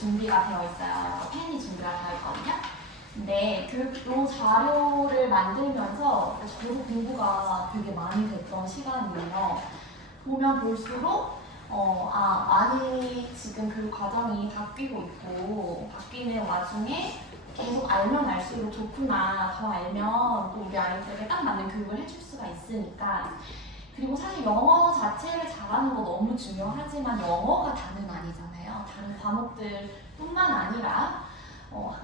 준비가 되어 있어요. 펜이 준비가 되어 있거든요. 근데 이 자료를 만들면서 저도 공부가 되게 많이 됐던 시간이에요. 보면 볼수록 많이 지금 교육 과정이 바뀌고 있고 바뀌는 와중에 계속 알면 알수록 좋구나. 더 알면 또 우리 아이들에게 딱 맞는 교육을 해줄 수가 있으니까. 그리고 사실 영어 자체를 잘하는 거 너무 중요하지만 영어가 다는 아니잖아요. 다른 과목들뿐만 아니라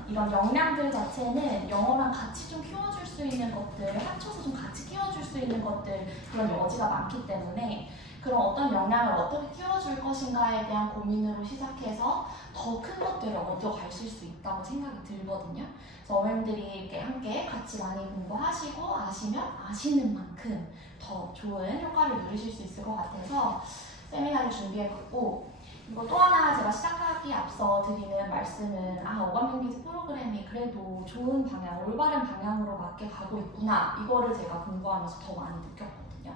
이런 역량들 자체는 영어랑 같이 좀 키워줄 수 있는 것들, 합쳐서 좀 같이 키워줄 수 있는 것들, 그런 여지가 많기 때문에 그런 어떤 역량을 어떻게 키워줄 것인가에 대한 고민으로 시작해서 더 큰 것들을 얻어 가실 수 있다고 생각이 들거든요. 그래서 어머님들이 이렇게 함께 같이 많이 공부하시고 아시면 아시는 만큼 더 좋은 효과를 누리실 수 있을 것 같아서 세미나를 준비해봤고, 그리고 또 하나 제가 시작하기 앞서 드리는 말씀은 어감연기지 프로그램이 그래도 좋은 방향, 올바른 방향으로 맞게 가고 있구나, 이거를 제가 공부하면서 더 많이 느꼈거든요.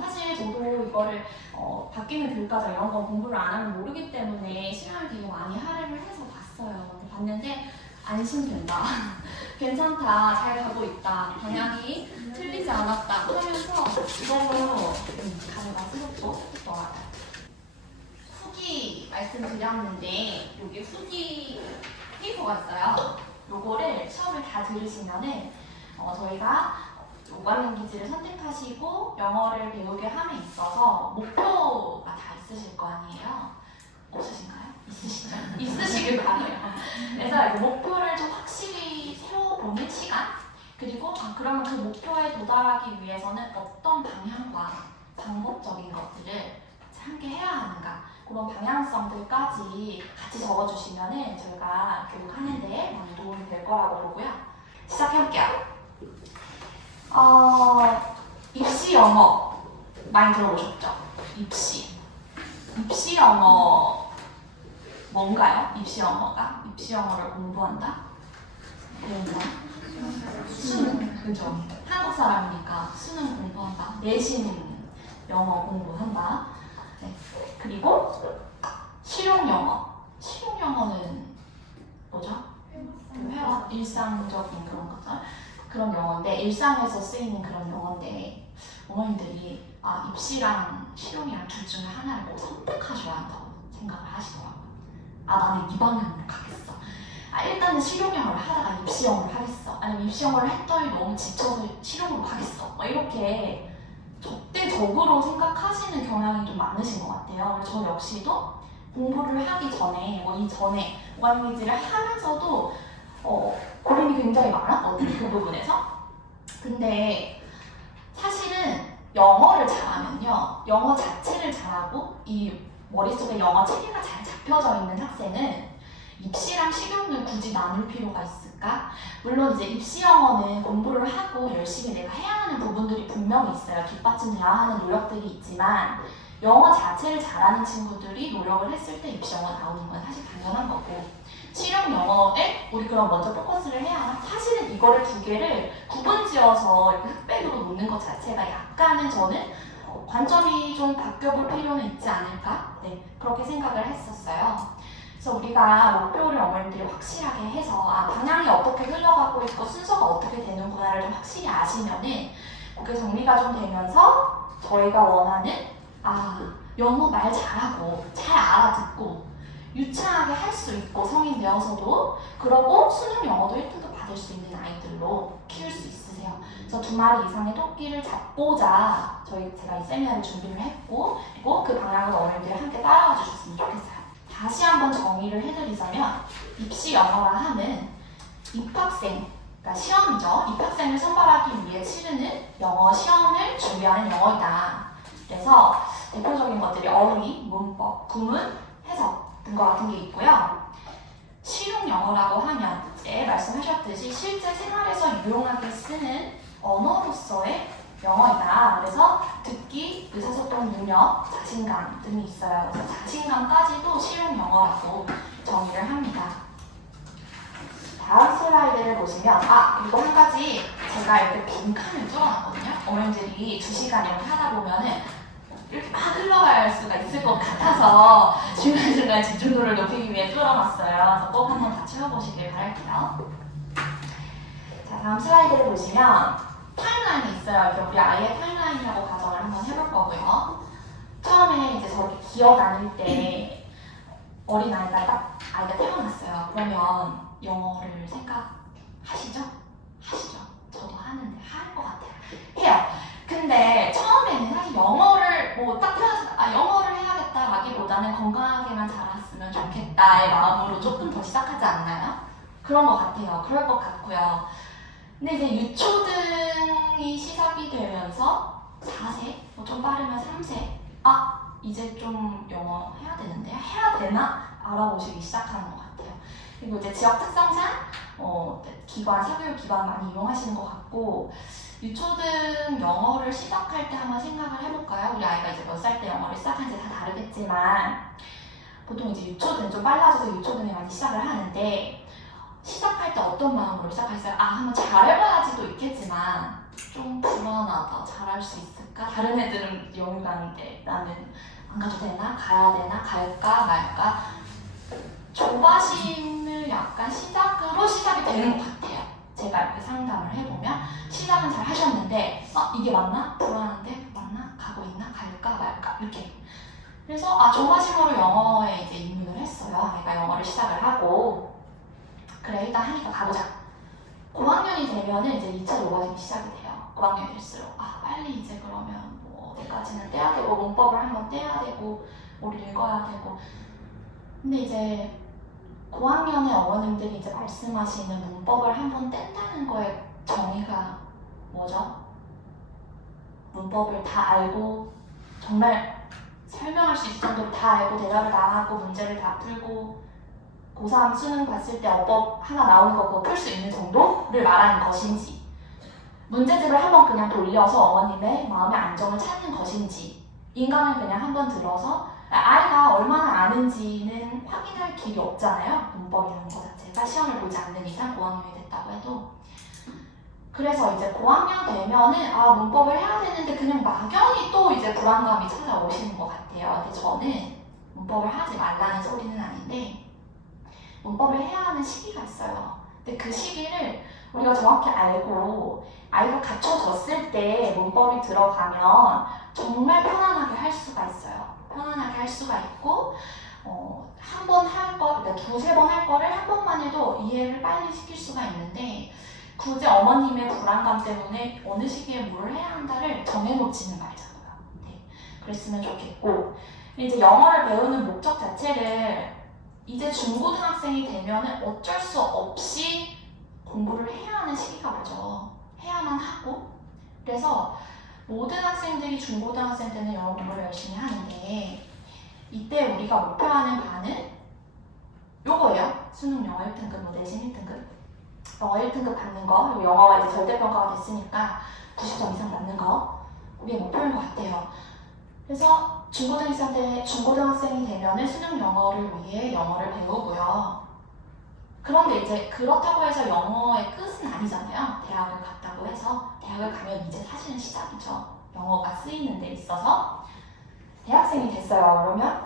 사실 저도 이거를 바뀌는 교육과정 이런 거 공부를 안 하면 모르기 때문에 시간을 되게 많이 할애를 해서 봤어요. 봤는데 안심된다. 괜찮다. 잘 가고 있다. 방향이 틀리지 않았다 하면서 이걸로 가져가 쓰셨고 또 후기 말씀드렸는데 여기 후기 페이퍼가 있어요. 요거를 수업을 다 들으시면은 저희가 오감연기지를 선택하시고 영어를 배우게 함에 있어서 목표가 다 있으실 거 아니에요? 없으신가요? 있으시죠? 있으시길 바라요. 그래서 이제 목표를 좀 확실히 세워보는 시간, 그리고 그러면 그 목표에 도달하기 위해서는 어떤 방향과 방법적인 것들을 함께 해야 하는가, 그런 방향성들까지 같이 적어주시면은 저희가 교육하는 데 많이 도움이 될 거라고 보고요. 시작해볼게요. 입시 영어 많이 들어보셨죠? 입시 영어 뭔가요? 입시 영어가? 입시 영어를 공부한다? 배운다? 수능, 그죠? 한국 사람이니까 수능 공부한다. 내신 영어 공부한다. 네. 그리고 실용 영어. 실용 영어는 뭐죠? 회화, 일상적인 그런 거죠. 그런 영어인데, 일상에서 쓰이는 그런 영어인데 어머님들이 입시랑 실용이랑 둘 중에 하나를 꼭 선택하셔야 한다고 생각을 하시더라고요. 나는 이 방향으로 가겠어. 일단은 실용 영어를 하다가 입시 영어를 하겠어. 아니면 입시 영어를 했더니 너무 지쳐서 실용으로 가겠어. 이렇게 적대적으로 생각하시는 경향이 좀 많으신 것 같아요. 그래서 저 역시도 공부를 하기 전에, 이전에 오감연기지를 하면서도 고민이 굉장히 많았거든요, 그 부분에서. 근데 사실은 영어를 잘하면요, 영어 자체를 잘하고 이 머릿속에 영어 체계가 잘 잡혀져 있는 학생은 입시랑 실용을 굳이 나눌 필요가 있을까? 물론 이제 입시 영어는 공부를 하고 열심히 내가 해야 하는 부분들이 분명히 있어요. 뒷받침돼야 하는 노력들이 있지만 영어 자체를 잘하는 친구들이 노력을 했을 때 입시 영어 나오는 건 사실 당연한 거고, 실용 영어에 우리 그럼 먼저 포커스를 해야 하나? 사실은 이거를 두 개를 구분지어서 흑백으로 놓는 것 자체가 약간은 저는 관점이 좀 바뀌어볼 필요는 있지 않을까? 네, 그렇게 생각을 했었어요. 그래서 우리가 목표를 어머님들이 확실하게 해서 방향이 어떻게 흘러가고 있고 순서가 어떻게 되는구나를 좀 확실히 아시면은 그게 정리가 좀 되면서 저희가 원하는 영어 말 잘하고 잘 알아듣고 유창하게 할 수 있고 성인 되어서도 그러고 수능 영어도 1등급 받을 수 있는 아이들로 키울 수 있으세요. 그래서 2마리 이상의 토끼를 잡고자 제가 이 세미나를 준비를 했고, 그리고 그 방향으로 어머님들이 함께 따라와 주셨으면 좋겠어요. 다시 한번 정의를 해드리자면 입시 영어라 함은 입학생, 그러니까 시험이죠. 입학생을 선발하기 위해 치르는 영어 시험을 준비하는 영어이다. 그래서 대표적인 것들이 어휘, 문법, 구문, 해석 등과 같은 게 있고요. 실용 영어라고 하면 이제 말씀하셨듯이 실제 생활에서 유용하게 쓰는 언어로서의 영어이다. 그래서 듣기, 의사소통 능력, 자신감 등이 있어요. 그래서 자신감까지도 실용 영어라고 정의를 합니다. 다음 슬라이드를 보시면 그리고 한 가지 제가 이렇게 빈칸을 뚫어놨거든요. 어머님들이 2시간 이렇게 하다 보면은 이렇게 막 흘러갈 수가 있을 것 같아서 중간중간 집중도를 높이기 위해 끌어놨어요. 그래서 꼭 한번 다 채워보시길 바랄게요. 자, 다음 슬라이드를 보시면 타임라인이 있어요. 이렇게 우리 아이의 타임라인이라고 가정을 한번 해볼 거고요. 처음에 이제 저렇게 기어 다닐 때 어린아이가 딱 아이가 태어났어요. 그러면 영어를 생각하시죠? 하시죠. 저도 하는데 할 것 같아요. 해요. 근데 처음에는 사실 영어를 뭐 딱 태어나서 영어를 해야겠다라기보다는 건강하게만 자랐으면 좋겠다의 마음으로 조금 더 시작하지 않나요? 그런 것 같아요. 그럴 것 같고요. 근데 이제 유초등이 시작이 되면서 4세, 뭐 좀 빠르면 3세, 이제 좀 영어 해야 되는데 해야 되나? 알아보시기 시작하는 것 같아요. 그리고 이제 지역 특성상 기관, 사교육 기관 많이 이용하시는 것 같고 유초등 영어를 시작할 때 한번 생각을 해볼까요? 우리 아이가 이제 몇 살 때 영어를 시작하는지 다 다르겠지만 보통 이제 유초등 좀 빨라져서 유초등에 많이 시작을 하는데 시작할 때 어떤 마음으로 시작했어요? 한번 잘해봐야지도 있겠지만 좀 불안하다. 잘할 수 있을까? 다른 애들은 영어 가는데 나는 안 가도 되나? 가야 되나? 갈까? 말까? 조바심을 약간 시작으로 시작이 되는 것 같아요. 제가 이렇게 상담을 해보면 시작은 잘 하셨는데 이게 맞나? 불안한데? 맞나? 가고 있나? 갈까? 말까? 이렇게. 그래서 조바심으로 영어에 이제 입문을 했어요. 아이가 영어를 시작을 하고 그래 일단 하니까 가보자. 고학년이 되면은 이제 2차 조바심이 시작이 돼요. 고학년이 될수록 빨리 이제 그러면 뭐 어디까지는 떼야 되고 문법을 한번 떼야 되고 뭘 읽어야 되고 근데 이제 고학년의 어머님들이 이제 말씀하시는 문법을 한번 뗀다는 거에 정의가 뭐죠? 문법을 다 알고 정말 설명할 수 있을 정도로 다 알고 대답을 다 하고 문제를 다 풀고 고3 수능 봤을 때 어법 하나 나오는 거 그거 풀 수 있는 정도를 말하는 것인지 문제집을 한번 그냥 돌려서 어머님의 마음의 안정을 찾는 것인지 인간은 그냥 한번 들어서 아이가 얼마나 아는지는 확인할 길이 없잖아요. 문법이라는 거 자체가 시험을 보지 않는 이상 고학년이 됐다고 해도 그래서 이제 고학년 되면은 문법을 해야 되는데 그냥 막연히 또 이제 불안감이 찾아오시는 것 같아요. 근데 저는 문법을 하지 말라는 소리는 아닌데 문법을 해야 하는 시기가 있어요. 근데 그 시기를 우리가 정확히 알고 아이가 갖춰졌을 때 문법이 들어가면 정말 편안하게 할 수가 있어요. 편안하게 할 수가 있고 한 번 할 거, 그러니까 두세 번 할 거를 한 번만 해도 이해를 빨리 시킬 수가 있는데 굳이 어머님의 불안감 때문에 어느 시기에 뭘 해야 한다를 정해놓지는 말자고요. 네, 그랬으면 좋겠고 이제 영어를 배우는 목적 자체를 이제 중고등학생이 되면은 어쩔 수 없이 공부를 해야 하는 시기가 오죠. 해야만 하고 그래서 모든 학생들이 중고등학생 때는 영어 공부를 열심히 하는데 이때 우리가 목표하는 반은 요거예요. 수능 영어 1등급, 뭐 내신 1등급 영어 1등급 받는 거 그리고 영어가 이제 절대평가가 됐으니까 90점 이상 받는 거 그게 목표인 것 같아요. 그래서 중고등학생이 되면은 수능 영어를 위해 영어를 배우고요. 그런데 이제 그렇다고 해서 영어의 끝은 아니잖아요. 대학을 갔다고 해서 대학을 가면 이제 사실은 시작이죠. 영어가 쓰이는 데 있어서 대학생이 됐어요. 그러면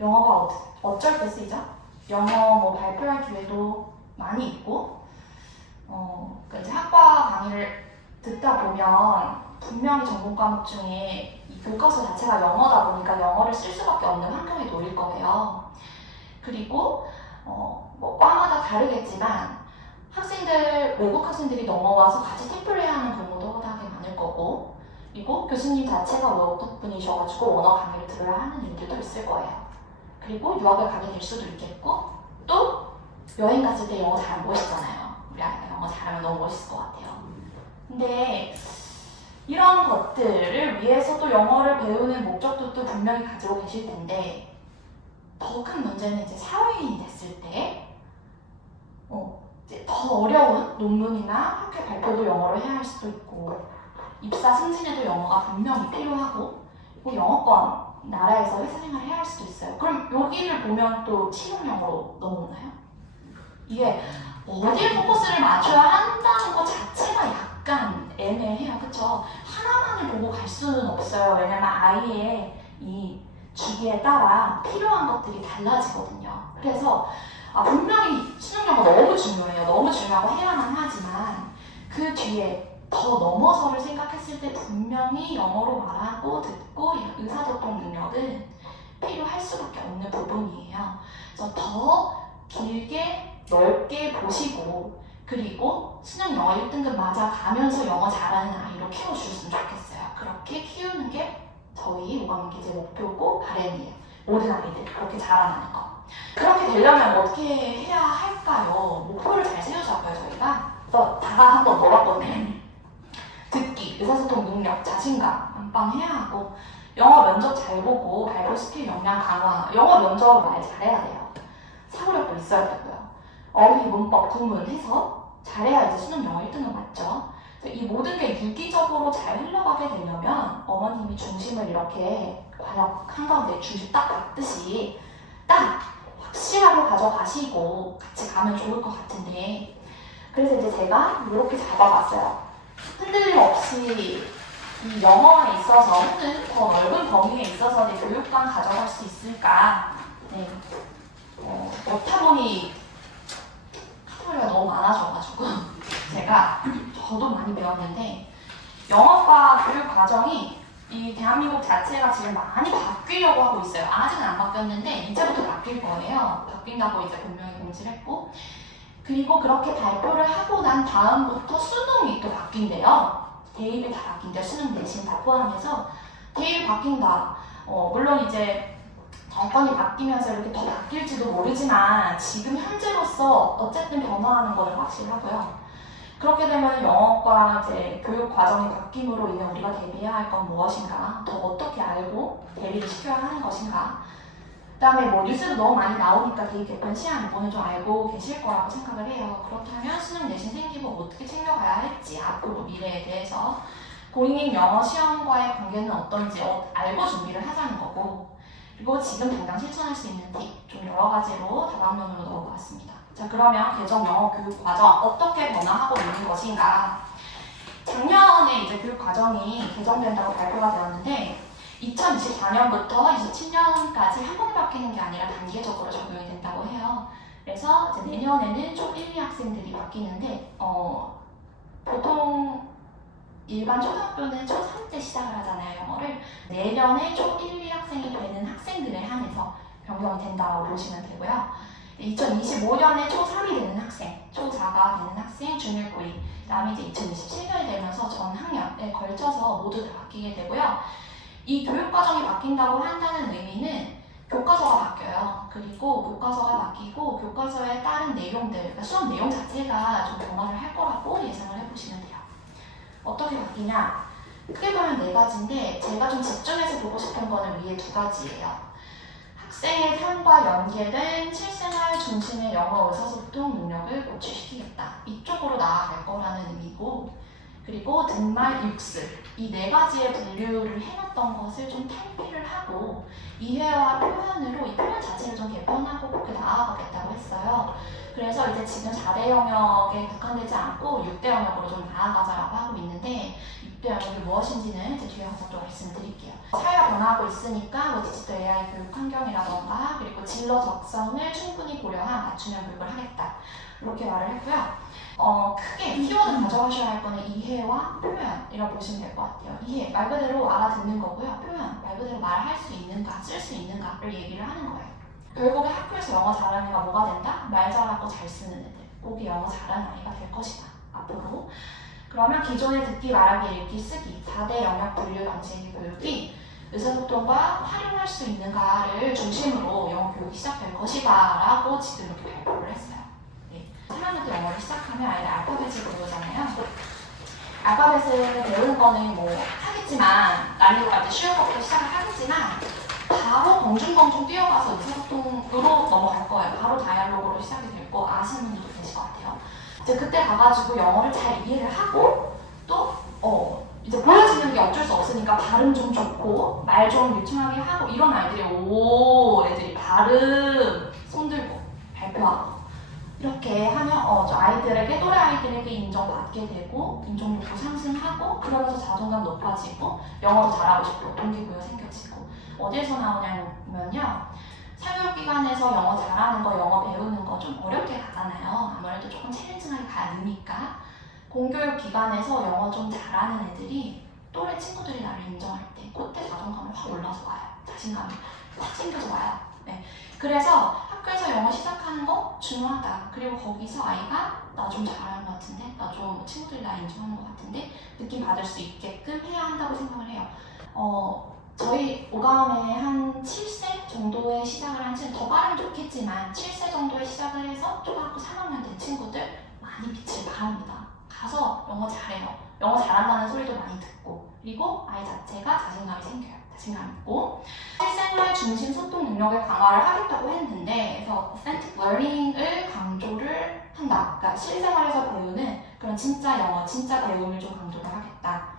영어가 어쩔 때 쓰이죠? 영어 뭐 발표할 기회도 많이 있고 그러니까 이제 학과 강의를 듣다 보면 분명히 전공 과목 중에 이 교과서 자체가 영어다 보니까 영어를 쓸 수밖에 없는 환경에 놓일 거예요. 그리고 뭐 과마다 다르겠지만 외국 학생들이 넘어와서 같이 팀플을 해야 하는 경우도 워낙에 많을 거고 그리고 교수님 자체가 외국 분이셔가지고 원어 강의를 들어야 하는 일들도 있을 거예요. 그리고 유학을 가게 될 수도 있겠고 또 여행 갔을 때 영어 잘 안 보시잖아요. 우리 아이가 영어 잘하면 너무 멋있을 것 같아요. 근데 이런 것들을 위해서 또 영어를 배우는 목적도 또 분명히 가지고 계실 텐데 더 큰 문제는 이제 사회인이 됐을 때 이제 더 어려운 논문이나 학회 발표도 영어로 해야 할 수도 있고 입사 승진에도 영어가 분명히 필요하고 그리고 영어권 나라에서 회사 생활을 해야 할 수도 있어요. 그럼 여기를 보면 또 실용영어로 넘어오나요? 이게 어디에 포커스를 맞춰야 한다는 것 자체가 약간 애매해요. 그쵸? 하나만을 하나만 보고 갈 수는 없어요. 왜냐면 아이의 이 주기에 따라 필요한 것들이 달라지거든요. 그래서 분명히 수능 영어 너무 중요해요. 너무 중요하고 해야만 하지만 그 뒤에 더 넘어서를 생각했을 때 분명히 영어로 말하고 듣고 의사소통 능력은 필요할 수밖에 없는 부분이에요. 그래서 더 길게 넓게 보시고 그리고 수능 영어 1등급 맞아가면서 영어 잘하는 아이로 키워주셨으면 좋겠어요. 그렇게 키우는 게 저희 5학년 기재 목표고 바람이에요. 모든 아이들 그렇게 자라나는 거. 그렇게 되려면 어떻게 해야 할까요? 목표를 잘 세우자고요, 저희가. 그래서 다 한번 넣어봤거든요. 듣기, 의사소통 능력, 자신감 안방해야 하고 영어 면접 잘 보고 발표 스킬 역량 강화. 영어 면접 말 잘해야 돼요. 사고력도 있어야 되고요. 어휘, 문법, 구문 해서 잘해야 이제 수능 영어 1등급 맞죠? 이 모든 게 유기적으로 잘 흘러가게 되려면 어머님이 중심을 이렇게 과역 한가운데 중심 딱 받듯이 딱 확실하게 가져가시고 같이 가면 좋을 것 같은데 그래서 이제 제가 이렇게 잡아봤어요. 흔들림 없이 이 영어에 있어서 혹은 더 넓은 범위에 있어서 내 교육감 가져갈 수 있을까? 네. 넣다 보니 카테고리가 너무 많아져가지고 제가 저도 많이 배웠는데 영어과 교육 과정이 이 대한민국 자체가 지금 많이 바뀌려고 하고 있어요. 아직은 안 바뀌었는데 이제부터 바뀔 거예요. 바뀐다고 이제 분명히 공지를 했고 그리고 그렇게 발표를 하고 난 다음부터 수능이 또 바뀐대요. 대입이 다 바뀐대요. 수능 내신 다 포함해서 대입이 바뀐다. 물론 이제 정권이 바뀌면서 이렇게 더 바뀔지도 모르지만 지금 현재로서 어쨌든 변화하는 거는 확실하고요. 그렇게 되면 영어과 이제 교육 과정이 바뀜으로 인해 우리가 대비해야 할 건 무엇인가, 더 어떻게 알고 대비를 시켜야 하는 것인가. 그다음에 뭐 뉴스도 너무 많이 나오니까 대입 개편 시한 이번에 좀 알고 계실 거라고 생각을 해요. 그렇다면 수능 내신 생기부 어떻게 챙겨가야 할지 앞으로 미래에 대해서 공인 영어 시험과의 관계는 어떤지 알고 준비를 하자는 거고 그리고 지금 당장 실천할 수 있는 팁 좀 여러 가지로 다방면으로 넣어보았습니다. 자 그러면 개정 영어 교육 과정 어떻게 변화하고 있는 것인가? 작년에 이제 교육 과정이 개정된다고 발표가 되었는데 2024년부터 27년까지 한 번에 바뀌는 게 아니라 단계적으로 적용이 된다고 해요. 그래서 이제 내년에는 초 1, 2학생들이 바뀌는데 보통 일반 초등학교는 초 3 때 시작을 하잖아요, 영어를. 내년에 초 1, 2학생이 되는 학생들에 한해서 변경이 된다고 보시면 되고요. 2025년에 초 3이 되는 학생, 초 4가 되는 학생, 중1, 고2, 그 다음에 이제 2027년이 되면서 전 학년에 걸쳐서 모두 다 바뀌게 되고요. 이 교육과정이 바뀐다고 한다는 의미는 교과서가 바뀌어요. 그리고 교과서가 바뀌고 교과서에 따른 내용들, 그러니까 수업 내용 자체가 좀 변화를 할 거라고 예상을 해보시면 돼요. 어떻게 바뀌냐? 크게 보면 4가지인데 제가 좀 집중해서 보고 싶은 거는 위에 2가지예요. 학생의 삶과 연계된 실생활 중심의 영어 의사소통 능력을 고취시키겠다. 이쪽으로 나아갈 거라는 의미고 그리고 등말 육습 이 4가지의 분류를 해놨던 것을 좀 탈피를 하고 이해와 표현으로 이 표현 자체를 좀 개편하고 그렇게 나아가겠다고 했어요. 그래서 이제 지금 4대 영역에 국한되지 않고 6대 영역으로 좀 나아가자라고 하고 있는데 6대 영역이 무엇인지는 이제 뒤에 가서 또 말씀드릴게요. 사회가 변화하고 있으니까 뭐 디지털 AI 교육 환경이라던가 그리고 진로 적성을 충분히 고려한 맞춤형 교육을 하겠다. 이렇게 말을 했고요. 크게 키워드 가져가셔야 할 거는 이해와 표현이라고 보시면 될 것 같아요. 이해, 말 그대로 알아듣는 거고요. 표현, 말 그대로 말할 수 있는가, 쓸 수 있는가를 얘기를 하는 거예요. 결국에 학교에서 영어 잘하는 애가 뭐가 된다? 말 잘하고 잘 쓰는 애들. 꼭이 영어 잘하는 아이가 될 것이다. 앞으로. 그러면 기존의 듣기, 말하기, 읽기, 쓰기 4대 영역 분류 방식의 교육이 의사소통과 활용할 수 있는가를 중심으로 영어 교육이 시작될 것이다 라고 지금 이렇게 발표를 했어요. 3학년 때 영어를 시작하면 아이들 알파벳을 배우잖아요. 알파벳을 배우는 거는 뭐 하겠지만 난이도가 이제 쉬운 것부터 시작을 하겠지만 바로 공중공중 뛰어가서 의사소통으로 넘어갈 거예요. 바로 다이얼로그로 시작이 될 거 아시는 분들도 계실 것 같아요. 이제 그때 가가지고 영어를 잘 이해를 하고 또 이제 보여지는 게 어쩔 수 없으니까 발음 좀 좋고 말 좀 유창하게 하고 이런 아이들이 애들이 발음 손들고 발표하고 이렇게 하면 저 아이들에게 또래 아이들에게 인정받게 되고 인정도도 상승하고 그러면서 자존감 높아지고 영어도 잘하고 싶고 동기부여 생겨지고 어디에서 나오냐면요. 사교육기관에서 영어 잘하는 거, 영어 배우는 거 좀 어렵게 가잖아요. 아무래도 조금 챌린징하게 가야 느니까. 공교육 기관에서 영어 좀 잘하는 애들이 또래 친구들이 나를 인정할 때 그때 자존감이 확 올라서 와요. 자신감이 확 생겨서 와요. 네. 그래서 학교에서 영어 시작하는 거 중요하다. 그리고 거기서 아이가 나 좀 잘하는 것 같은데, 나 좀 친구들이 나 인정하는 것 같은데 느낌 받을 수 있게끔 해야 한다고 생각을 해요. 저희 오감에 한 7세 정도에 시작을 한 친구, 더 빠르면 좋겠지만 7세 정도에 시작을 해서 초등학교 3학년 된 친구들 많이 빛을 발합니다. 가서 영어 잘해요. 영어 잘한다는 소리도 많이 듣고 그리고 아이 자체가 자신감이 생겨요. 자신감 있고 실생활 중심 소통 능력을 강화를 하겠다고 했는데 그래서 authentic learning을 강조를 한다. 그러니까 실생활에서 배우는 그런 진짜 영어, 진짜 배움을 좀 강조를 하겠다.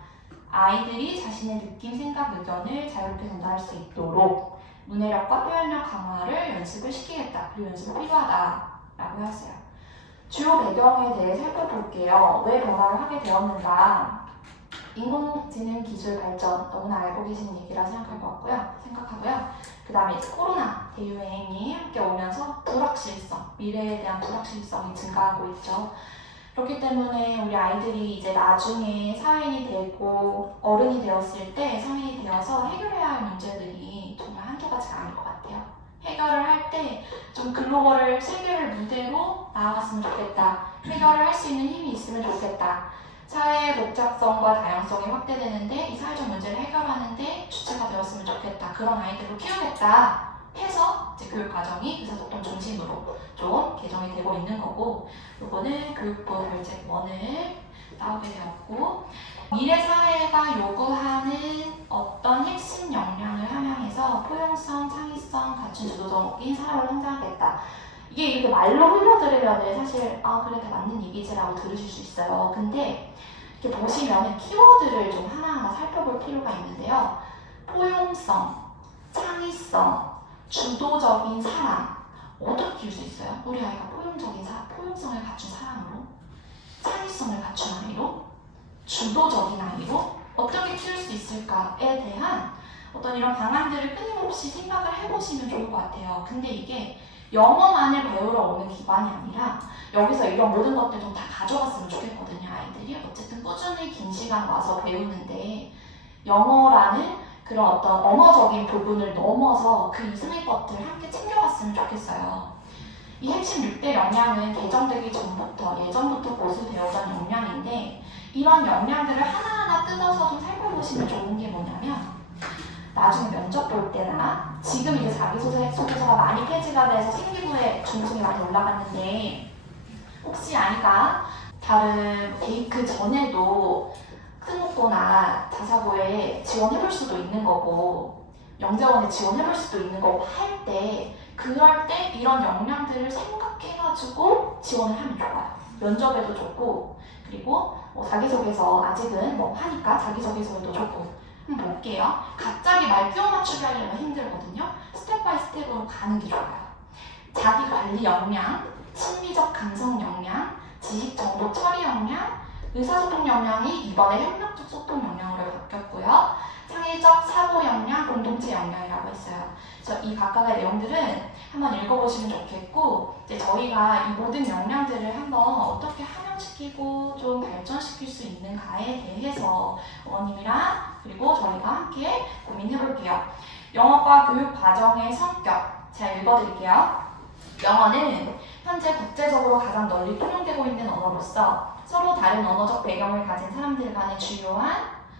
아이들이 자신의 느낌, 생각, 의견을 자유롭게 전달할 수 있도록 문해력과 표현력 강화를 연습을 시키겠다. 그리고 연습이 필요하다라고 했어요. 주요 배경에 대해 살펴볼게요. 왜 변화를 하게 되었는가? 인공지능 기술 발전, 너무나 알고 계신 얘기라 생각하고요. 그 다음에 코로나 대유행이 함께 오면서 불확실성, 미래에 대한 불확실성이 증가하고 있죠. 그렇기 때문에 우리 아이들이 이제 나중에 사회인이 되고 어른이 되었을 때 성인이 되어서 해결해야 할 문제들이 정말 한두 가지가 아닐 것 같아요. 해결을 할 때 좀 글로벌을 세계를 무대로 나아갔으면 좋겠다. 해결을 할 수 있는 힘이 있으면 좋겠다. 사회의 복잡성과 다양성이 확대되는데 이 사회적 문제를 해결하는데 주체가 되었으면 좋겠다. 그런 아이들을 키우겠다 해서 이제 교육 과정이 의사소통 중심으로 좀 개정이 되고 있는 거고, 요거는 교육부 결제 1을 나오게 되었고, 미래 사회가 요구하는 어떤 핵심 역량을 함양해서 포용성, 창의성 갖춘 주도적인 사람을 성장하겠다. 이게 이렇게 말로 흘려들으면 사실 그래 다 맞는 얘기지라고 들으실 수 있어요. 근데 이렇게 보시면 키워드를 좀 하나하나 살펴볼 필요가 있는데요. 포용성, 창의성, 주도적인 사람. 어떻게 키울 수 있어요? 우리 아이가 포용성을 갖춘 사람으로, 창의성을 갖춘 아이로, 주도적인 아이로 어떻게 키울 수 있을까에 대한 어떤 이런 방안들을 끊임없이 생각을 해보시면 좋을 것 같아요. 근데 이게 영어만을 배우러 오는 기관이 아니라 여기서 이런 모든 것들 좀 다 가져갔으면 좋겠거든요. 아이들이 어쨌든 꾸준히 긴 시간 와서 배우는데 영어라는 그런 어떤 언어적인 부분을 넘어서 그 이상의 것들 함께 챙겨갔으면 좋겠어요. 이 핵심 6대 역량은 개정되기 예전부터 보수되어던 역량인데 이런 역량들을 하나하나 뜯어서 좀 살펴보시면 좋은 게 뭐냐면 나중에 면접 볼 때나 지금 이제 자기소개서가 많이 폐지가 돼서 생기부에 중심이 많이 올라갔는데 혹시 아이가 다른 그 전에도 특목고나 자사고에 지원해볼 수도 있는 거고 영재원에 지원해볼 수도 있는 거고 할 때 그럴 때 이런 역량들을 생각해가지고 지원을 하면 좋아요. 면접에도 좋고 그리고 자기소개서 아직은 하니까 자기소개서에도 좋고 한번 볼게요. 갑자기 말 끼워 맞추기 하려면 힘들거든요. 스텝 바이 스텝으로 가는 게 좋아요. 자기 관리 역량, 심리적 감성 역량, 지식 정보 처리 역량, 의사소통 역량이 이번에 협력적 소통 역량으로 바뀌었고요. 창의적 사고 역량, 공동체 역량이라고 했어요. 그래서 이 각각의 내용들은 한번 읽어보시면 좋겠고 이제 저희가 이 모든 역량들을 한번 어떻게 함양시키고 좀 발전시킬 수 있는가에 대해서 어머님이랑 그리고 저희가 함께 고민해볼게요. 영어과 교육 과정의 성격 제가 읽어드릴게요. 영어는 현재 국제적으로 가장 널리 통용되고 있는 언어로서 서로 다른 언어적 배경을 가진 사람들 간의 주요한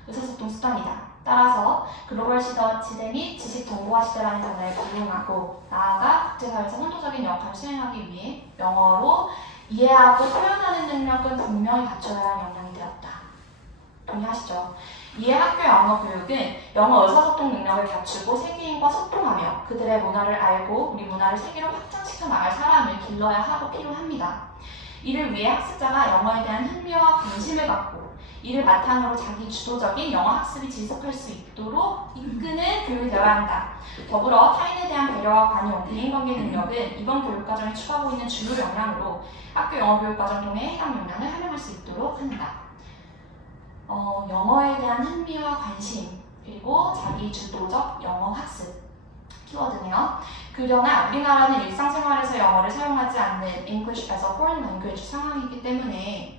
의사소통 수단이다. 따라서 글로벌 시대 및 지식 정보화 시대라는 단어를 부용하고 나아가 국제사회에서 선도적인 역할을 수행하기 위해 영어로 이해하고 표현하는 능력은 분명히 갖춰야 할 역량이 되었다. 동의하시죠? 이에 학교 영어 교육은 영어 의사소통 능력을 갖추고 세계인과 소통하며 그들의 문화를 알고 우리 문화를 세계로 확장시켜 나갈 사람을 길러야 하고 필요합니다. 이를 위해 학습자가 영어에 대한 흥미와 관심을 갖고 이를 바탕으로 자기 주도적인 영어 학습이 지속할 수 있도록 이끄는 교육이 되어야 한다. 더불어 타인에 대한 배려와 관용, 대인관계 능력은 이번 교육과정이 추구하고 있는 주요 역량으로 학교 영어교육과정 통해 해당 역량을 활용할 수 있도록 한다. 영어에 대한 흥미와 관심, 그리고 자기 주도적 영어 학습 키워드네요. 그러나 우리나라는 일상생활에서 영어를 사용하지 않는 English as a foreign language 상황이기 때문에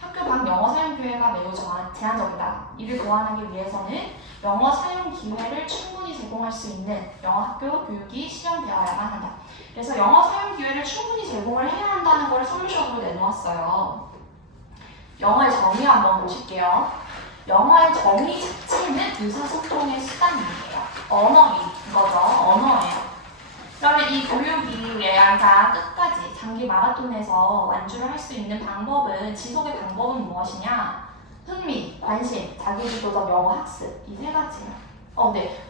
학교 밖 영어 사용 기회가 매우 제한적이다. 이를 보완하기 위해서는 영어 사용 기회를 충분히 제공할 수 있는 영어 학교 교육이 실현되어야만 한다. 그래서 영어 사용 기회를 충분히 제공을 해야 한다는 걸 솔루션으로 내놓았어요. 영어의 정의 한번 보실게요. 영어의 정의 자체는 의사소통의 수단이에요. 언어인 거죠. 언어예요. 그러면 이 교육이 얘가 끝까지 장기 마라톤에서 완주를 할 수 있는 방법은, 지속의 방법은 무엇이냐? 흥미, 관심, 자기주도적 영어 학습, 이 세 가지예요. 네.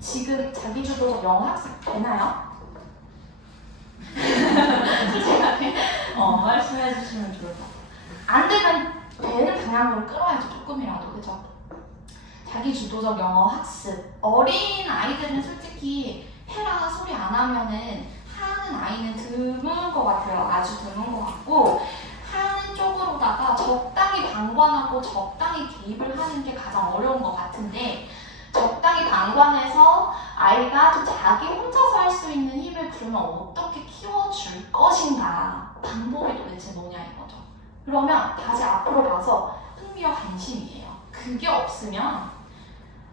지금 자기주도적 영어 학습 되나요? 말씀해 주시면 좋을 것 같아요. 안 되면 되는 방향으로 끌어야죠. 조금이라도. 그죠? 자기주도적 영어 학습. 어린 아이들은 솔직히 해라 소리 안 하면은 하는 아이는 드문 것 같아요. 아주 드문 것 같고, 하는 쪽으로다가 적당히 방관하고 적당히 개입을 하는 게 가장 어려운 것 같은데, 적당히 방관해서 아이가 좀 자기 혼자서 할 수 있는 힘을 그러면 어떻게 키워줄 것인가, 방법이 도대체 뭐냐 이거죠. 그러면 다시 앞으로 가서 흥미와 관심이에요. 그게 없으면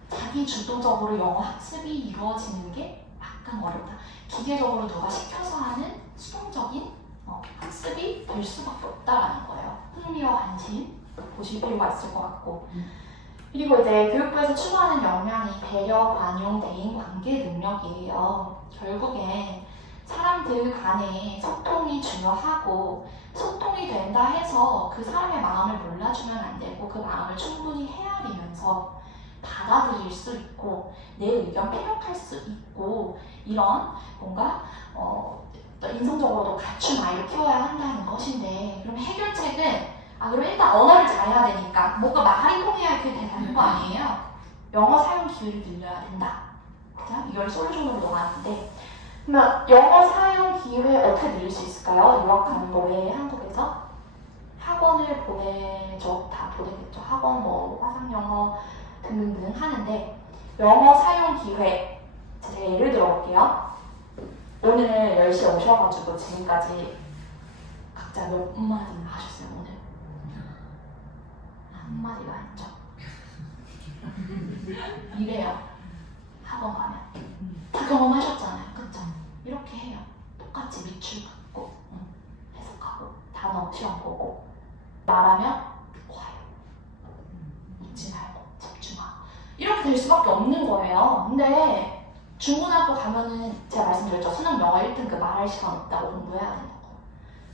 자기 주도적으로 영어 학습이 이루어지는 게 약간 어렵다. 기계적으로 누가 시켜서 하는 수동적인 학습이 될 수밖에 없다라는 거예요. 흥미와 관심 보실 필요가 있을 것 같고, 그리고 이제 교육부에서 추구하는 역량이 배려, 관용, 대인, 관계 능력이에요. 결국엔 사람들 간의 소통이 중요하고, 소통이 된다 해서 그 사람의 마음을 몰라주면 안 되고, 그 마음을 충분히 헤아리면서 받아들일 수 있고, 내 의견 피력할 수 있고, 이런 뭔가 인성적으로도 갖춘 아이를 키워야 한다는 것인데, 그럼 해결책은 그럼 일단 언어를 잘해야 되니까 뭔가 말이 통해야 그게 되는 거 아니에요? 영어 사용 기회를 늘려야 된다. 그죠? 이걸 솔루션으로 놓았는데, 그러면 영어 사용 기회 어떻게 늘릴 수 있을까요? 유학 가는 거 외에 한국에서 학원을 보내죠. 다 보내겠죠. 학원, 화상영어 등등등 하는데, 영어 사용 기회, 제가 예를 들어 볼게요. 오늘 10시에 오셔가지고 지금까지 각자 몇 마디나 하셨어요, 오늘? 한마디도 안 했죠? 이래요. 학원 가면. 다 경험하셨잖아요. 그쵸? 이렇게 해요. 똑같이 밑줄 긋고, 해석하고, 단어 시험 보고, 말하면 듣고 와요. 묻지 말고, 집중하고. 이렇게 될 수밖에 없는 거예요. 근데 중고등학교 가면은 제가 말씀드렸죠. 수능 영어 1등급 말할 시간 없다고 공부해야 된다고.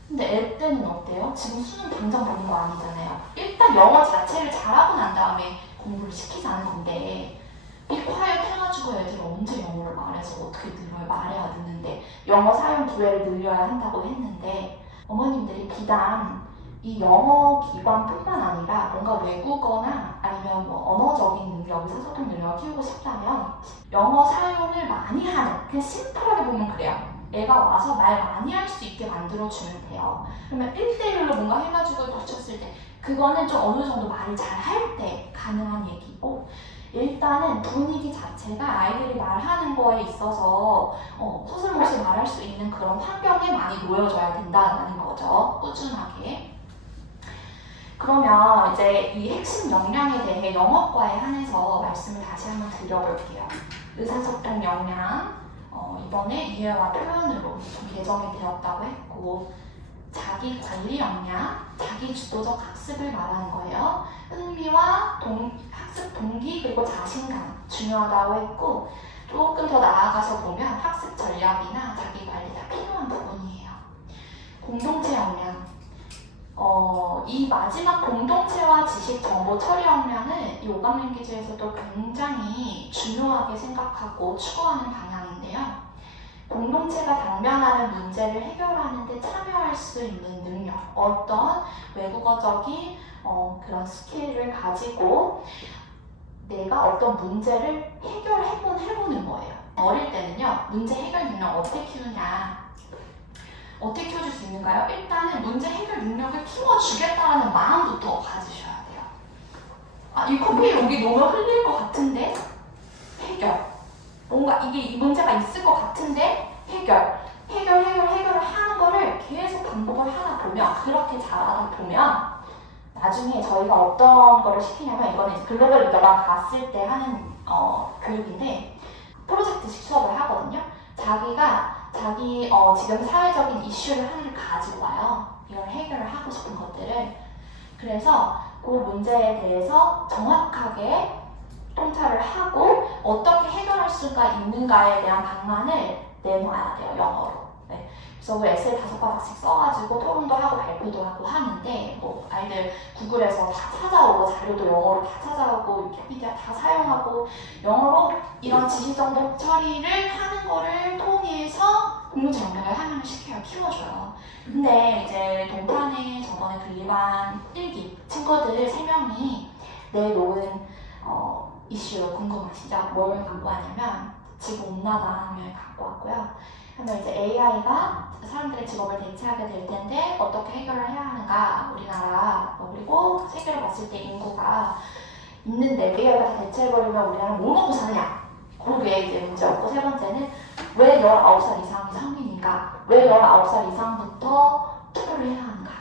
근데 애 때는 어때요? 지금 수능 당장 보는 거 아니잖아요. 일단 영어 자체를 잘하고 난 다음에 공부를 시키자는 건데, 리콰이어트 해가지고 애들이 언제 영어를 말해서 어떻게 늘어요? 말해야 듣는데 영어 사용 기회를 늘려야 한다고 했는데, 어머님들이 비단 이 영어 기관뿐만 아니라 뭔가 외국어나 아니면 언어적인 능력, 의사소통 능력을 키우고 싶다면 영어 사용을 많이 하는, 그냥 심플하게 보면 그래요. 애가 와서 말 많이 할 수 있게 만들어주면 돼요. 그러면 1대1로 뭔가 해가지고 붙였을 때 그거는 좀 어느 정도 말을 잘 할 때 가능한 얘기고, 일단은 분위기 자체가 아이들이 말하는 거에 있어서 소슬모슬 말할 수 있는 그런 환경에 많이 놓여져야 된다는 거죠. 꾸준하게. 그러면 이제 이 핵심 역량에 대해 영어과에 한해서 말씀을 다시 한번 드려볼게요. 의사소통 역량, 이번에 이해와 표현으로 좀 개정이 되었다고 했고, 자기 관리 역량, 자기 주도적 학습을 말하는 거예요. 흥미와 학습 동기 그리고 자신감 중요하다고 했고, 조금 더 나아가서 보면 학습 전략이나 자기 관리가 필요한 부분이에요. 공동체 역량. 이 마지막 공동체와 지식 정보 처리 역량은 이 오감 랭귀지에서도 굉장히 중요하게 생각하고 추구하는 방향인데요. 공동체가 당면하는 문제를 해결하는 데 참여할 수 있는 능력, 어떤 외국어적인 그런 스킬을 가지고 내가 어떤 문제를 해보는 거예요. 어릴 때는요, 문제 해결 능력 어떻게 키우냐, 어떻게 키워줄 수 있는가요? 일단은 문제 해결 능력을 키워주겠다라는 마음부터 가지셔야 돼요. 아, 이 커피 여기 너무 흘릴 것 같은데 해결. 뭔가 이 문제가 있을 것 같은데 해결을 하는 거를 계속 반복을 하다 보면, 그렇게 잘하다 보면 나중에 저희가 어떤 거를 시키냐면, 이거는 이제 글로벌 리더가 갔을 때 하는 교육인데, 프로젝트식 수업을 하거든요. 자기가 자기 지금 사회적인 이슈를 하나를 가지고 와요. 이걸 해결을 하고 싶은 것들을. 그래서 그 문제에 대해서 정확하게 통찰을 하고 어떻게 해결할 수가 있는가에 대한 방안을 내놔야 돼요, 영어로. 네. 그래서 그 에세이 5바닥씩 써가지고 토론도 하고 발표도 하고 하는데, 뭐 아이들 구글에서 다 찾아오고 자료도 영어로 다 찾아오고 위키피디아 다 사용하고 영어로 이런 지시 정보 처리를 하는 거를 통해서 공동체 역량을 함양을 시켜요, 키워줘요. 근데 이제 동탄에 저번에 그 일반 1기 친구들 3명이 내놓은 이슈 궁금하시죠? 뭘 갖고 왔냐면 지구온난화를 갖고 왔고요. 그러면 이제 AI가 사람들의 직업을 대체하게 될 텐데 어떻게 해결을 해야 하는가, 우리나라 그리고 세계로 봤을 때 인구가 있는데 AI가 다 대체해버리면 우리나라는 뭘 먹고 사느냐, 그게 이제 문제였고, 세 번째는 왜 19살 이상이 성인인가, 왜 19살 이상부터 투표를 해야 하는가,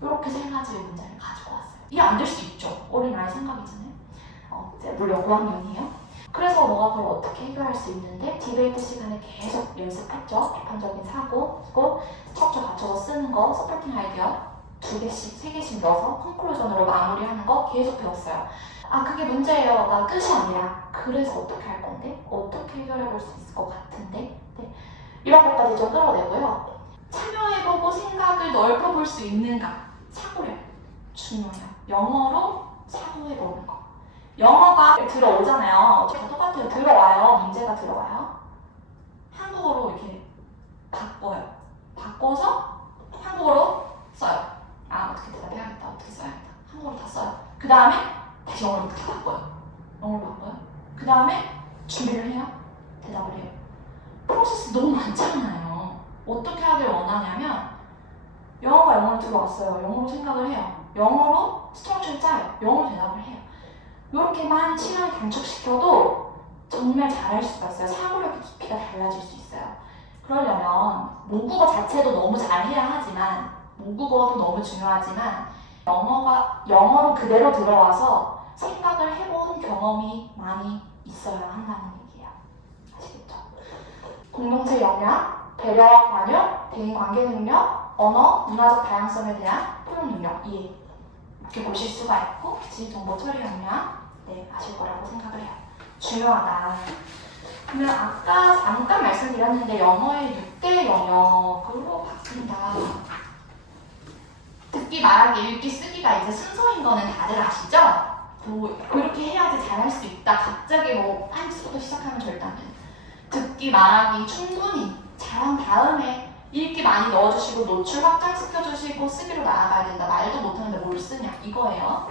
이렇게 3가지의 문제를 가지고 왔어요. 이게 안 될 수 있죠, 어린아이 생각이잖아요. 물론 5학년이에요. 그래서 너가 그걸 어떻게 해결할 수 있는데, 디베이트 시간에 계속 연습했죠. 비판적인 사고, 그리고 스트럭처 갖춰서 쓰는 거, 서포팅 아이디어 2개씩, 3개씩 넣어서 컨클루전으로 마무리하는 거 계속 배웠어요. 아, 그게 문제예요가 끝이 아니라, 그래서 어떻게 할 건데? 어떻게 해결해 볼 수 있을 것 같은데? 네. 이런 것까지 좀 끌어내고요. 참여해보고 생각을 넓혀볼 수 있는가? 사고력 중요해요. 영어로 사고해보는 거. 영어가 들어오잖아요. 다 똑같아요. 들어와요. 문제가 들어와요. 한국어로 이렇게 바꿔요. 바꿔서 한국어로 써요. 아, 어떻게 대답해야겠다. 어떻게 써야겠다. 한국어로 다 써요. 그 다음에 다시 영어로 다 바꿔요. 영어로 바꿔요. 그 다음에 준비를 해요. 대답을 해요. 프로세스 너무 많잖아요. 어떻게 하길 원하냐면, 영어가 영어로 들어왔어요. 영어로 생각을 해요. 영어로 스트럭처를 짜요. 영어로 대답을 해요. 이렇게만 시간을 단축시켜도 정말 잘할 수가 있어요. 사고력의 깊이가 달라질 수 있어요. 그러려면 모국어 자체도 너무 잘해야 하지만, 모국어도 너무 중요하지만, 영어로 그대로 들어와서 생각을 해본 경험이 많이 있어야 한다는 얘기예요. 아시겠죠? 공동체 역량, 배려와 관여, 대인관계 능력, 언어, 문화적 다양성에 대한 포용 능력, 이해. 이렇게 보실 수가 있고, 지식정보 처리 역량, 네, 아실 거라고 생각을 해요. 중요하다. 그러면 아까 잠깐 말씀드렸는데, 영어의 6대 영역으로 바뀐다. 듣기, 말하기, 읽기, 쓰기가 이제 순서인 거는 다들 아시죠? 그렇게 해야지 잘할 수 있다. 갑자기 뭐 한치부터 시작하면 절대 안 돼요. 듣기, 말하기 충분히 잘한 다음에 읽기 많이 넣어주시고, 노출 확장시켜주시고, 쓰기로 나아가야 된다. 말도 못하는데 뭘 쓰냐, 이거예요.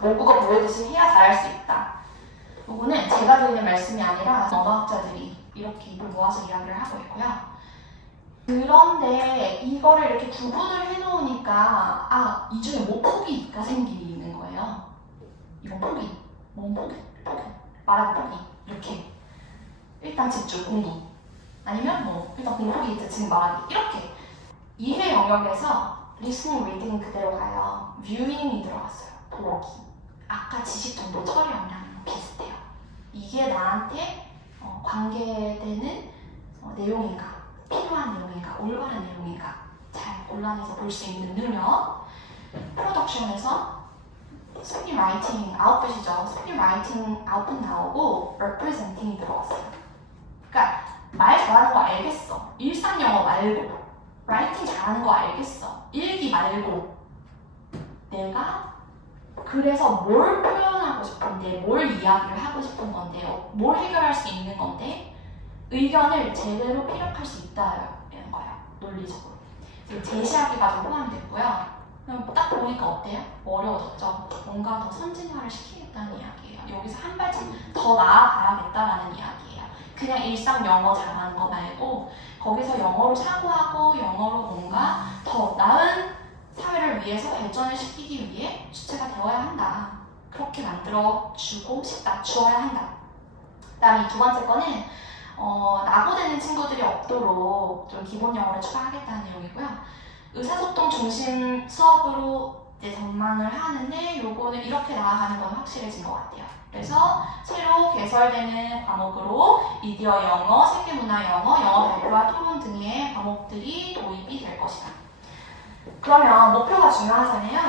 모국어 보여듯이 해야 잘할 수 있다. 이거는 제가 드리는 말씀이 아니라 언어학자들이 이렇게 입을 모아서 이야기를 하고 있고요. 그런데 이거를 이렇게 구분을 해놓으니까, 아, 이 중에 뭐 포기가 생기는 거예요. 이건 포기, 뭔 포기, 말하기 포기, 이렇게. 일단 집중, 공부. 아니면 뭐 일단 공포기 있죠, 지금 말하기. 이렇게 이해 영역에서 리스닝, 리딩 그대로 가요. 뷰잉이 들어갔어요. 보기. 아까 지식 정보 처리 역량이랑 비슷해요. 이게 나한테 관계되는 내용인가, 필요한 내용인가, 올바른 내용인가 잘 골라내서 볼 수 있는 능력. 프로덕션에서 스피킹 라이팅 아웃풋이죠. 스피킹 라이팅 아웃풋 나오고 representing이 들어갔어요. 그러니까 말 잘하는 거 알겠어. 일상 영어 말고. 라이팅 잘하는 거 알겠어. 일기 말고. 내가 그래서 뭘 표현하고 싶은데, 뭘 이야기를 하고 싶은 건데, 뭘 해결할 수 있는 건데, 의견을 제대로 피력할 수 있다는 거예요. 논리적으로. 지금 제시하기가 좀 포함됐고요. 그럼 딱 보니까 어때요? 어려워졌죠? 뭔가 더 선진화를 시키겠다는 이야기예요. 여기서 한 발짝 더 나아가야겠다라는 이야기예요. 그냥 일상 영어 잘하는 거 말고 거기서 영어로 사고하고 영어로 뭔가 더 나은 사회를 위해서 발전을 시키기 위해 주체가 되어야 한다. 그렇게 만들어주고 싶다. 주어야 한다. 그 다음에 두 번째 거는 낙오되는 친구들이 없도록 좀 기본 영어를 추가하겠다는 내용이고요. 의사소통 중심 수업으로 이제 전망을 하는데 요거는 이렇게 나아가는 건 확실해진 것 같아요. 그래서 새로 개설되는 과목으로 미디어 영어, 세계문화 영어, 영어 발표와 토론 등의 과목들이 도입이 될 것이다. 그러면 목표가 중요하잖아요.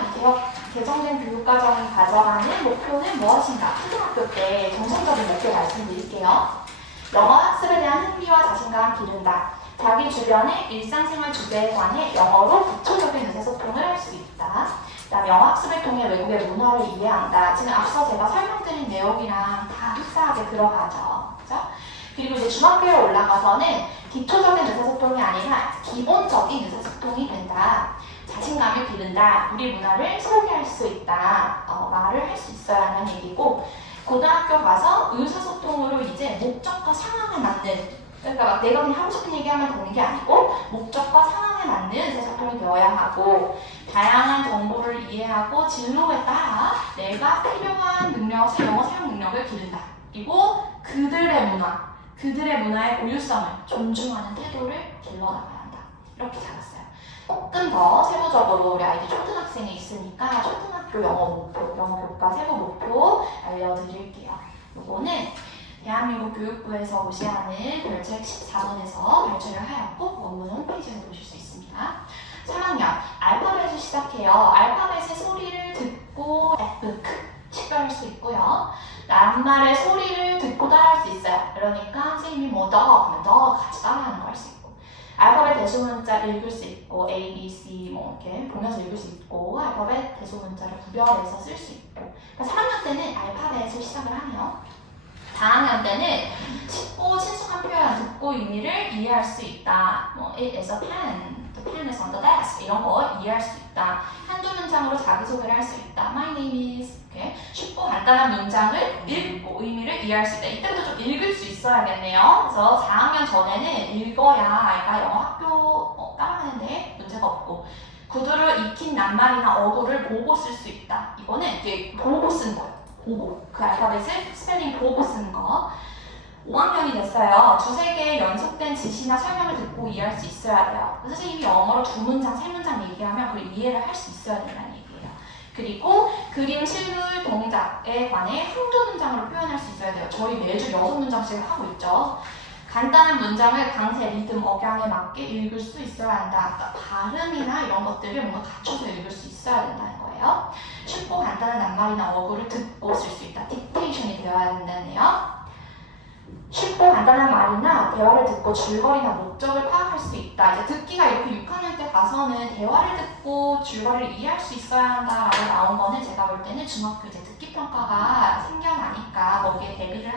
개정된 교육과정이 가져가는 목표는 무엇인가? 초등학교 때 정책적인 목표 말씀드릴게요. 영어 학습에 대한 흥미와 자신감 기른다. 자기 주변의 일상생활 주제에 관해 영어로 기초적인 의사소통을 할 수 있다. 그다음 영어 학습을 통해 외국의 문화를 이해한다. 지금 앞서 제가 설명드린 내용이랑 다 흡사하게 들어가죠. 그렇죠? 그리고 이제 중학교에 올라가서는 기초적인 의사소통이 아니라 기본적인 의사소통이 된다. 자신감을 기른다. 우리 문화를 소개할 수 있다. 말을 할 수 있어야 하는 얘기고, 고등학교 가서 의사소통으로 이제 목적과 상황에 맞는, 그러니까 막 내가 그냥 하고 싶은 얘기하면 되는 게 아니고 목적과 상황에 맞는 의사소통이 되어야 하고, 다양한 정보를 이해하고 진로에 따라 내가 필요한 영어 사용 능력을 기른다. 그리고 그들의 문화의 고유성을 존중하는 태도를 길러나가야 한다. 이렇게 잡았어요. 조금 더 세부적으로 우리 아이들 초등학생에 있으니까 초등학교 영어 목표, 영어 교과 세부 목표 알려드릴게요. 요거는 대한민국 교육부에서 고시하는 별책 14번에서 발췌를 하였고 원문 홈페이지에서 보실 수 있습니다. 3학년 알파벳을 시작해요. 알파벳의 소리를 듣고 F, 식별할 수 있고요. 낱말의 소리를 듣고 따라할 수 있어요. 그러니까 선생님이 뭐 더 하면 더 같이 따라하는 거 할 수 있고, 알파벳 대소문자 읽을 수 있고 A, B, C 뭐 이렇게 보면서 읽을 수 있고, 알파벳 대소문자를 구별해서 쓸 수 있고. 그러니까 3학년 때는 알파벳을 시작을 하네요. 4학년 때는 쉽고 친숙한 표현, 듣고 의미를 이해할 수 있다. 뭐 It is a pen, the pen is on the desk 이런 거 이해할 수 있다. 한두 문장으로 자기소개를 할 수 있다. My name is 이렇게 쉽고 간단한 문장을 읽고 의미를 이해할 수 있다. 이때부터 좀 읽을 수 있어야겠네요. 그래서 4학년 전에는 읽어야 아이가 영어 학교 따라가는데 문제가 없고, 구두를 익힌 낱말이나 어구를 보고 쓸 수 있다. 이거는 이제 보고 쓴 거예요. 보고. 그 알파벳을 스펠링 보고 쓰는 거. 5학년이 됐어요. 두세 개의 연속된 지시나 설명을 듣고 이해할 수 있어야 돼요. 선생님이 영어로 2문장, 3문장 얘기하면 그걸 이해를 할 수 있어야 된다는 얘기예요. 그리고 그림, 실물, 동작에 관해 한두 문장으로 표현할 수 있어야 돼요. 저희 매주 6문장씩 하고 있죠. 간단한 문장을 강세, 리듬, 억양에 맞게 읽을 수 있어야 한다. 그러니까 발음이나 이런 것들을 뭔가 갖춰서 읽을 수 있어야 된다는 거예요. 쉽고 간단한 낱말이나 어구를 듣고 쓸 수 있다. 딕테이션이 되어야 된다네요. 쉽고 간단한 말이나 대화를 듣고 줄거리나 목적을 파악할 수 있다. 이제 듣기가 이렇게 6학년 때 가서는 대화를 듣고 줄거리를 이해할 수 있어야 한다라고 나온 거는 제가 볼 때는 중학교 이제 듣기 평가가 생겨나니까 거기에 대비를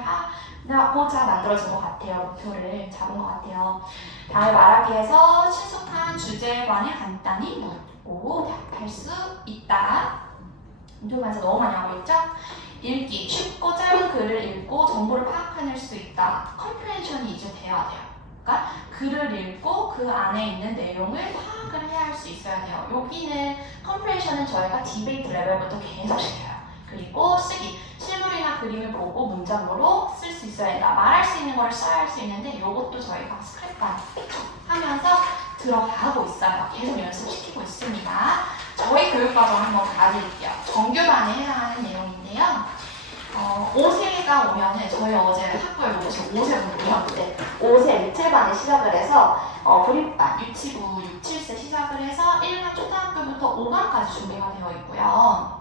하고자 만들어진 것 같아요. 목표를 잡은 것 같아요. 다음에 말하기에서 친숙한 주제에 관해 간단히 묻고 답할 수 있다. 인터뷰에서 너무 많이 하고 있죠? 읽기, 쉽고 짧은 글을 읽고 정보를 파악해낼 수 있다. 컴프레hen션이 이제 돼야 돼요. 그러니까 글을 읽고 그 안에 있는 내용을 파악을 해야 할 수 있어야 돼요. 여기는 컴프레hen션은 저희가 디베이트 레벨부터 계속 시켜요. 그리고 쓰기, 실물이나 그림을 보고 문장으로 쓸 수 있어야 된다. 말할 수 있는 걸 써야 할 수 있는데 이것도 저희가 스크랩 하면서 들어가고 있어요. 계속 연습시키고 있습니다. 저희 교육과정 한번 봐드릴게요. 정규반에 해당하는 내용인데요. 5세가 오면은 저희 어제 학교에 오신 5세분들이 오셨는데 5세 리틀반에 시작을 해서 브릿반, 유치부 6, 7세 시작을 해서 1반 초등학교부터 5반까지 준비가 되어 있고요.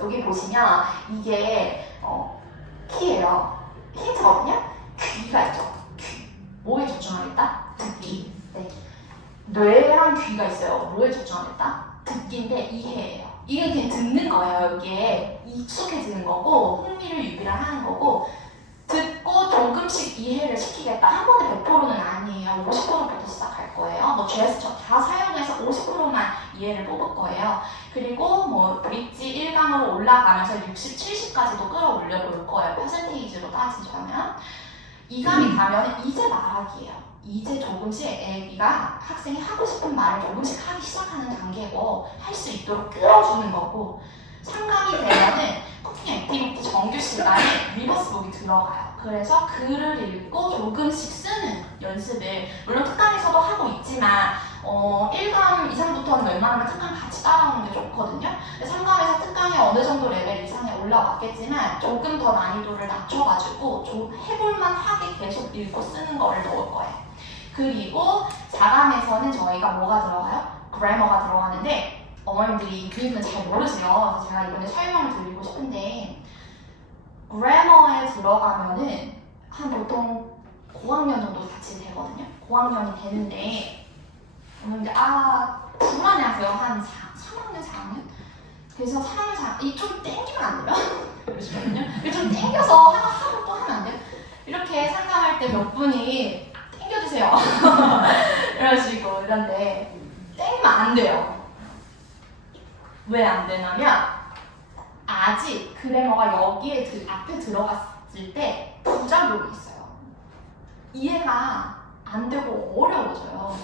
여기 보시면 이게 키예요. 힌트거든요. 귀가 있죠. 귀. 뭐에 집중하겠다? 듣기. 네. 뇌랑 귀가 있어요. 뭐에 집중하겠다? 듣기인데 이해예요. 이게 그냥 듣는 거예요. 이게 익숙해지는 거고 흥미를 유발하는 거고, 듣고 조금씩 이해를 시키겠다. 한 번에 100%는 아니에요. 50%부터 시작할 거예요. 뭐 제스처 다 사용해서 50%만 이해를 뽑을 거예요. 그리고 뭐 브릿지 1강으로 올라가면서 60, 70까지도 끌어올려 볼 거예요. 퍼센테이지로 따지자면. 2강이 가면 이제 말하기예요. 이제 조금씩 애기가 학생이 하고 싶은 말을 조금씩 하기 시작하는 단계고 할 수 있도록 끌어주는 거고 3강이 되면은 쿠킹 액티비티 정규 시간에 리버스북이 들어가요. 그래서 글을 읽고 조금씩 쓰는 연습을 물론 특강에서도 하고 있지만 1강 이상부터는 웬만하면 특강 같이 따라오는 게 좋거든요. 3강에서 특강이 어느 정도 레벨 이상에 올라왔겠지만 조금 더 난이도를 낮춰가지고 좀 해볼만 하게 계속 읽고 쓰는 거를 넣을 거예요. 그리고 4강에서는 저희가 뭐가 들어가요? 그래머가 들어가는데 어머님들이 이 부분은 잘 모르세요. 그래서 제가 이번에 설명을 드리고 싶은데 그래머에 들어가면은 한 보통 고학년 정도 같이 되거든요. 고학년이 되는데 어머님들 불안해하세요. 한 3학년, 4학년? 그래서 3학년, 4학년 이좀 땡기면 안 돼요? 그러시거든요. 좀 땡겨서 하나 하고 또 하면 안 돼요? 이렇게 상담할 때 몇 분이 땡겨주세요. 이러시고 이런데 땡기면 안 돼요. 왜 안 되냐면 아직 그래머가 여기에 앞에 들어갔을 때 부작용이 있어요. 이해가 안 되고 어려워져요.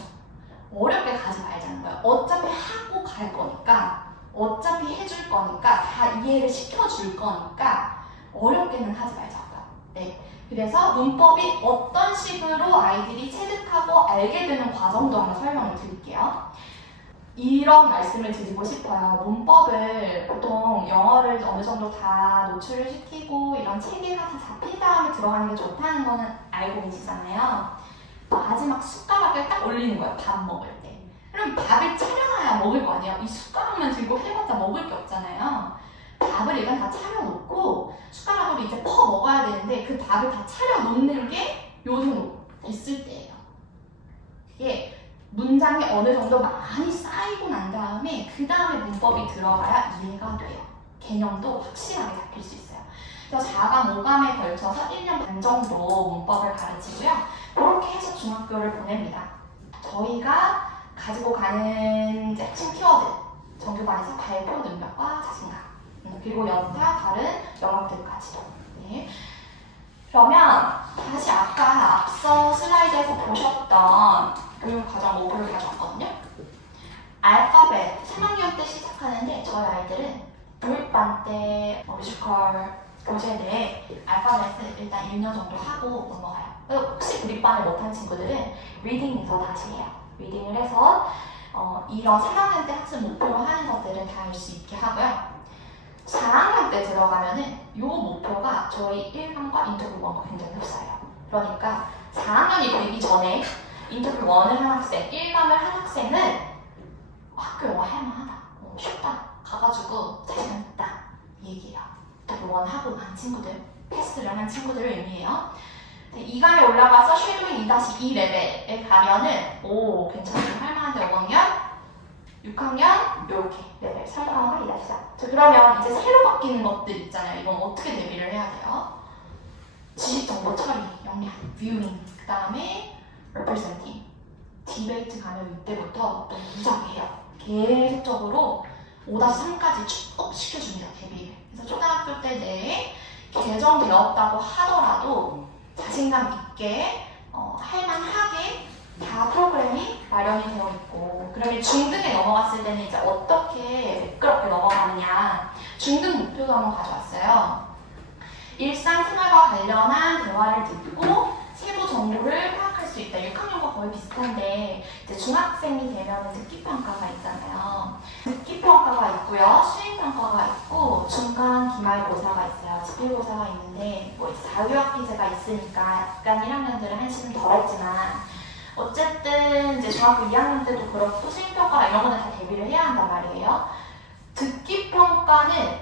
어렵게 가지 말자는 거예요. 어차피 하고 갈 거니까 어차피 해줄 거니까 다 이해를 시켜줄 거니까 어렵게는 하지 말자고요. 네. 그래서 문법이 어떤 식으로 아이들이 체득하고 알게 되는 과정도 한번 설명을 드릴게요. 이런 말씀을 드리고 싶어요. 문법을 보통 영어를 어느 정도 다 노출을 시키고 이런 체계가 다 잡힌 다음에 들어가는 게 좋다는 거는 알고 계시잖아요. 마지막 숟가락을 딱 올리는 거예요. 밥 먹을 때. 그럼 밥을 차려놔야 먹을 거 아니에요. 이 숟가락만 들고 해봤자 먹을 게 없잖아요. 밥을 일단 다 차려놓고 숟가락으로 이제 퍼 먹어야 되는데 그 밥을 다 차려놓는 게 요 정도 됐을 때예요. 이게 문장이 어느 정도 많이 쌓이고 난 다음에 그 다음에 문법이 들어가야 이해가 돼요. 개념도 확실하게 잡힐 수 있어요. 그래서 4강, 5강에 걸쳐서 1년 반 정도 문법을 가르치고요. 그렇게 해서 중학교를 보냅니다. 저희가 가지고 가는 이제 핵심 키워드, 정규반에서 발표 능력과 자신감, 그리고 연타, 다른 영역들까지도. 네. 그러면 다시 아까 앞서 슬라이드에서 보셨던 교육과정 목표를 가져왔거든요. 알파벳 3학년 때 시작하는데 저희 아이들은 교육반 때 뮤지컬 교재에 대해 알파벳을 일단 1년 정도 하고 넘어가요. 혹시 구립반을 못한 친구들은 리딩에서 다시 해요. 리딩을 해서 이런 3학년 때 학습 목표로 하는 것들은 다 할 수 있게 하고요. 4학년 때 들어가면은 이 목표가 저희 1강과 인터뷰 1과 굉장히 흡사해요. 그러니까 4학년이 되기 전에 인터뷰 1을 한 학생, 1강을 한 학생은 학교 영어 할만하다, 쉽다, 가가지고 자신감 있다 얘기해요. 인터뷰 1 하고 간 친구들, 패스를 한 친구들을 의미해요. 2강에 올라가서 쉐도잉 2-2 레벨에 가면은 괜찮아, 할만한데 5학년 6학년 이렇게 레벨 3강으로 이해하시죠. 자, 그러면 이제 새로 바뀌는 것들 있잖아요. 이건 어떻게 대비를 해야 돼요? 지식 정보 처리, 역량, viewing, 그 다음에 representing, 디베이트 가면 이때부터 또 무지하게 해요. 계속적으로 5-3까지 쭉 시켜줍니다. 대비를. 그래서 초등학교 때 내에 개정되었다고 하더라도 자신감 있게 할만하게 다 프로그램이 마련이 되어 있고, 그러면 중등에 넘어갔을 때는 이제 어떻게 매끄럽게 넘어가느냐, 중등 목표도 한번 가져왔어요. 일상생활과 관련한 대화를 듣고 세부 정보를 파악할 수 있다. 6학년과 거의 비슷한데 이제 중학생이 되면 듣기평가가 있잖아요. 듣기평가가 있고요, 수행평가가 있고, 중간 기말고사가 있어요. 지필고사가 있는데 뭐 이제 자유학기제가 있으니까 약간 1학년들은 한시름 덜했지만 어쨌든 이제 중학교 2학년 때도 그렇고 수행평가나 이런 거는 다 대비를 해야 한단 말이에요. 듣기평가는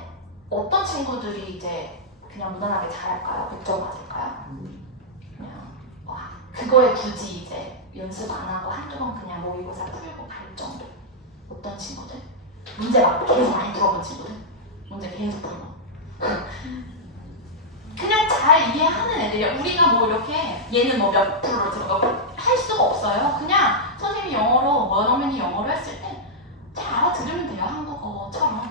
어떤 친구들이 이제 그냥 무난하게 잘할까요? 100점 맞을까요? 그냥 그거에 굳이 이제 연습 안 하고 한두 번 그냥 모의고사 풀고 갈 정도. 어떤 친구들? 문제 막 계속 많이 들어본 친구들? 문제 계속 풀고 그냥 잘 이해 이해하는 애들이야. 우리가 뭐 이렇게 얘는 뭐 몇 프로를 들어가고 할 수가 없어요. 그냥 선생님이 영어로 원어민이 영어로 했을 때 잘 알아들으면 돼요. 한국어처럼.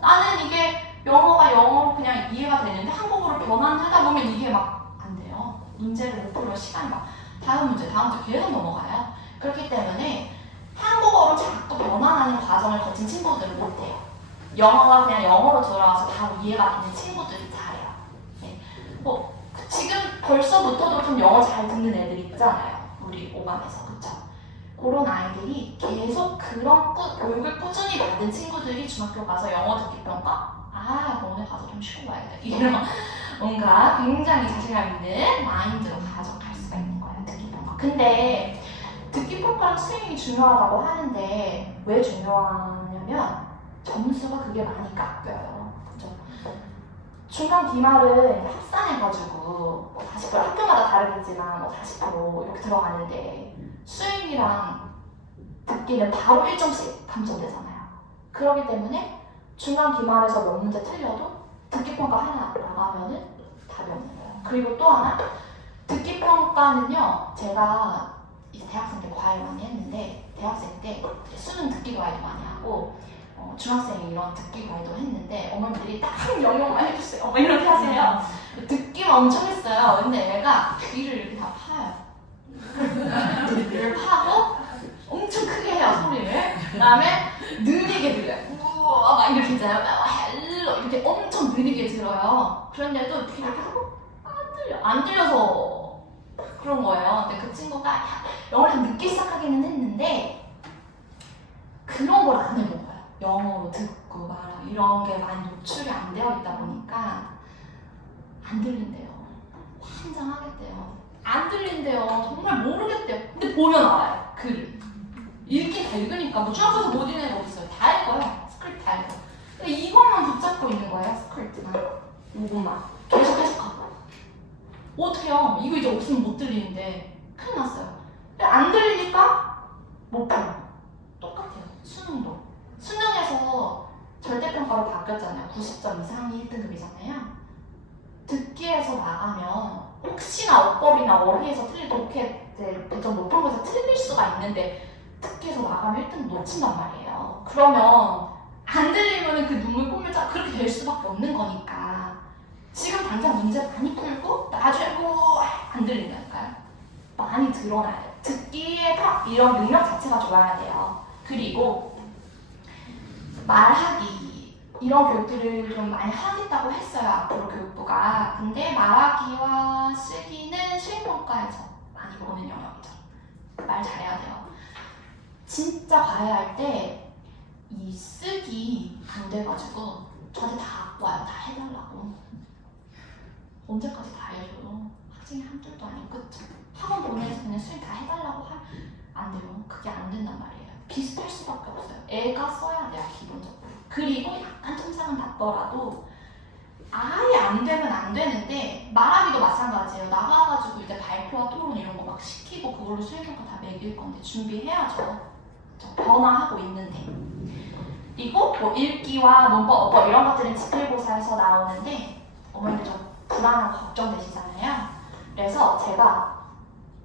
나는 이게 영어가 영어로 그냥 이해가 되는데 한국어로 변환하다 보면 이게 막 안 돼요. 문제를 못 풀어 시간이 막 다음 문제 계속 넘어가요. 그렇기 때문에 한국어로 자꾸 변환하는 과정을 거친 친구들은 못해요. 영어가 그냥 영어로 들어와서 바로 이해가 되는 친구들이 잘해요. 네. 지금 벌써부터도 좀 영어 잘 듣는 애들 있잖아요. 우리 오감에서. 그쵸? 그런 아이들이 계속 그런 교육을 꾸준히 받은 친구들이 중학교 가서 영어 듣기 평가? 너네 가서 좀 쉬고 와야겠다. 이런 뭔가 굉장히 자신감 있는 마인드로 가져갈 수가 있는 거예요. 듣기 평가. 근데 듣기 평가랑 스윙이 중요하다고 하는데 왜 중요하냐면 점수가 그게 많이 깎여요. 그죠? 중간 기말을 합산해가지고 40% 학교마다 다르겠지만 40% 이렇게 들어가는데 스윙이랑 듣기는 바로 1점씩 감점되잖아요. 그렇기 때문에 중간 기말에서 몇 문제 틀려도 듣기 평가 하나 나가면은 답이 없는 거예요. 그리고 또 하나 듣기 평가는요, 제가 이제 대학생 때 과외 많이 했는데 대학생 때 수능 듣기 과외도 많이 하고 중학생이 이런 듣기 과외도 했는데 어머니들이 딱 영어만 해주세요. 뭐 이렇게 하세요. 듣기만 엄청 했어요. 근데 얘가 귀를 이렇게 다 파요. 귀를 파고 엄청 크게 해요, 소리를. 그 다음에 느리게 들려요. 우와 막 이렇게 있잖아요. 헬로 이렇게 엄청 느리게 들어요. 그런데도 귀를 이렇게 하고 안 들려서 그런 거예요. 근데 그 친구가 영어를 좀 늦게 시작하기는 했는데 그런 걸 안 해본 거예요. 영어로 듣고 말하고 이런 게 많이 노출이 안 되어 있다 보니까 안 들린대요. 환장하겠대요. 안 들린대요. 정말 모르겠대요. 근데 보면 알아요. 글을. 읽긴 다 읽으니까 뭐 중학교에서 못 읽는 애가 어딨어요. 다 읽어요. 스크립트 다 읽어. 근데 이것만 붙잡고 있는 거예요. 스크립트만. 요것만. 계속 해석하고. 어떡해요. 이거 이제 없으면 못 들리는데 큰일 났어요. 근데 안 들리니까 못 풀어요. 똑같아요. 수능도. 수능에서 절대평가로 바뀌었잖아요. 90점 이상이 1등급이잖아요. 듣기에서 나가면 혹시나 어법이나 어휘에서 이렇게 좀 높은 곳에서 틀릴 수가 있는데 듣기에서 나가면 1등급 놓친단 말이에요. 그러면 안 들리면 그 눈물 콧물자 그렇게 될 수밖에 없는 거니까 지금 당장 문제 많이 풀고 나중에 안 들린다니까요. 많이 드러나야 돼요. 듣기의 이런 능력 자체가 좋아야 돼요. 그리고 말하기 이런 교육들을 좀 많이 하겠다고 했어요. 앞으로 교육부가. 근데 말하기와 쓰기는 수행평가에서 많이 보는 영역이죠. 말 잘해야 돼요. 진짜 과외할 때 이 쓰기 안 돼가지고 저한테 다 와요. 다 해달라고. 언제까지 다 해줘요? 학생이 한둘도 아니고 그쵸? 학원 보내서 그냥 수행 다 해달라고 안 돼요. 그게 안 된단 말이에요. 비슷할 수밖에 없어요. 애가 써야 돼요. 기본적으로. 그리고 약간 통상은 낮더라도 아예 안 되면 안 되는데 말하기도 마찬가지예요. 나가가지고 이제 발표와 토론 이런 거 막 시키고 그걸로 수행평가 다 매길 건데 준비해야죠. 변화하고 있는데. 그리고 뭐 읽기와 문법, 어법 이런 것들은 지필고사에서 나오는데 어머니들 좀 불안하고 걱정되시잖아요. 그래서 제가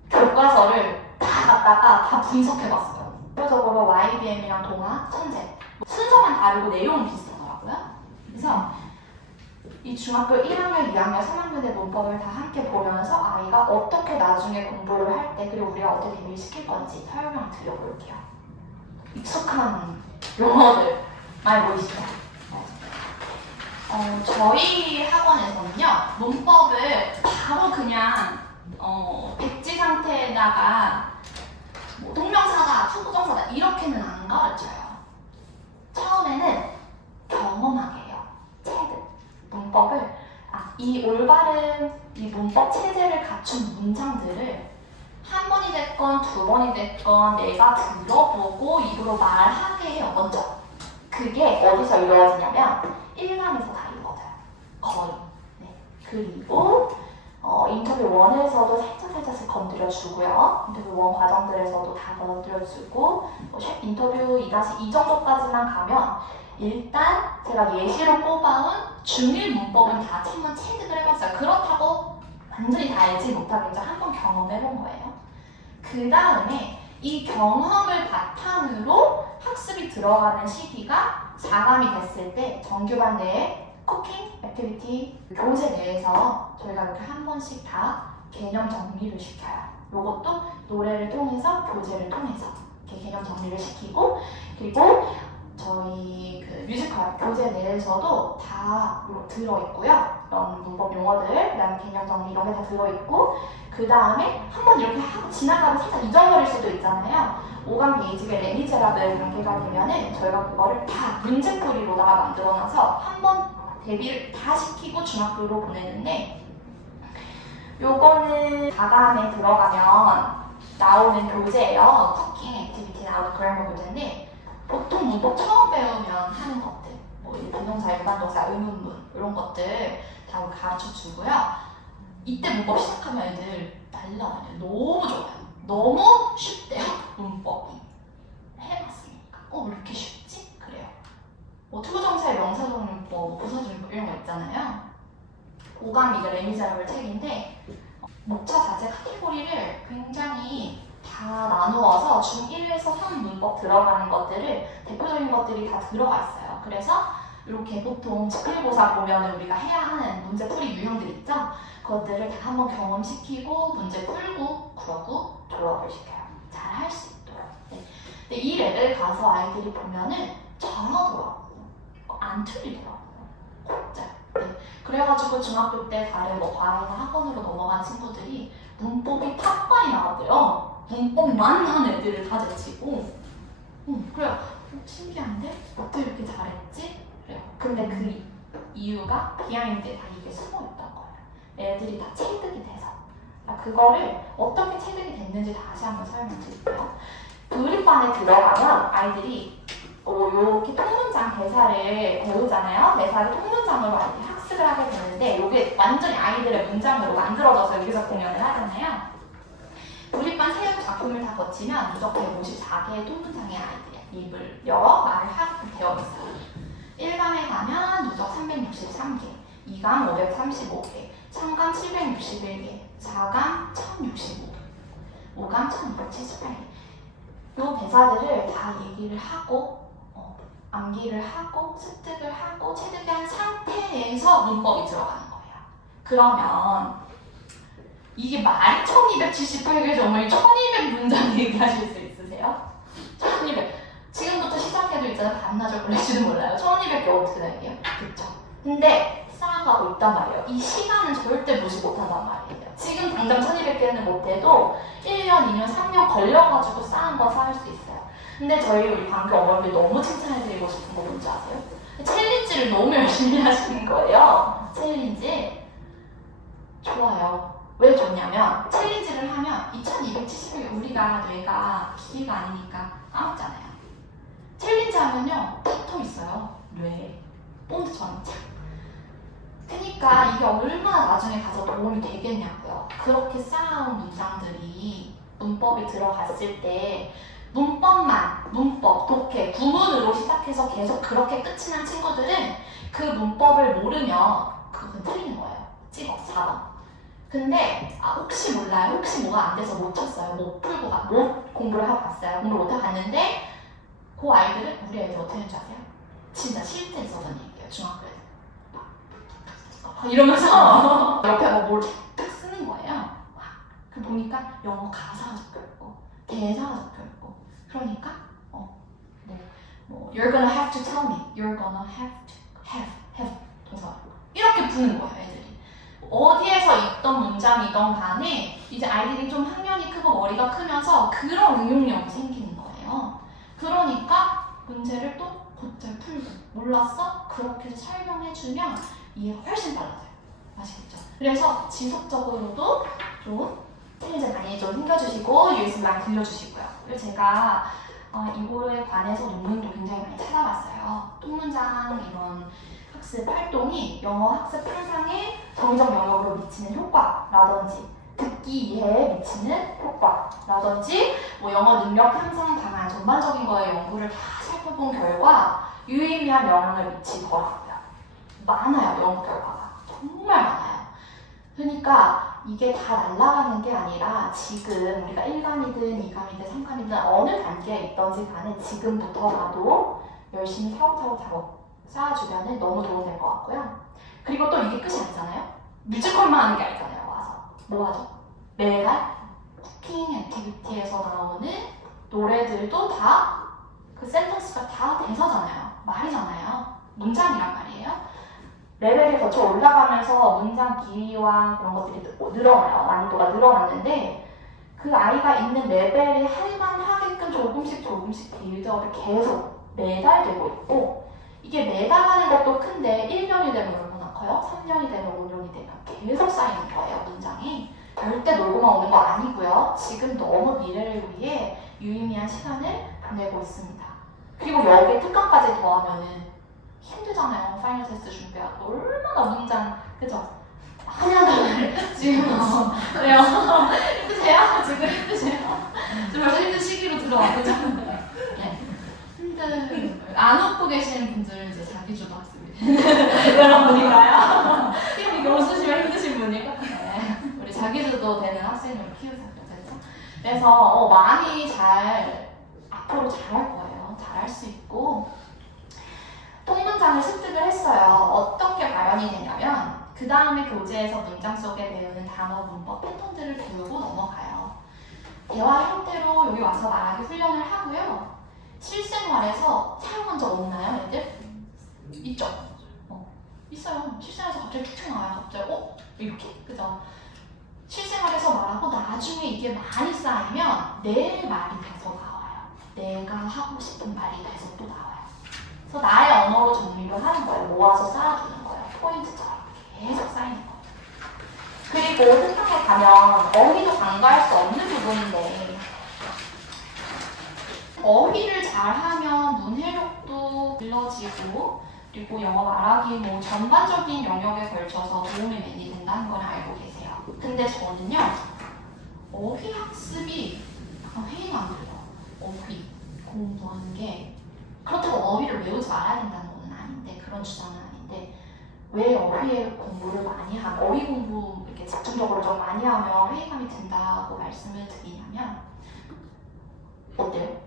교과서를 다 갖다가 다 분석해봤어요. 대표적으로 YBM이랑 동화, 천재 순서만 다르고 내용은 비슷하더라고요. 그래서 이 중학교 1학년, 2학년, 3학년의 문법을 다 함께 보면서 아이가 어떻게 나중에 공부를 할 때 그리고 우리가 어떻게 대비를 시킬 건지 설명을 드려볼게요. 익숙한 용어들 많이 보이시죠? 저희 학원에서는요 문법을 바로 그냥 백지 상태에다가 뭐 동명사다, 투부정사다 이렇게는 안 가르쳐요. 처음에는 경험하게 해요. 체득 문법을 이 올바른 이 문법 체제를 갖춘 문장들을 한 번이 됐건 두 번이 됐건 내가 들어보고 입으로 말하게 해요. 먼저 그게 어디서 이루어지냐면 1강에서 다 이루어져요. 거의. 네. 그리고 인터뷰 1에서도 살짝 건드려주고요. 인터뷰 1 과정들에서도 다 건드려주고 인터뷰 2-2 정도까지만 가면 일단 제가 예시로 꼽아온 중1 문법은 다 한번 체득을 해봤어요. 그렇다고 완전히 다 알지 못하겠죠. 한번 경험해본 거예요. 그 다음에 이 경험을 바탕으로 학습이 들어가는 시기가 4감이 됐을 때 정규반 내에 쿠킹, 액티비티, 교재 내에서 저희가 이렇게 한 번씩 다 개념 정리를 시켜요. 이것도 노래를 통해서, 교재를 통해서 이렇게 개념 정리를 시키고, 그리고 저희 그 뮤지컬 교재 내에서도 다 들어있고요. 이런 문법 용어들, 그 다음에 개념 정리 이런 게 다 들어있고, 그 다음에 한번 이렇게 하고 지나가면 살짝 잊어버릴 수도 있잖아요. 5강 베이직의 레미제라블 단계가 되면은 저희가 그거를 다 문제풀이로다가 만들어놔서 한번 대비를 다 시키고 중학교로 보내는데, 요거는 4강에 들어가면 나오는 교재예요. 쿠킹, 액티비티 나오는 그래머 교재인데, 보통 문법 처음 배우면 하는 것들, 뭐 비동사, 일반동사, 의문문 이런 것들 다 가르쳐 주고요. 이때 문법 시작하면 애들 날라다녀요. 너무 좋아요. 너무 쉽대요. 문법이. 해봤으니까. 왜 이렇게 쉽지? 그래요. 뭐 투부정사의 명사적용법, 뭐 부사적용법 이런 거 있잖아요. 5강 이게 레미제라블 책인데 목차 자체 카테고리를 굉장히 다 나누어서 중1에서 3 문법 들어가는 것들을 대표적인 것들이 다 들어가 있어요. 그래서 이렇게 보통 집필고사 보면 우리가 해야 하는 문제풀이 유형들 있죠? 그것들을 다 한번 경험시키고 문제 풀고 그러고 졸업을 시켜요. 잘 할 수 있도록. 네. 근데 이 레벨 가서 아이들이 보면은 잘하더라고요. 안 틀리더라고요. 곧잘. 네. 그래가지고 중학교 때 다른 뭐 과외나 학원으로 넘어간 친구들이 문법이 탑5 나왔대요. 문법만 한 애들을 다 제치고. 그래요. 신기한데? 어떻게 이렇게 잘했지? 그래요. 근데 그 이유가 비하인드에 다 이게 숨어 있던 거예요. 애들이 다 체득이 돼서. 그거를 어떻게 체득이 됐는지 다시 한번 설명드릴게요. 교육반에 들어가면 아이들이 이렇게 통문장 대사를 배우잖아요. 대사를 통문장으로 아이들이 학습을 하게 되는데 이게 완전히 아이들의 문장으로 만들어져서 여기서 공연을 하잖아요. 교육반 세 작품을 다 거치면 누적 154개의 통문장의 아이들이 입을 열어 말을 하게 되어 있어요. 1감에 가면 누적 363개, 2감 535개, 3감 761개, 4감 1065개, 5감 1278개. 이 대사들을 다 얘기를 하고 암기를 하고 습득을 하고 체득한 상태에서 문법이 들어가는 거예요. 그러면 이게 말이 1278개 정말 1200문장 얘기하실 수 있으세요? 1200. 지금부터 시작해도 있잖아요. 반나절 걸릴지도 몰라요. 1200개 어떻게 될게요? 그쵸? 근데 쌓아가고 있단 말이에요. 이 시간은 절대 무시 못한단 말이에요. 지금 당장 1200개는 못해도 1년, 2년, 3년 걸려가지고 쌓은 거 쌓을 수 있어요. 근데 저희 우리 방교 어머니들 너무 칭찬해드리고 싶은 거 뭔지 아세요? 챌린지를 너무 열심히 하시는 거예요. 챌린지. 좋아요. 왜 좋냐면 챌린지를 하면 2270개 우리가 뇌가 기계가 아니니까 까먹잖아요. 챌린지 하면요 붙어 있어요. 뇌에. 본드처럼. 그러니까 이게 얼마나 나중에 가서 도움이 되겠냐고요. 그렇게 쌓아온 문장들이 문법이 들어갔을 때 문법만, 문법, 독해, 구문으로 시작해서 계속 그렇게 끝이 난 친구들은 그 문법을 모르면 그건 틀리는 거예요. 찍어, 4번. 근데 혹시 몰라요. 혹시 뭐가 안 돼서 못 쳤어요. 못 풀고 못 공부를 하고 갔어요. 공부를 못하고 갔는데 그 아이들은 우리 애들 어떻게 하는지 아세요? 진짜 실제 있었던 얘기예요. 중학교 때. 이러면서 옆에 뭘 탁 쓰는 거예요. 그 보니까 영어 가사가 적혀있고 대사가 적혀있고 그러니까 You're gonna have to tell me. You're gonna have to have 동사 이렇게 부는 거예요. 애들이 어디에서 있던 문장이던 간에 이제 아이들이 좀 학년이 크고 머리가 크면서 그런 응용력이 생기는 거예요. 그러니까 문제를 또 곧잘 풀고 몰랐어? 그렇게 해서 설명해주면 이해가 훨씬 빨라져요. 아시겠죠? 그래서 지속적으로도 좀 챌린지 많이 좀 챙겨주시고 USB 많이 들려주시고요. 그리고 제가 이거에 관해서 논문도 굉장히 많이 찾아봤어요. 통문장 이런 학습 활동이 영어 학습 향상에 정의적 영역으로 미치는 효과라든지 듣기 이해에 미치는 효과라든지 뭐 영어 능력 향상 방안 전반적인 거에 연구를 다 살펴본 결과 유의미한 영향을 미치더라고요. 많아요. 연구 결과가. 정말 많아요. 그러니까 이게 다 날아가는 게 아니라 지금 우리가 1감이든 2감이든 3감이든 어느 단계에 있던지 간에 지금부터라도 열심히 차곡차곡 쌓아주면 너무 도움이 될 것 같고요. 그리고 또 이게 끝이 아니잖아요. 뮤지컬만 하는 게 아니잖아요. 와서 뭐 하죠? 매달 쿠킹 액티비티에서 나오는 노래들도 다 그 센텐스가 다 대사잖아요. 말이잖아요. 문장이란 말이에요. 레벨이 거쳐 올라가면서 문장 길이와 그런 것들이 늘어나요. 난이도가 늘어났는데 그 아이가 있는 레벨이 할만하게끔 조금씩 빌드업이 계속 매달 되고 있고, 이게 매달 하는 것도 큰데 1년이 되면 얼마나 커요? 3년이 되면 5년이 되면 계속 쌓이는 거예요. 문장이 절대 놀고만 오는 거 아니고요. 지금 너무 미래를 위해 유의미한 시간을 보내고 있습니다. 그리고 여기에 특강까지 더하면은 힘들잖아요. 파이널 테스트 준비하고 얼마나 문장, 그죠? 하나를 지금 왜요? 힘드세요? 지금 힘드세요? 지금 벌써 힘든 시기로 들어와, 그죠? 네. 안 웃고 계시는 분들은 이제 자기주도 학습이 이런 분인가요? 이거 웃으시면 힘드신 분이고, 네. 우리 자기주도 되는 학생을 키우자, 그죠? 그래서 많이 앞으로 잘할 거예요. 잘할 수 있고, 통문장을 습득을 했어요. 어떻게 발현이 되냐면 그 다음에 교재에서 문장 속에 배우는 단어, 문법, 패턴들을 배우고 넘어가요. 대화 형태로 여기 와서 말하기 훈련을 하고요. 실생활에서 사용한 적 없나요, 애들? 있죠? 있어요. 실생활에서 갑자기 툭 튀어나와요. 갑자기 이렇게? 그죠? 실생활에서 말하고 나중에 이게 많이 쌓이면 내 말이 돼서 나와요. 내가 하고 싶은 말이 돼서 또 나와요. 그래서 나의 언어로 정리를 하는 거예요. 모아서 쌓아주는 거예요. 포인트처럼 계속 쌓이는 거예요. 그리고 특강에 가면 어휘도 간과할 수 없는 부분인데, 어휘를 잘하면 문해력도 길러지고, 그리고 영어 말하기 뭐 전반적인 영역에 걸쳐서 도움이 많이 된다는 걸 알고 계세요. 근데 저는요, 어휘 학습이 약간 회의가 안 들어요. 어휘 공부하는 게 그렇다고 어휘를 외우지 말아야 된다는 건 아닌데, 그런 주장은 아닌데, 왜 어휘의 공부를 많이 하면, 어휘 공부 이렇게 집중적으로 좀 많이 하면 회의감이 든다고 말씀을 드리냐면, 어때요?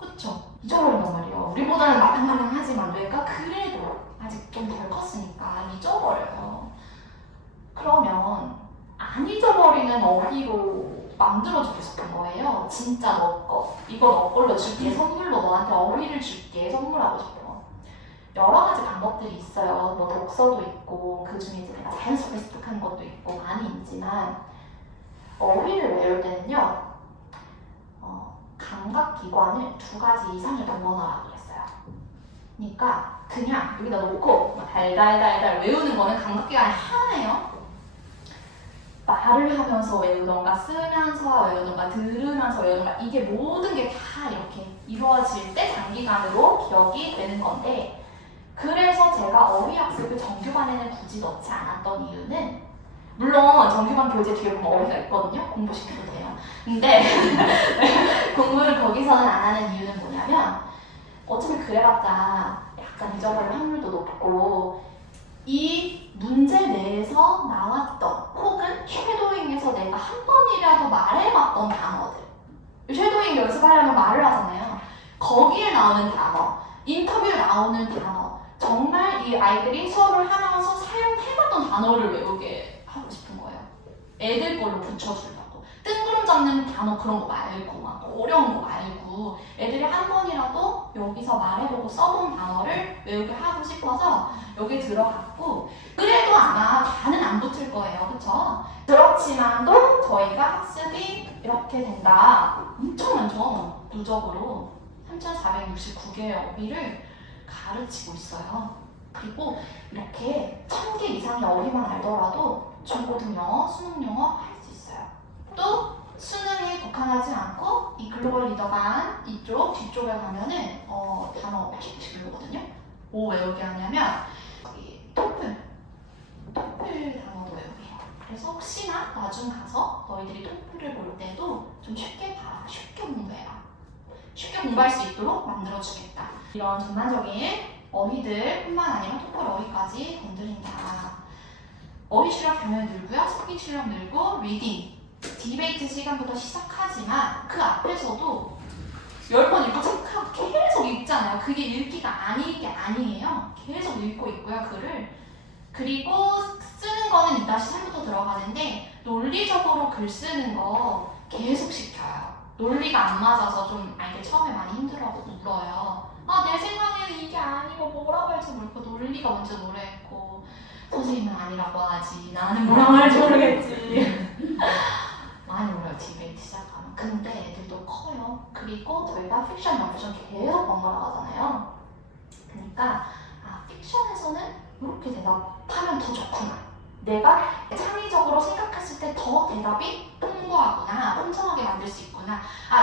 그쵸? 잊어버린단 말이에요. 우리보다는 말랑말랑하지만 뇌가 그래도 아직 좀 덜 컸으니까 잊어버려요. 그러면 안 잊어버리는 어휘로 만들어주고 싶은 거예요. 진짜 너 거. 이거 너 걸로 줄게. 선물로 너한테 어휘를 줄게. 선물하고 싶어. 여러 가지 방법들이 있어요. 뭐 독서도 있고, 그 중에 이제 내가 자연스럽게 습득하는 것도 있고 많이 있지만, 어휘를 외울 때는요, 감각기관을 2가지 이상을 동원하라고 그랬어요. 그러니까 그냥 여기다 놓고 달달달달 외우는 거는 감각기관이 하나예요. 말을 하면서 외우던가, 쓰면서 외우던가, 들으면서 외우던가, 이게 모든 게 다 이렇게 이루어질 때 장기간으로 기억이 되는 건데, 그래서 제가 어휘학습을 정규반에는 굳이 넣지 않았던 이유는, 물론 정규반 교재 뒤에 보면 어휘가 있거든요. 공부시켜도 돼요. 근데 공부를 거기서는 안 하는 이유는 뭐냐면, 어차피 그래봤자 약간 잊어버릴 확률도 높고, 이 문제 내에서 나왔던 혹은 쉐도잉에서 내가 한 번이라도 말해봤던 단어들, 쉐도잉 연습하려면 말을 하잖아요. 거기에 나오는 단어, 인터뷰에 나오는 단어, 정말 이 아이들이 수업을 하면서 사용해봤던 단어를 외우게 하고 싶은 거예요. 애들 걸로 붙여주려고. 뜬구름 잡는 단어 그런 거 말고, 막 어려운 거 말고, 애들이 한 번이라도 여기서 말해보고 써본 단어를 외우게 하고 싶어서 여기 들어갔고, 그래도 아마 다는 안 붙을 거예요. 그쵸? 그렇지만도 저희가 학습이 이렇게 된다. 엄청 많죠. 누적으로 3,469개의 어휘를 가르치고 있어요. 그리고 이렇게 1000개 이상의 어휘만 알더라도 중고등 영어, 수능 영어 할 수 있어요. 또 수능에 국한하지 않고 이 글로벌 리더반 이쪽 뒤쪽에 가면은 단어 80개씩 외우거든요. 뭐 외우게 하냐면 토플 단어도 외우게 해요. 그래서 혹시나 나중 가서 너희들이 토플을 볼 때도 좀 쉽게 봐라. 쉽게 공부해라. 쉽게 공부할 수 있도록 만들어주겠다. 이런 전반적인 어휘들 뿐만 아니라 토플 어휘까지 건드린다. 어휘 실력 당연히 늘고요. 스피킹 실력 늘고 리딩, 디베이트 시간부터 시작하지만 그 앞에서도 10번 읽고 체크하고 계속 읽잖아요. 그게 읽기가 아닌 게 아니에요. 계속 읽고 있고요, 글을. 그리고 쓰는 거는 2-3부터 들어가는데 논리적으로 글 쓰는 거 계속 시켜요. 논리가 안 맞아서 좀 이게 처음에 많이 힘들어하고 울어요. 내 생각에는 이게 아니고 뭐라고 할지 모르고 논리가 먼저 노래했고 선생님은 아니라고 하지 나는 뭐라고 할지 모르겠지. 많이 울어요, 디베이트 시작하면. 근데 애들도 커요. 그리고 저희가 픽션, non-픽션 계속 번갈아 가잖아요. 그러니까 픽션에서는 이렇게 대답하면 더 좋구나. 내가 창의적으로 생각했을 때 더 대답이 풍부하구나, 풍성하게 만들 수 있구나.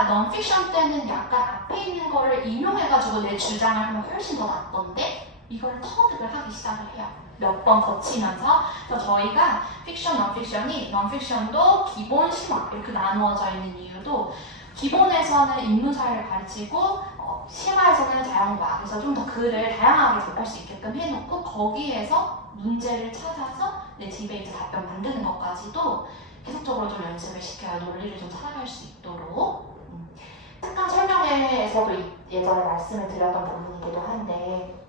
non-픽션 때는 약간 앞에 있는 거를 인용해가지고 내 주장을 하면 훨씬 더 낫던데 이걸 터득을 하기 시작을 해요. 몇 번 거치면서. 그래서 저희가 픽션, non-픽션이 non-픽션도 기본, 심화 이렇게 나누어져 있는 이유도 기본에서는 인문사회를 가르치고 심화에서는 자연과학, 그래서 좀 더 글을 다양하게 접할 수 있게끔 해놓고 거기에서 문제를 찾아서 내 디베이트 답변 만드는 것까지도 계속적으로 좀 연습을 시켜요. 논리를 좀 찾아갈 수 있도록. 특강 설명회에서도 예전에 말씀을 드렸던 부분이기도 한데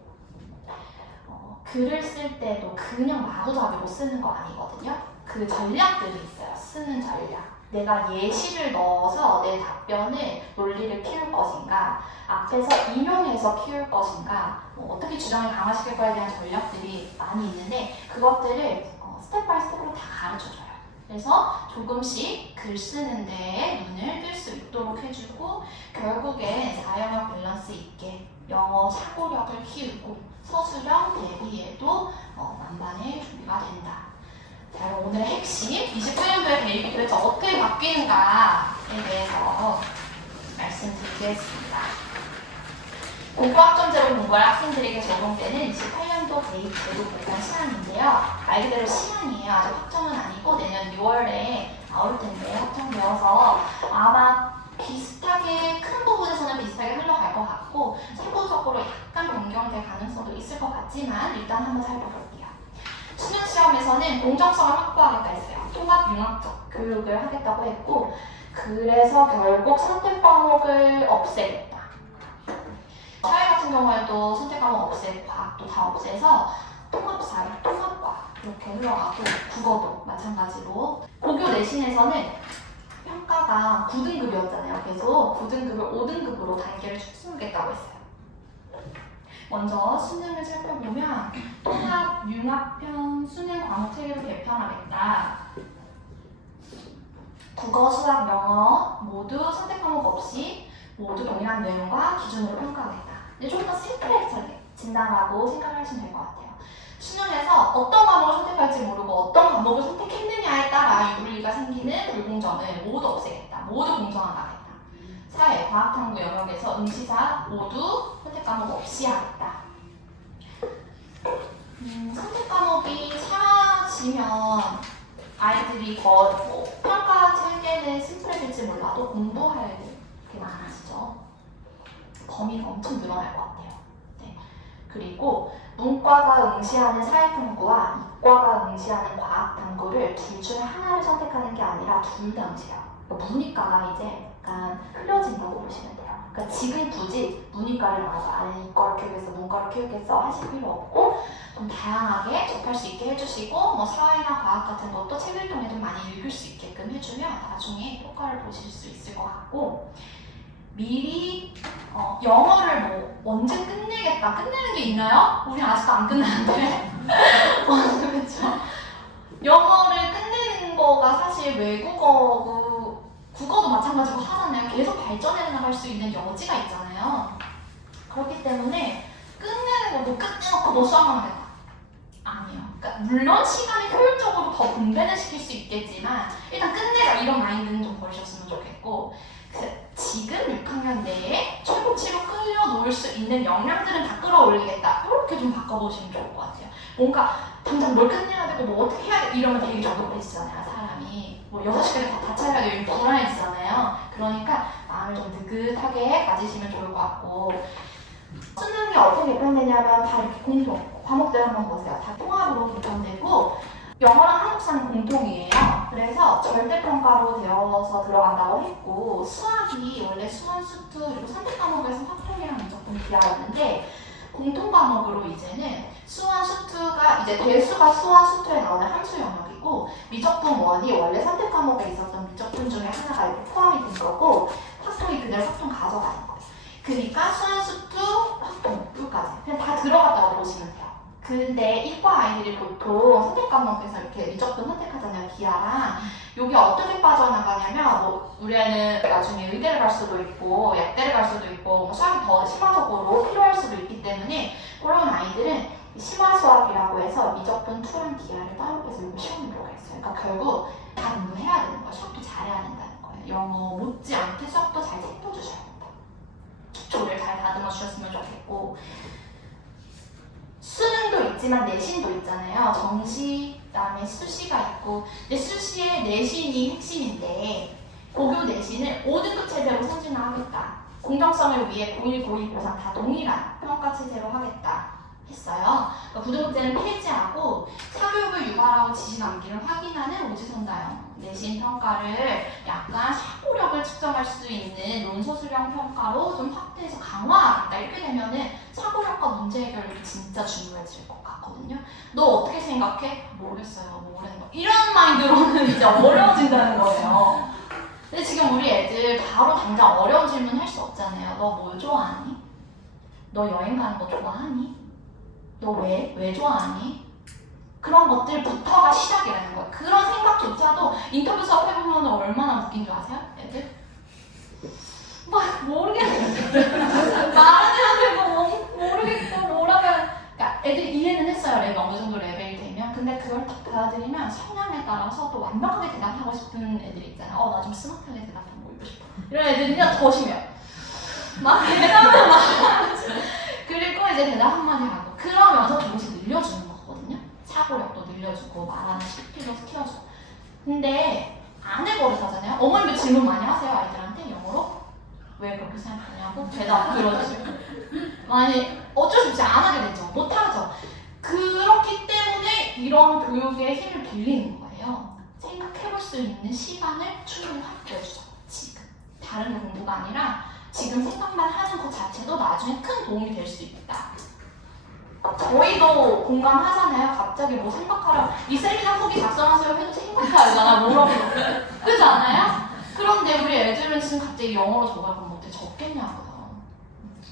글을 쓸 때도 그냥 마구잡이로 쓰는 거 아니거든요. 그 전략들이 있어요. 쓰는 전략. 내가 예시를 넣어서 내 답변을 논리를 키울 것인가, 앞에서 인용해서 키울 것인가, 어떻게 주장을 강화시킬 거에 대한 전략들이 많이 있는데 그것들을 스텝 바이 스텝으로 다 가르쳐줘요. 그래서 조금씩 글 쓰는 데에 눈을 뜰 수 있도록 해주고 결국엔 4영역 밸런스 있게 영어 사고력을 키우고 서술형 대비에도 만반의 준비가 된다. 자, 그럼 오늘의 핵심, 28년도에 대입이 도대체 어떻게 바뀌는가에 대해서 말씀드리겠습니다. 공부학점제로 공부할 학생들에게 적용되는 28년도 대입 제도 보관 시간인데요. 말 그대로 시간이에요. 아직 확정은 아니고 내년 6월에 나올 텐데 확정되어서 아마 비슷하게 큰 부분에서는 비슷하게 흘러갈 것 같고 세부적으로 약간 변경될 가능성도 있을 것 같지만 일단 한번 살펴볼게요. 수능 시험에서는 공정성을 확보하겠다 했어요. 통합 융합적 교육을 하겠다고 했고 그래서 결국 선택 과목을 없애겠다. 사회 같은 경우에도 선택 과목 없애고 과학도 다 없애서 통합사회, 통합과학 이렇게 흘러가고 국어도 마찬가지로 고교 내신에서는 평가가 9등급이었잖아요. 계속 9등급을 5등급으로 단계를 축소하겠다고 했어요. 먼저 수능을 살펴보면 통합, 융합형 수능 과목 체계로 개편하겠다. 국어, 수학, 영어 모두 선택 과목 없이 모두 동일한 내용과 기준으로 평가하겠다. 이제 좀 더 심플해진다라고 생각을 하시면 될 것 같아요. 수능에서 어떤 과목을 선택할지 모르고 어떤 과목을 선택했느냐에 따라 유불리가 생기는 불공정을 모두 없애겠다. 모두 공정하겠다. 사회, 과학, 탐구 영역에서 응시자 모두 선택 과목 없이 하겠다. 선택 과목이 사라지면 아이들이 평가 체계는 심플해질지 몰라도 공부할 게 많아지죠. 범위가 엄청 늘어날 것 같아요. 네. 그리고 문과가 응시하는 사회탐구와 이과가 응시하는 과학탐구를 둘 중에 하나를 선택하는 게 아니라 둘 다 응시해요. 그러니까 문이과가 이제 약간 흘려진다고 보시면 돼요. 그러니까 지금 굳이 문이과를 나와서 아는 이과를 키우겠어, 문과를 키우겠어 하실 필요 없고 좀 다양하게 접할 수 있게 해주시고 사회나 과학 같은 것도 책을 통해 좀 많이 읽을 수 있게끔 해주면 나중에 효과를 보실 수 있을 것 같고 미리 영어를 언제 끝내겠다. 끝내는 게 있나요? 우리 아직도 안 끝났는데. 그렇죠? 영어를 끝내는 거가 사실 외국어고 국어도 마찬가지로 하잖아요. 계속 발전해 나갈 수 있는 여지가 있잖아요. 그렇기 때문에 끝내는 거 끝내놓고 수학만 하겠다. 아니에요. 그러니까 물론 시간을 효율적으로 더 분배는 시킬 수 있겠지만 일단 끝내자 이런 마인드는 좀 버리셨으면 좋겠고 지금 6학년 내에 최고치로 끌어놓을 수 있는 역량들은 다 끌어올리겠다. 이렇게 좀 바꿔보시면 좋을 것 같아요. 뭔가 당장 뭘 끝내야 되고 어떻게 해야 돼 이러면 되게 조급해지잖아요. 사람이 6시까지 다 차려야 되고 이러면 불안해지잖아요. 그러니까 마음을 좀 느긋하게 가지시면 좋을 것 같고 수능이 어떻게 개편되냐면 다 이렇게 공통 과목들 한번 보세요. 다 통합으로 개편되고 영어랑 한국사는 공통이에요. 그래서 절대평가로 되어서 들어간다고 했고 수학이 원래 수원, 수투 그리고 선택 과목에서 확통이랑 무조건 기하였는데 공통 과목으로 이제는 수원, 수투가 이제 대수가 수원, 수투에 나오는 함수 영역이고 미적분 원이 원래 선택 과목에 있었던 미적분 중에 하나가 이렇게 포함이 된 거고 확통이 그대로 확통 가져가는 거예요. 그러니까 수원, 수투, 확통 끝까지 그냥 다 들어갔다고 보시면 돼요. 근데 이과 아이들이 보통 선택 과목에서 이렇게 미적분 선택하잖아요. 기하랑 여기 어떻게 빠져나가냐면 뭐 우리 애는 나중에 의대를 갈 수도 있고 약대를 갈 수도 있고 뭐 수학이 더 심화적으로 필요할 수도 있기 때문에 그런 아이들은 심화 수학이라고 해서 미적분 투랑 기하를 따로 해서 이거 시험에 들어가 있어요. 그러니까 결국 다 공부해야 되는 거예요. 수학도 잘해야 된다는 거예요. 영어 못지않게 수학도 잘 챙겨주셔야 된다. 기초를 잘 다듬어 주셨으면 좋겠고 수능도 있지만 내신도 있잖아요. 정시, 그다음에 수시가 있고 근데 수시에 내신이 핵심인데 고교 내신을 5등급 체제로 선진화하겠다. 공정성을 위해 고1, 고2, 고3 다 동일한 평가 체제로 하겠다 했어요. 그러니까 9등급제는 폐지하고 사교육을 유발하고 지시 남기를 확인하는 오지선다형 내신 평가를 약간 사고력을 측정할 수 있는 논소수령 평가로 좀 확대해서 강화하겠다. 이렇게 되면은 사고력과 문제 해결이 진짜 중요해질 것 같거든요. 너 어떻게 생각해? 모르겠어요. 모르는 거. 이런 마인드로는 이제 어려워진다는 거예요. 근데 지금 우리 애들 바로 당장 어려운 질문 할 수 없잖아요. 너 뭘 좋아하니? 너 여행 가는 거 좋아하니? 너 왜 좋아하니? 그런 것들부터가 시작이라는 거예요. 그런 생각조차도 인터뷰 수업 해보면 얼마나 웃긴 줄 아세요? 애들? 막 모르겠는데 말은 해도 모르겠고 뭐라고 그러니까 애들이 이해는 했어요. 레벨 어느 정도 레벨이 되면. 근데 그걸 딱 받아들이면 성향에 따라서 또 완벽하게 대답하고 싶은 애들이 있잖아요. 나 좀 스마트하게 대답하고 보이고 싶어. 이런 애들이랑 더 심해요. 막 대답을 막 그리고 이제 대답 한마디 하고 그러면서 조금씩 늘려주는 거거든요. 사고력도 늘려주고 말하는 스피드도 키워주고. 근데 안 해버릇하잖아요. 어머님도 질문 많이 하세요. 아이들한테 영어로? 왜 그렇게 생각하냐고 대답 들어주시고 많이 어쩔 수 없이 안 하게 되죠. 못하죠. 그렇기 때문에 이런 교육의 힘을 빌리는 거예요. 생각해볼 수 있는 시간을 충분히 확보해주죠. 지금 다른 게 공부가 아니라 지금 생각만 하는 것 자체도 나중에 큰 도움이 될 수 있다. 저희도 공감하잖아요. 갑자기 뭐 생각하라 이 세미나 후기 작성하세요 해도 생각하잖아. 뭐라고 그렇지 않아요? 그런데 우리 애들은 지금 갑자기 영어로 적어야 그럼 어떻게 적겠냐고요.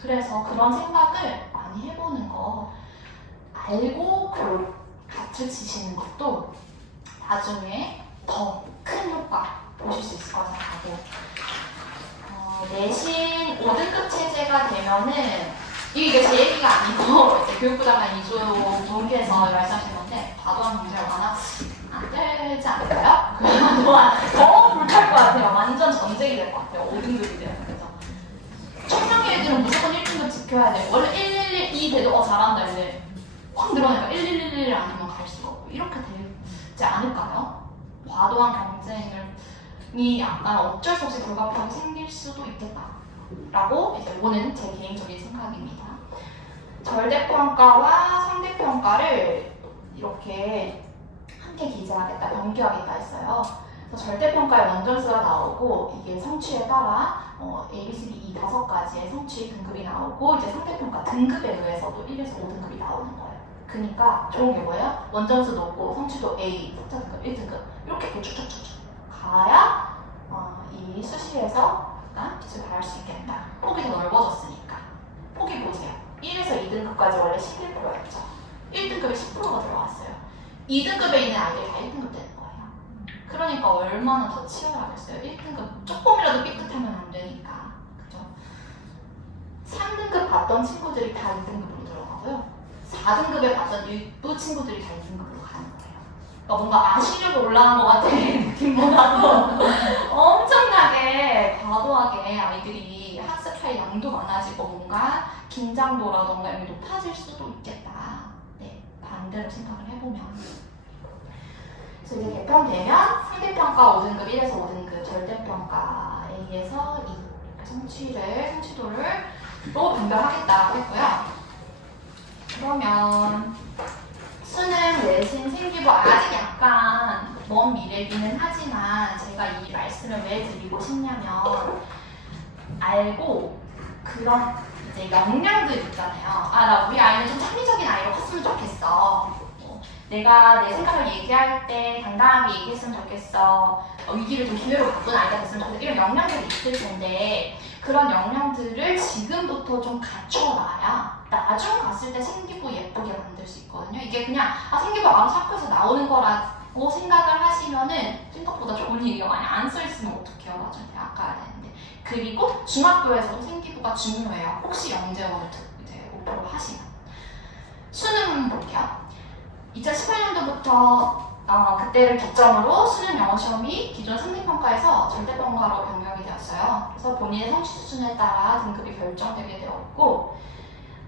그래서 그런 생각을 많이 해보는 거 알고 같이 치시는 것도 나중에 더 큰 효과 보실 수 있을 거라 생각하고 내신 5등급 체제가 되면은 이게 제 얘기가 아니고 이제 교육부 장관 이주호께서 말씀하신 건데 과도한 문제가 많아 안 되지 않을까요? 그동안 더 불탈 것 같아요. 완전 전쟁이 될 것 같아요. 5등급이 되면 그죠? 청량의 애들은 무조건 1등급 지켜야 돼. 원래 112 돼도 잘한다 이제 확 늘어나니까 1111 아니면 갈 수가 없고 이렇게 되지 않을까요? 과도한 경쟁이 약간 어쩔 수 없이 불가피하게 생길 수도 있겠다라고 이제 이거는 제 개인적인 생각입니다. 절대평가와 상대평가를 이렇게 함께 기재하겠다, 병기하겠다 했어요. 그래서 절대평가의 원점수가 나오고 이게 성취에 따라 A, B, C, D, E 5가지의 성취 등급이 나오고 이제 상대평가 등급에 의해서도 1에서 5등급이 나오는 거예요. 그러니까 좋은 게 뭐예요? 원점수 높고 성취도 A, 석자 등급, 1등급 이렇게 쭉쭉쭉쭉 가야 이 수시에서 약간 빛을 발할 수 있겠다. 폭이 더 넓어졌으니까. 폭이 보세요. 1에서 2등급까지 원래 11%였죠. 1등급에 10%가 들어왔어요. 2등급에 있는 아이들이 다 1등급 되는 거예요. 그러니까 얼마나 더 치열하겠어요. 1등급 조금이라도 삐끗하면 안 되니까. 그죠? 3등급 봤던 친구들이 다 2등급으로 들어가고요. 4등급에 봤던 일부 친구들이 다 2등급으로 가는 거예요. 그러니까 뭔가 아시력이 올라간 것 같은 느낌보다도 엄청나게 과도하게 아이들이 학습할 양도 많아지고 뭔가 긴장도라던가 이런 게 높아질 수도 있겠다. 네, 반대로 생각을 해보면. 그래서 이제 개편되면 상대평가 5등급, 1에서 5등급, 절대평가에 의해서 이 성취도를 로 분별하겠다고 했고요. 그러면 수능, 내신, 생기부 아직 약간 약간 먼 미래기는 하지만 제가 이 말씀을 왜 드리고 싶냐면 알고 그런 이제 역량들 있잖아요. 아, 나 우리 아이는 좀 창의적인 아이로 컸으면 좋겠어. 내가 내 생각을 얘기할 때 당당하게 얘기했으면 좋겠어. 위기를 좀 기회로 바꾼 아이가 됐으면 좋겠어. 이런 역량들이 있을 텐데 그런 역량들을 지금부터 좀 갖춰놔야 나중 갔을 때 생기부 예쁘게 만들 수 있거든요. 이게 그냥 생기부 알아서 학교에서 나오는 거라고 생각을 하시면은 생각보다 좋은 얘기가 많이 안 써있으면 어떡해요. 나중에 대학 가야 되는데. 그리고 중학교에서도 생기부가 중요해요. 혹시 영재원을 이제 목표로 하시면. 수능 볼게요. 2018년도부터 그때를 기점으로 수능 영어 시험이 기존 승리평가에서 절대평가로 변경이 되었어요. 그래서 본인의 성취 수준에 따라 등급이 결정되게 되었고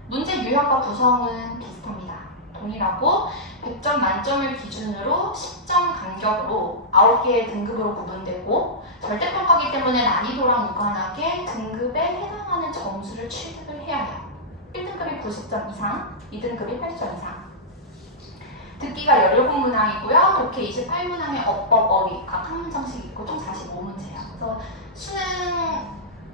문제 유형과 구성은 비슷합니다. 동일하고 100점 만점을 기준으로 10점 간격으로 9개의 등급으로 구분되고 절대평가이기 때문에 난이도랑 무관하게 등급에 해당하는 점수를 취득을 해야 해요. 1등급이 90점 이상, 2등급이 80점 이상. 듣기가 17문항이고요. 독해 28문항의 어법, 어휘 각 한 문장씩 있고 총 45문제예요. 그래서 수능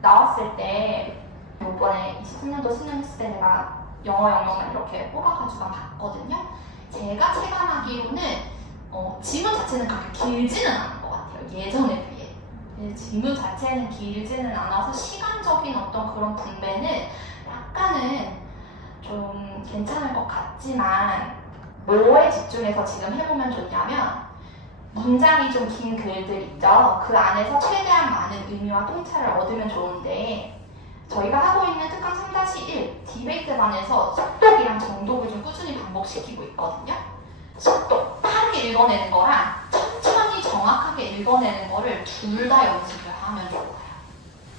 나왔을 때 이번에 23년도 수능 했을 때 제가 영어 영역을 이렇게 뽑아가지고 봤거든요. 제가 체감하기로는 지문 자체는 그렇게 길지는 않은 것 같아요. 예전에 비해. 지문 자체는 길지는 않아서 시간적인 어떤 그런 분배는 약간은 좀 괜찮을 것 같지만 뭐에 집중해서 지금 해보면 좋냐면 문장이 좀 긴 글들 있죠. 그 안에서 최대한 많은 의미와 통찰을 얻으면 좋은데 저희가 하고 있는 특강 3-1 디베이트반에서 속독이랑 정독을 좀 꾸준히 반복시키고 있거든요. 속독, 빠르게 읽어내는 거랑 천천히 정확하게 읽어내는 거를 둘 다 연습을 하면 좋아요.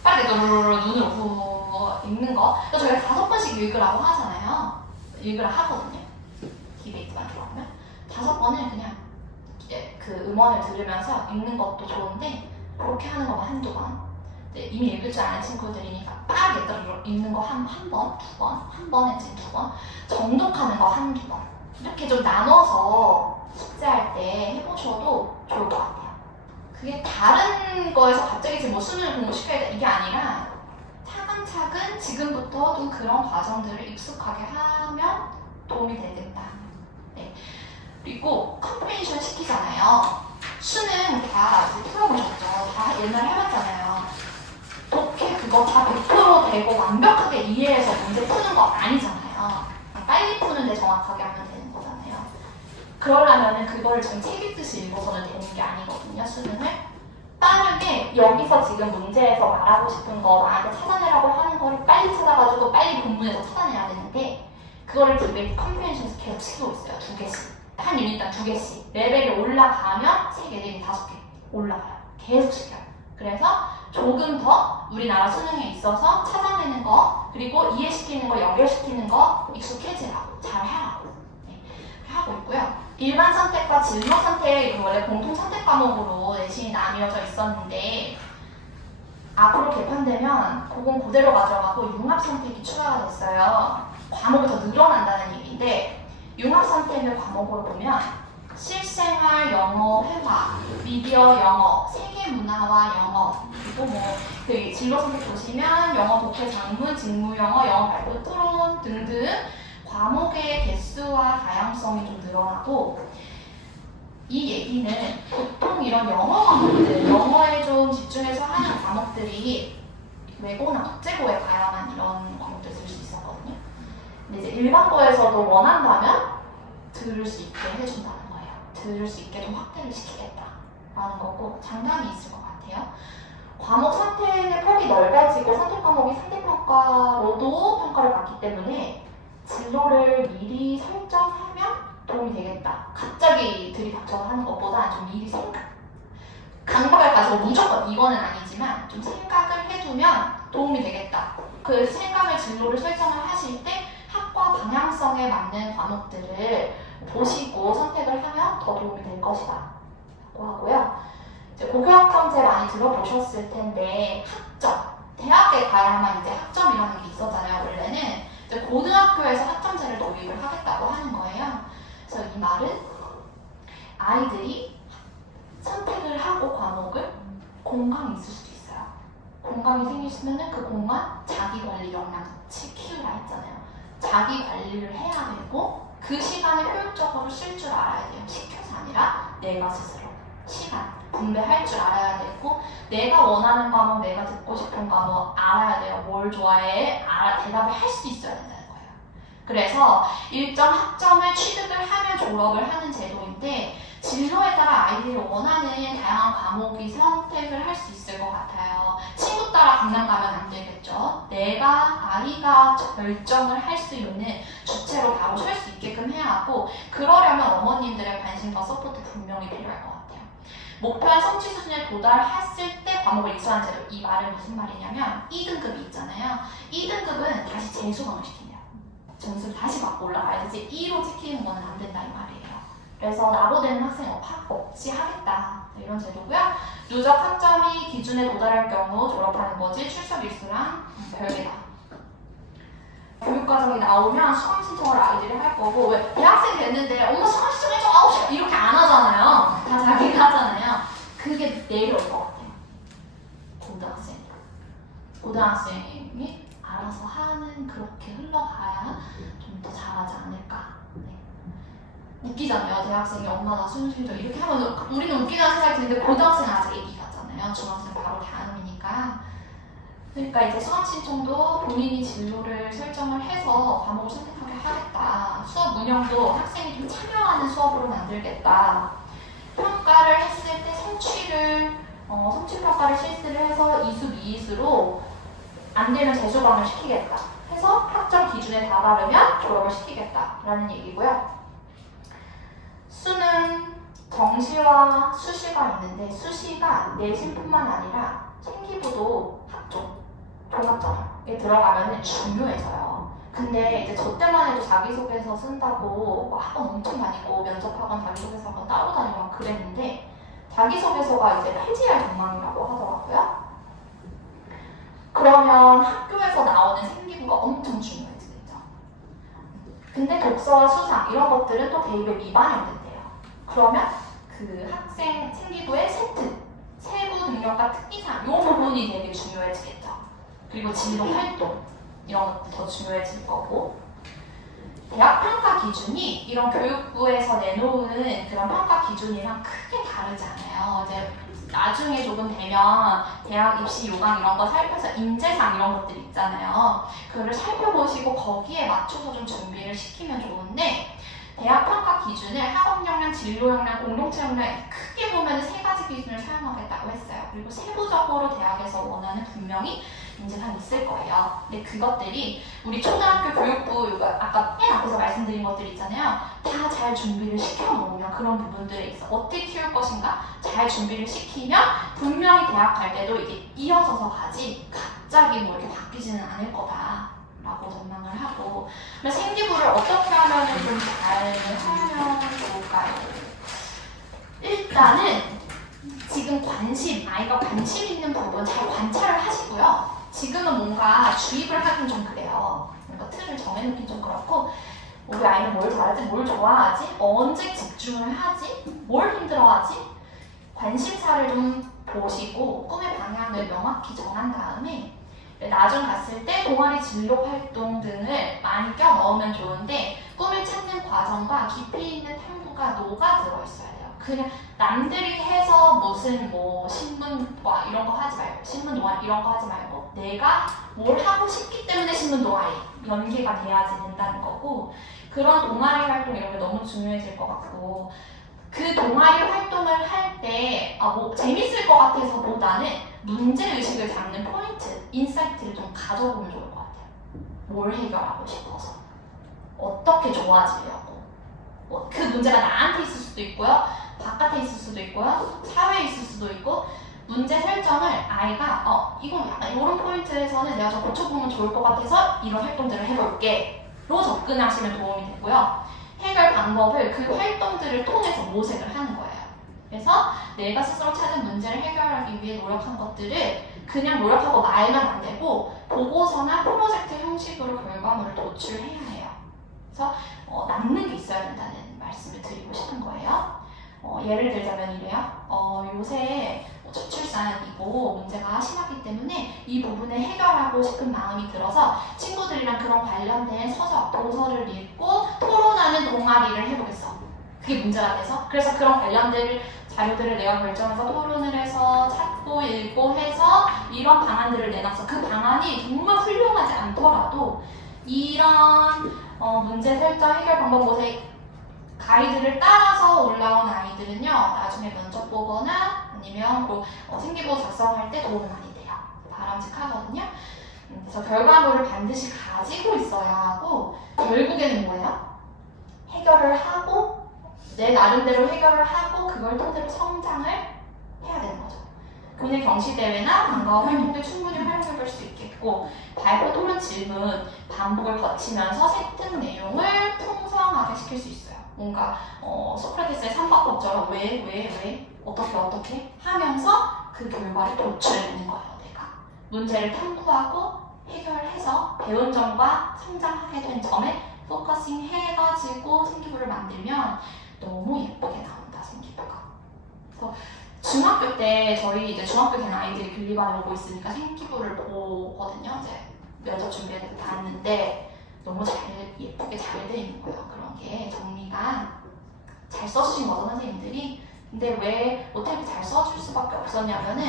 빠르게 눈으로 후 읽는 거. 그래서 저희가 5번씩 읽으라고 하잖아요. 읽으라 하거든요. 디베이트만 들어가면 5번을 그냥 그 음원을 들으면서 읽는 것도 좋은데 그렇게 하는 거만 한두 번. 이미 읽을 줄 아는 친구들이니까 빠르게 읽는 거 한 번, 두 번, 한 번에 지금 2번, 정독하는 거 한두 번. 이렇게 좀 나눠서 숙제할 때 해보셔도 좋을 것 같아요. 그게 다른 거에서 갑자기 지금 뭐 수능을 공부시켜야 돼 이게 아니라 차근차근 지금부터 좀 그런 과정들을 익숙하게 하면 도움이 되겠다. 네. 그리고 컴프레hen션 시키잖아요. 수능 다 풀어보셨죠? 다 옛날에 해봤잖아요. 독해 그거 다 100% 되고 완벽하게 이해해서 문제 푸는 거 아니잖아요. 빨리 푸는데 정확하게 하면 되는 거잖아요. 그러려면 그거를 지금 책 읽듯이 읽어서는 되는 게 아니거든요, 수능을. 빠르게 여기서 지금 문제에서 말하고 싶은 거 나한테 찾아내라고 하는 거를 빨리 찾아가지고 빨리 본문에서 찾아내야 되는데 그거를 디베이트 컴프레hen션에서 계속 시키고 있어요. 2개씩. 한 유닛당 2개씩. 레벨이 올라가면 3개, 4개, 5개 올라가요. 계속 시켜요. 그래서 조금 더 우리나라 수능에 있어서 찾아내는 거 그리고 이해시키는 거, 연결시키는 거 익숙해지라고, 잘하라고 하고 있고요. 일반 선택과 진로 선택, 원래 공통 선택 과목으로 내신이 나뉘어져 있었는데 앞으로 개편되면 그건 그대로 가져가고 융합 선택이 추가가 됐어요. 과목이 더 늘어난다는 얘기인데 융합 선택을 과목으로 보면 실생활 영어 회화, 미디어 영어, 세계 문화와 영어 그리고 그 진로 선택 보시면 영어 독해 장문, 직무 영어, 영어 발표 토론 등등 과목의 개수와 다양성이 좀 늘어나고 이 얘기는 보통 이런 영어 과목들, 영어에 좀 집중해서 하는 과목들이 외고나 국제고에 가야만 이런 과목들 쓸 수 있었거든요. 근데 이제 일반고에서도 원한다면 들을 수 있게 해준다는 거예요. 들을 수 있게 좀 확대를 시키겠다라는 거고 장단이 있을 것 같아요. 과목 선택의 폭이 넓어지고 선택 과목이 상대평가로도 평가를 받기 때문에 진로를 미리 설정하면 도움이 되겠다. 갑자기 들이닥쳐서 하는 것보다 좀 미리 강박을 가지고 무조건 이거는 아니지만 좀 생각을 해두면 도움이 되겠다. 그 생각을 진로를 설정을 하실 때 학과 방향성에 맞는 과목들을 보시고 선택을 하면 더 도움이 될 것이다 라고 하고요. 이제 고교학점제 많이 들어보셨을 텐데 학점, 대학에 가야만 이제 학점이라는 게 있었잖아요. 원래는 이제 고등학교에서 학점제를 도입을 하겠다고 하는 거예요. 그래서 이 말은 아이들이 선택을 하고 과목을 공강이 있을 수도 있어요. 공강이 생기시면은 그 공간 자기관리 역량 키우라 했잖아요. 자기관리를 해야 되고 그 시간을 효율적으로 쓸 줄 알아야 돼요. 시켜서 아니라 내가 스스로 시간 분배할 줄 알아야 되고 내가 원하는 과목, 내가 듣고 싶은 과목 알아야 돼요. 뭘 좋아해? 대답을 할 수 있어야 된다는 거예요. 그래서 일정 학점을 취득을 하면 졸업을 하는 제도인데 진로에 따라 아이들이 원하는 다양한 과목이 선택을 할 수 있을 것 같아요. 친구 따라 강남 가면 안 되겠죠. 아이가 결정을 할 수 있는 주체로 바로 설 수 있게끔 해야 하고 그러려면 어머님들의 관심과 서포트 분명히 필요할 것 같아요. 목표한 성취 수준에 도달했을 때 과목을 이수한 제도. 이 말은 무슨 말이냐면 2등급이 있잖아요. 2등급은 다시 재수강을 시킨대요. 점수를 다시 받고 올라가야 되지 2로 찍히는 거는 안 된다 이 말이에요. 그래서 나고되는 학생 없이 하겠다 이런 제도고요. 누적 학점이 기준에 도달할 경우 졸업하는 거지 출석 일수랑 별개다. 교육과정이 나오면 수강 신청을 아이들이 할 거고 왜 대학생 됐는데 엄마 수강 신청해줘 9시 이렇게 안 하잖아요. 다 자기가 하잖아요. 그게 내려올 것 같아요. 고등학생이 알아서 하는 그렇게 흘러가야 좀 더 잘하지 않을까. 네. 웃기잖아요. 대학생이 엄마 나 수능 신청 이렇게 하면 우리는 웃기다는 생각이 드는데 고등학생은 아직 애기 같잖아요. 중학생 바로 대학이니까. 그러니까 이제 수강 신청도 본인이 진로를 설정을 해서 과목을 선택하게 하겠다. 수업 운영도 학생이 좀 참여하는 수업으로 만들겠다. 평가를 했을 때 성취 평가를 실시를 해서 이수, 미이수로 안 되면 재수강을 시키겠다. 해서 학점 기준에 다다르면 졸업을 시키겠다라는 얘기고요. 수능 정시와 수시가 있는데 수시가 내신뿐만 아니라 생기부도 종합전형에 들어가면 중요해져요. 근데 이제 저 때만 해도 자기소개서 쓴다고 학원 엄청 다니고 면접학원 자기소개서 학원 따로 다니고 막 그랬는데 자기소개서가 이제 폐지할 전망이라고 하더라고요. 그러면 학교에서 나오는 생기부가 엄청 중요해지겠죠. 근데 독서와 수상 이런 것들은 또 대입에 미반영된대요. 그러면 그 학생 생기부의 세부 능력과 특기사항 이 부분이 되게 중요해지겠죠. 그리고 진로 활동 이런 것도 더 중요해질 거고 대학 평가 기준이 이런 교육부에서 내놓은 그런 평가 기준이랑 크게 다르지 않아요. 이제 나중에 조금 되면 대학 입시 요강 이런 거 살펴서 인재상 이런 것들 있잖아요. 그거를 살펴보시고 거기에 맞춰서 좀 준비를 시키면 좋은데 대학 평가 기준을 학업 역량, 진로 역량, 공동체 역량 크게 보면 3가지 기준을 사용하겠다고 했어요. 그리고 세부적으로 대학에서 원하는 분명히 인재상 있을 거예요. 근데 그것들이 우리 초등학교 교육부 아까 맨 앞에서 말씀드린 것들 있잖아요. 다 잘 준비를 시켜놓으면 그런 부분들에 있어 어떻게 키울 것인가 잘 준비를 시키면 분명히 대학 갈 때도 이게 이어져서 가지 갑자기 뭐 이렇게 바뀌지는 않을 거다라고 전망을 하고 그러면 생기부를 어떻게 하면 좀 잘 하면 좋을까요? 일단은 지금 아이가 관심 있는 부분 잘 관찰을 하시고요. 지금은 뭔가 주입을 하긴 좀 그래요. 뭔가 틀을 정해놓긴 좀 그렇고 우리 아이는 뭘 잘하지? 뭘 좋아하지? 언제 집중을 하지? 뭘 힘들어하지? 관심사를 좀 보시고 꿈의 방향을 명확히 정한 다음에 나중 갔을 때 동아리 진로 활동 등을 많이 껴 넣으면 좋은데 꿈을 찾는 과정과 깊이 있는 탐구가 녹아 들어 있어야 돼요. 그냥 남들이 해서 무슨 뭐 신문 이런 거 하지 말고 신문 동아리 이런 거 하지 말고 내가 뭘 하고 싶기 때문에 신문 동아리 연계가 돼야지 된다는 거고 그런 동아리 활동 이런 게 너무 중요해질 것 같고 그 동아리 활동을 할 때 뭐 재밌을 것 같아서 보다는 문제의식을 잡는 포인트, 인사이트를 좀 가져보면 좋을 것 같아요. 뭘 해결하고 싶어서 어떻게 좋아지려고 그 문제가 나한테 있을 수도 있고요 바깥에 있을 수도 있고요 사회에 있을 수도 있고 문제 설정을 아이가 이건 약간 이런 포인트에서는 내가 좀 고쳐보면 좋을 것 같아서 이런 활동들을 해볼게 로 접근하시면 도움이 되고요 해결 방법을 그 활동들을 통해서 모색을 하는 거예요. 그래서 내가 스스로 찾은 문제를 해결하기 위해 노력한 것들을 그냥 노력하고 말면 안 되고 보고서나 프로젝트 형식으로 결과물을 도출해야 해요. 그래서 남는 게 있어야 된다는 말씀을 드리고 싶은 거예요. 예를 들자면 이래요. 요새 저출산이고 문제가 심하기 때문에 이 부분을 해결하고 싶은 마음이 들어서 친구들이랑 그런 관련된 서적, 도서를 읽고 토론하는 동아리를 해보겠어. 그게 문제가 돼서. 그래서 그런 관련된 자료들을 내가 결정해서 토론을 해서 찾고 읽고 해서 이런 방안들을 내놨어. 그 방안이 정말 훌륭하지 않더라도 이런 문제 설정 해결 방법 모색 가이드를 따라서 올라온 아이들은요, 나중에 면접 보거나 아니면 생기부 작성할 때 도움이 많이 돼요. 바람직하거든요. 그래서 결과물을 반드시 가지고 있어야 하고, 결국에는 뭐예요? 해결을 하고, 내 나름대로 해결을 하고, 그걸 토대로 성장을 해야 되는 거죠. 교내 경시대회나 방과후 활동도 충분히 활용해볼 수 있겠고, 발표 토론 질문 반복을 거치면서 세팅 내용을 풍성하게 시킬 수 있어요. 뭔가 소크라테스의 삼박법처럼 왜 어떻게 하면서 그 결과를 도출해내는 거예요. 내가 문제를 탐구하고 해결해서 배운 점과 성장하게 된 점에 포커싱 해가지고 생기부를 만들면 너무 예쁘게 나온다. 생기부가. 그래서 중학교 때 저희 이제 중학교 된 아이들이 글리반에 오고 있으니까 생기부를 보거든요. 이제 면접 준비할 때 봤는데 너무 예쁘게 잘 돼 있는 거예요. 그런 게 정리가 잘 써주신 거죠, 선생님들이. 근데 왜 어떻게 잘 써줄 수밖에 없었냐면은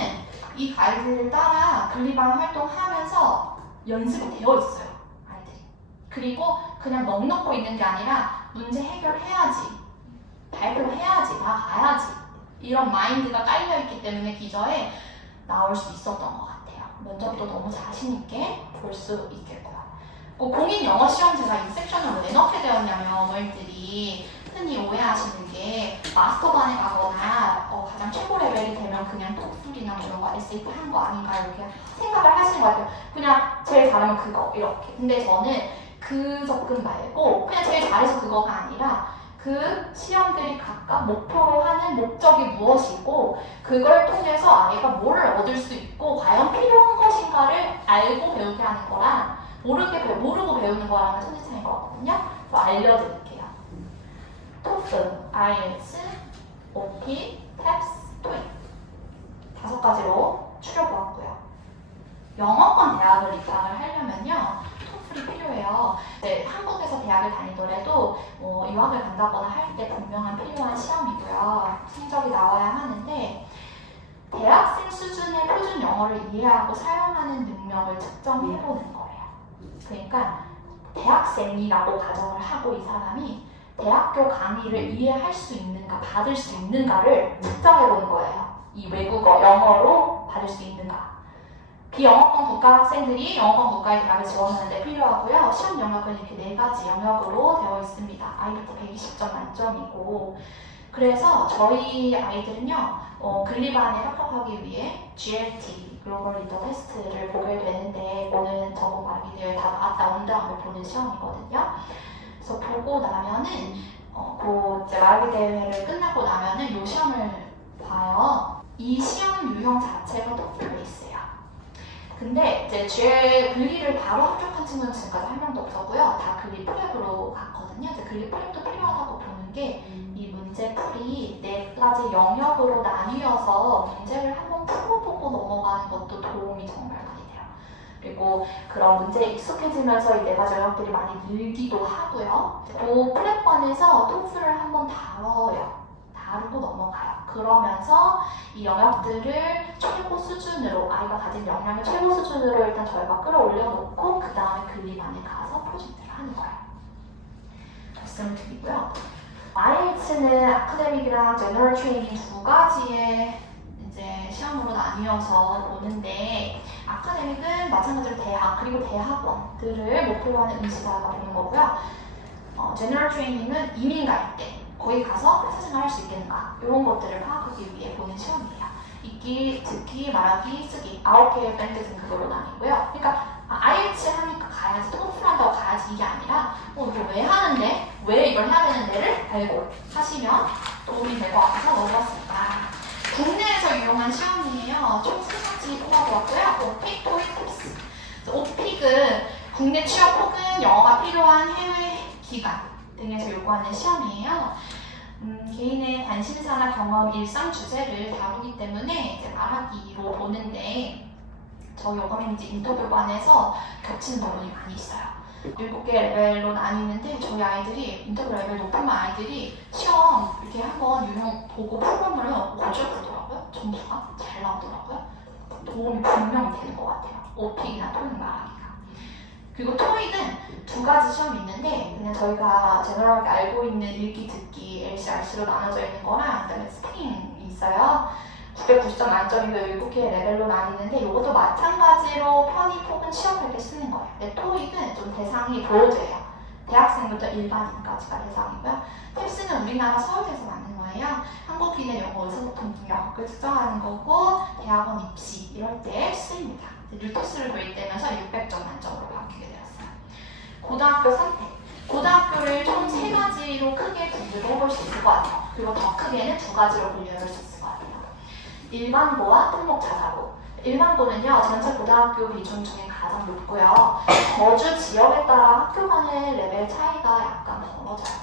이 가이드를 따라 글리반 활동하면서 연습이 되어 있어요, 아이들이. 그리고 그냥 넋놓고 있는 게 아니라 문제 해결해야지, 발표해야지, 나가야지 이런 마인드가 깔려있기 때문에 기저에 나올 수 있었던 것 같아요. 면접도 너무 자신있게 볼 수 있겠고요. 공인 영어 시험 제가 이 섹션을 왜 넣게 되었냐면 어머니들이 흔히 오해하시는 게 마스터반에 가거나 가장 최고 레벨이 되면 그냥 토플이나 이런 거 SAT 한 거 아닌가 이렇게 생각을 하시는 것 같아요. 그냥 제일 잘하면 그거 이렇게. 근데 저는 그 접근 말고 그냥 제일 잘해서 그거가 아니라 그 시험들이 각각 목표로 하는 목적이 무엇이고 그걸 통해서 아이가 뭐를 얻을 수 있고 과연 필요한 것인가를 알고 배우게 하는 거랑 모르고 배우는 거랑은 천지 차이인 거거든요. 그래서 알려드릴게요. 토플, IELTS, OP, TEPS, TOEIC 5가지로 추려보았고요. 영어권 대학을 입학을 하려면요, 토플이 필요해요. 네, 한국에서 대학을 다니더라도 유학을 간다거나 할 때 분명한 필요한 시험이고요. 성적이 나와야 하는데 대학생 수준의 표준 영어를 이해하고 사용하는 능력을 측정해보는 거예요. 그러니까 대학생이라고 가정을 하고 이 사람이 대학교 강의를 이해할 수 있는가, 받을 수 있는가를 측정해보는 거예요. 이 외국어, 영어로 받을 수 있는가. 비영어권 국가 학생들이 영어권 국가의 대학을 지원하는 데 필요하고요. 시험 영역은 이렇게 4가지 영역으로 되어 있습니다. IBT 120점 만점이고, 그래서 저희 아이들은요, 글리반에 합격하기 위해 GLT, 글로벌 리더 테스트를 보게 되는데, 이거는 저번 말미디어에 다 나온 다음에 보는 시험이거든요. 그래서 보고 나면은, 이제 말미 대회를 끝나고 나면은 이 시험을 봐요. 이 시험 유형 자체가 토플 베이스예요. 근데 이제 글리를 바로 합격한 친구는 지금까지 한 명도 없었고요. 다 글리 프랩으로 갔거든요. 이제 글리 프랩도 필요하다고 보는 게 이 문제 풀이 4가지 영역으로 나뉘어서 문제를 한번 풀어보고 넘어가는 것도 도움이 정말 많이 돼요. 그리고 그런 문제에 익숙해지면서 이 4가지 영역들이 많이 늘기도 하고요. 그 프랩권에서 토플을 한번 다루고 넘어가요. 그러면서 이 영역들을 최고 수준으로, 아이가 가진 역량의 최고 수준으로 일단 저희가 끌어올려 놓고 그 다음에 글리반에 가서 프로젝트를 하는 거예요. 말씀을 드리고요. IELTS는 아카데믹이랑 제너럴 트레이닝 2가지의 이제 시험으로 나뉘어서 보는데, 아카데믹은 마찬가지로 대학 그리고 대학원들을 목표로 하는 응시자가 보는 거고요. 제너럴 트레이닝은 이민 갈 때 거기 가서 회사 생활 할 수 있겠는가, 이런 것들을 파악하기 위해 보는 시험이에요. 읽기, 듣기, 말하기, 쓰기 9개의 밴드 등급으로 나뉘고요. 그러니까 IELTS 하니까 가야지, 토플 한다고 가야지 이게 아니라 이거 왜 하는데, 왜 이걸 해야 되는데를 알고 하시면 도움이 될 것 같아서 넣어봤습니다. 국내에서 이용한 시험이에요. 총 3가지 뽑아보았고요. OPIC, TOEIC, TEPS. OPIC은 국내 취업 혹은 영어가 필요한 해외 기간 등에서 요구하는 시험이에요. 개인의 관심사나 경험, 일상 주제를 다루기 때문에 이제 말하기로 보는데 저희 여감님 이제 인터뷰반에서 겹치는 부분이 많이 있어요. 7개 레벨로 나뉘는데 저희 아이들이 인터뷰 레벨 높은 아이들이 시험 이렇게 한번 유형 보고 프로그램을 고쳐 보더라고요. 점수가 잘 나오더라고요. 도움이 분명히 되는 것 같아요. 오픽이나 토익 말하기가. 그리고 토익은 2가지 시험이 있는데 그냥 저희가 제너럴하게 알고 있는 읽기, 듣기, LCRC로 나눠져 있는 거랑 그다음에 스피킹이 있어요. 990점 만점이고 7개 레벨로 나뉘는데 이것도 마찬가지로 편입 혹은 취업할 때 쓰는 거예요. 근데 토익은 좀 대상이 브로드예요. 대학생부터 일반인까지가 대상이고요. 탭스는 우리나라 서울대에서 맞는 거예요. 한국인의 영어, 의사소통 능력을 측정하는 거고 대학원 입시 이럴 때 쓰입니다. 류토스를 도입되면서 600점 만점으로 바뀌게 되었어요. 고등학교 선택. 고등학교를 총 3가지로 크게 분류를 해볼 수 있을 것 같아요. 그리고 더 크게는 2가지로 분류해볼 수 있을 것 같아요. 일반고와 특목자사고. 일반고는요, 전체 고등학교 비중 중에 가장 높고요. 거주 지역에 따라 학교 간의 레벨 차이가 약간 벌어져요.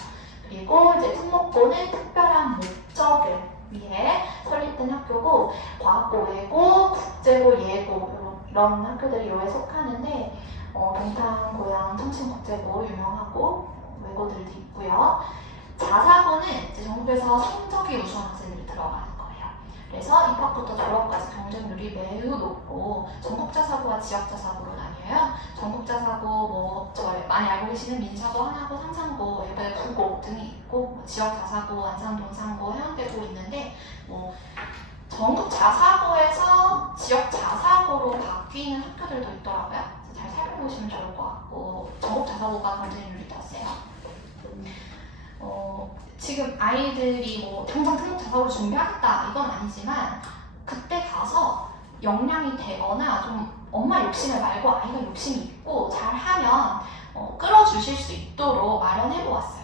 그리고 이제 특목고는 특별한 목적을 위해 설립된 학교고, 과학고 외고, 국제고, 예고 이런 학교들이 요에 속하는데 동탄, 고양, 청신국제고 유명하고 외고들도 있고요. 자사고는 이제 전국에서 성적이 우수한 학생들이 들어가는 거예요. 그래서 입학부터 졸업까지 경쟁률이 매우 높고 전국자사고와 지역자사고로 나뉘어요. 전국자사고 저 많이 알고 계시는 민사고, 하나고, 상산고, 예배, 부고 등이 있고 지역자사고, 안산, 동산고, 해운대고 있는데 전국자사고에서 지역자사고로 바뀌는 학교들도 있더라고요. 잘 살펴보시면 좋을 것 같고 전국자사고가 경쟁률이 더 세요. 지금 아이들이 당장 특목자사고를 준비하겠다 이건 아니지만 그때 가서 역량이 되거나 좀 엄마 욕심을 말고 아이가 욕심이 있고 잘하면 끌어주실 수 있도록 마련해 보았어요.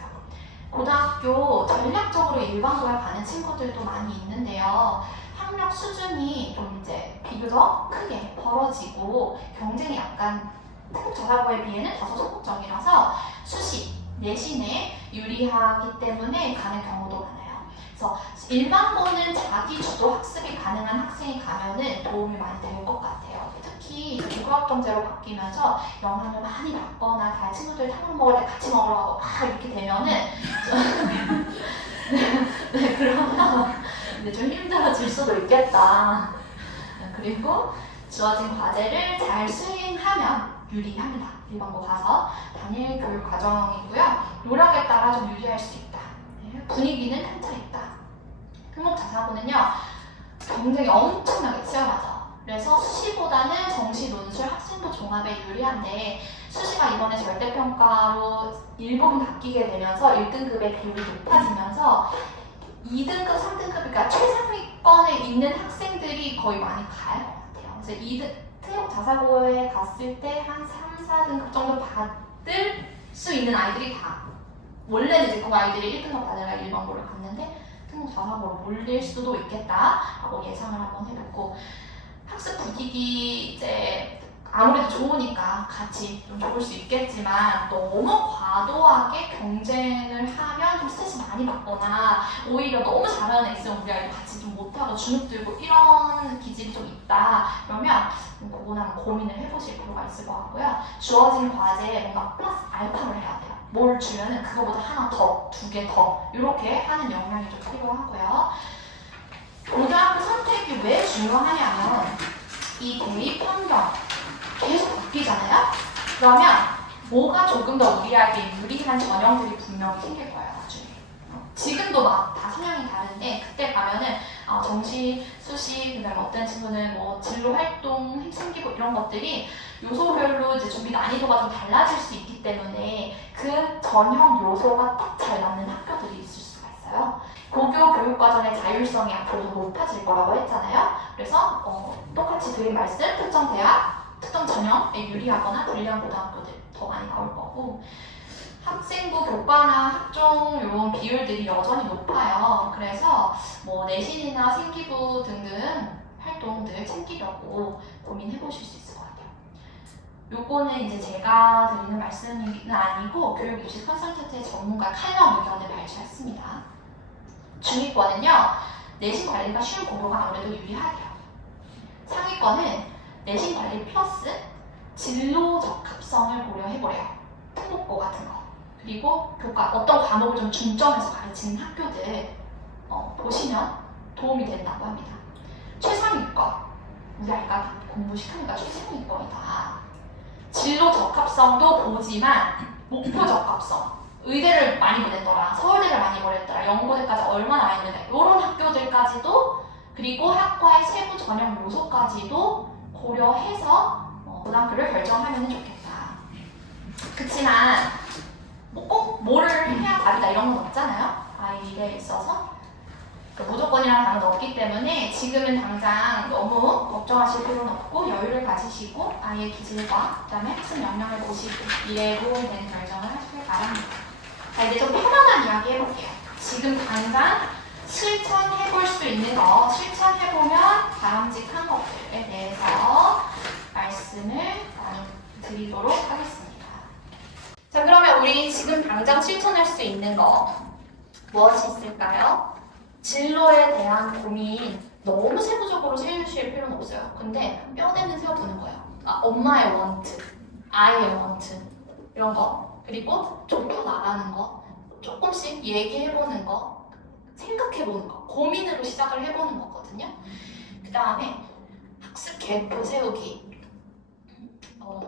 고등학교 전략적으로 일반고에 가는 친구들도 많이 있는데요. 학력 수준이 좀 이제 비교적 크게 벌어지고 경쟁이 약간 특목자사고에 비해는 다소 소극적이라서 수시, 내신에 유리하기 때문에 가는 경우도 많아요. 그래서 일반고는 자기 주도 학습이 가능한 학생이 가면은 도움이 많이 될 것 같아요. 특히 교과학경제로 바뀌면서 영향을 많이 받거나 다 친구들 탕후루 먹을 때 같이 먹으라고 막 이렇게 되면은 네, 그러면 좀 힘들어질 수도 있겠다. 그리고 주어진 과제를 잘 수행하면 유리합니다. 일반고 가서 단일 교육 과정이고요. 노력에 따라 좀 유리할 수 있다. 분위기는 펼쳐 있다. 특목자사고는요, 경쟁이 엄청나게 치열하죠. 그래서 수시보다는 정시, 논술, 학생부 종합에 유리한데 수시가 이번에 절대평가로 일부분 바뀌게 되면서 1등급의 비율이 높아지면서 2등급, 3등급, 그러니까 최상위권에 있는 학생들이 거의 많이 가야 할 것 같아요. 그래서 2등, 특목자사고에 갔을 때 한 3, 4등급 정도 받을 수 있는 아이들이 다 원래는 이제 그 아이들이 1등급 받으라 일반고를 갔는데 특목자사고로 몰릴 수도 있겠다 하고 예상을 한번 해보고 학습 분위기 이제 아무래도 좋으니까 같이 좀 좋을 수 있겠지만 너무 과도하게 경쟁을 하면 좀 스트레스 많이 받거나 오히려 너무 잘하는 애 있으면 우리 아이도 같이 좀 못하고 주눅 들고 이런 기질이 좀 있다 그러면 그거는 한번 고민을 해보실 필요가 있을 것 같고요. 주어진 과제에 뭔가 플러스 알파를 해야 돼요. 뭘 주면은 그거보다 하나 더, 2개 더 이렇게 하는 역량이 좀 필요하고요. 고등학교 선택이 왜 중요하냐면 이 대입 환경 계속 바뀌잖아요? 그러면 뭐가 조금 더 우리에게 유리한 전형들이 분명히 생길 거예요, 나중에. 지금도 막 다 성향이 다른데 그때 가면은 정시, 수시, 그다음에 어떤 친구는 진로 활동, 핵심기부 이런 것들이 요소별로 이제 준비 난이도가 좀 달라질 수 있기 때문에 그 전형 요소가 딱 잘 맞는 학교들이 있을 수가 있어요. 고교 교육과정의 자율성이 앞으로 더 높아질 거라고 했잖아요. 그래서 똑같이 드린 말씀, 특정 대학, 특정 전형에 유리하거나 불리한 고등학교들 더 많이 나올 거고 학생부 교과나 학종 이런 비율들이 여전히 높아요. 그래서 내신이나 생기부 등등 활동들 챙기려고 고민해 보실 수 있을 것 같아요. 요거는 이제 제가 드리는 말씀은 아니고 교육입시 컨설턴트의 전문가 칼럼 의견을 발표했습니다. 중위권은요, 내신 관리가 쉬운 고려가 아무래도 유리하대요. 상위권은 내신 관리 플러스 진로 적합성을 고려해보래요. 특목고 같은 거. 그리고 교과, 어떤 과목을 좀 중점해서 가르치는 학교들 보시면 도움이 된다고 합니다. 최상위권, 우리 아이가 공부시키니까 최상위권이다. 진로 적합성도 보지만 목표 적합성, 의대를 많이 보냈더라, 서울대를 많이 보냈더라, 연고대까지 얼마나 많이 보냈더라, 이런 학교들까지도, 그리고 학과의 세부 전형 요소까지도 고려해서 고등학교를 결정하면 좋겠다. 그치만 꼭 뭐를 해야 다르다 이런 건 없잖아요. 아이에 있어서 무조건이라는 단어는 없기 때문에 지금은 당장 너무 걱정하실 필요는 없고 여유를 가지시고 아이의 기질과 그다음에 학습 역량을 보시고 미래로 된 결정을 하시길 바랍니다. 자, 이제 좀 편안한 이야기 해볼게요. 지금 당장 실천해볼 수 있는 거, 실천해보면 바람직한 것들에 대해서 말씀을 나눠드리도록 하겠습니다. 자, 그러면 우리 지금 당장 실천할 수 있는 거 무엇이 있을까요? 진로에 대한 고민 너무 세부적으로 세우실 필요는 없어요. 근데 뼈대는 세워두는 거예요. 엄마의 원트, 아이의 원트 이런 거, 그리고 좁혀 나가는 거, 조금씩 얘기해보는 거, 생각해보는 거, 고민으로 시작을 해보는 거거든요. 그 다음에 학습 계획표 세우기.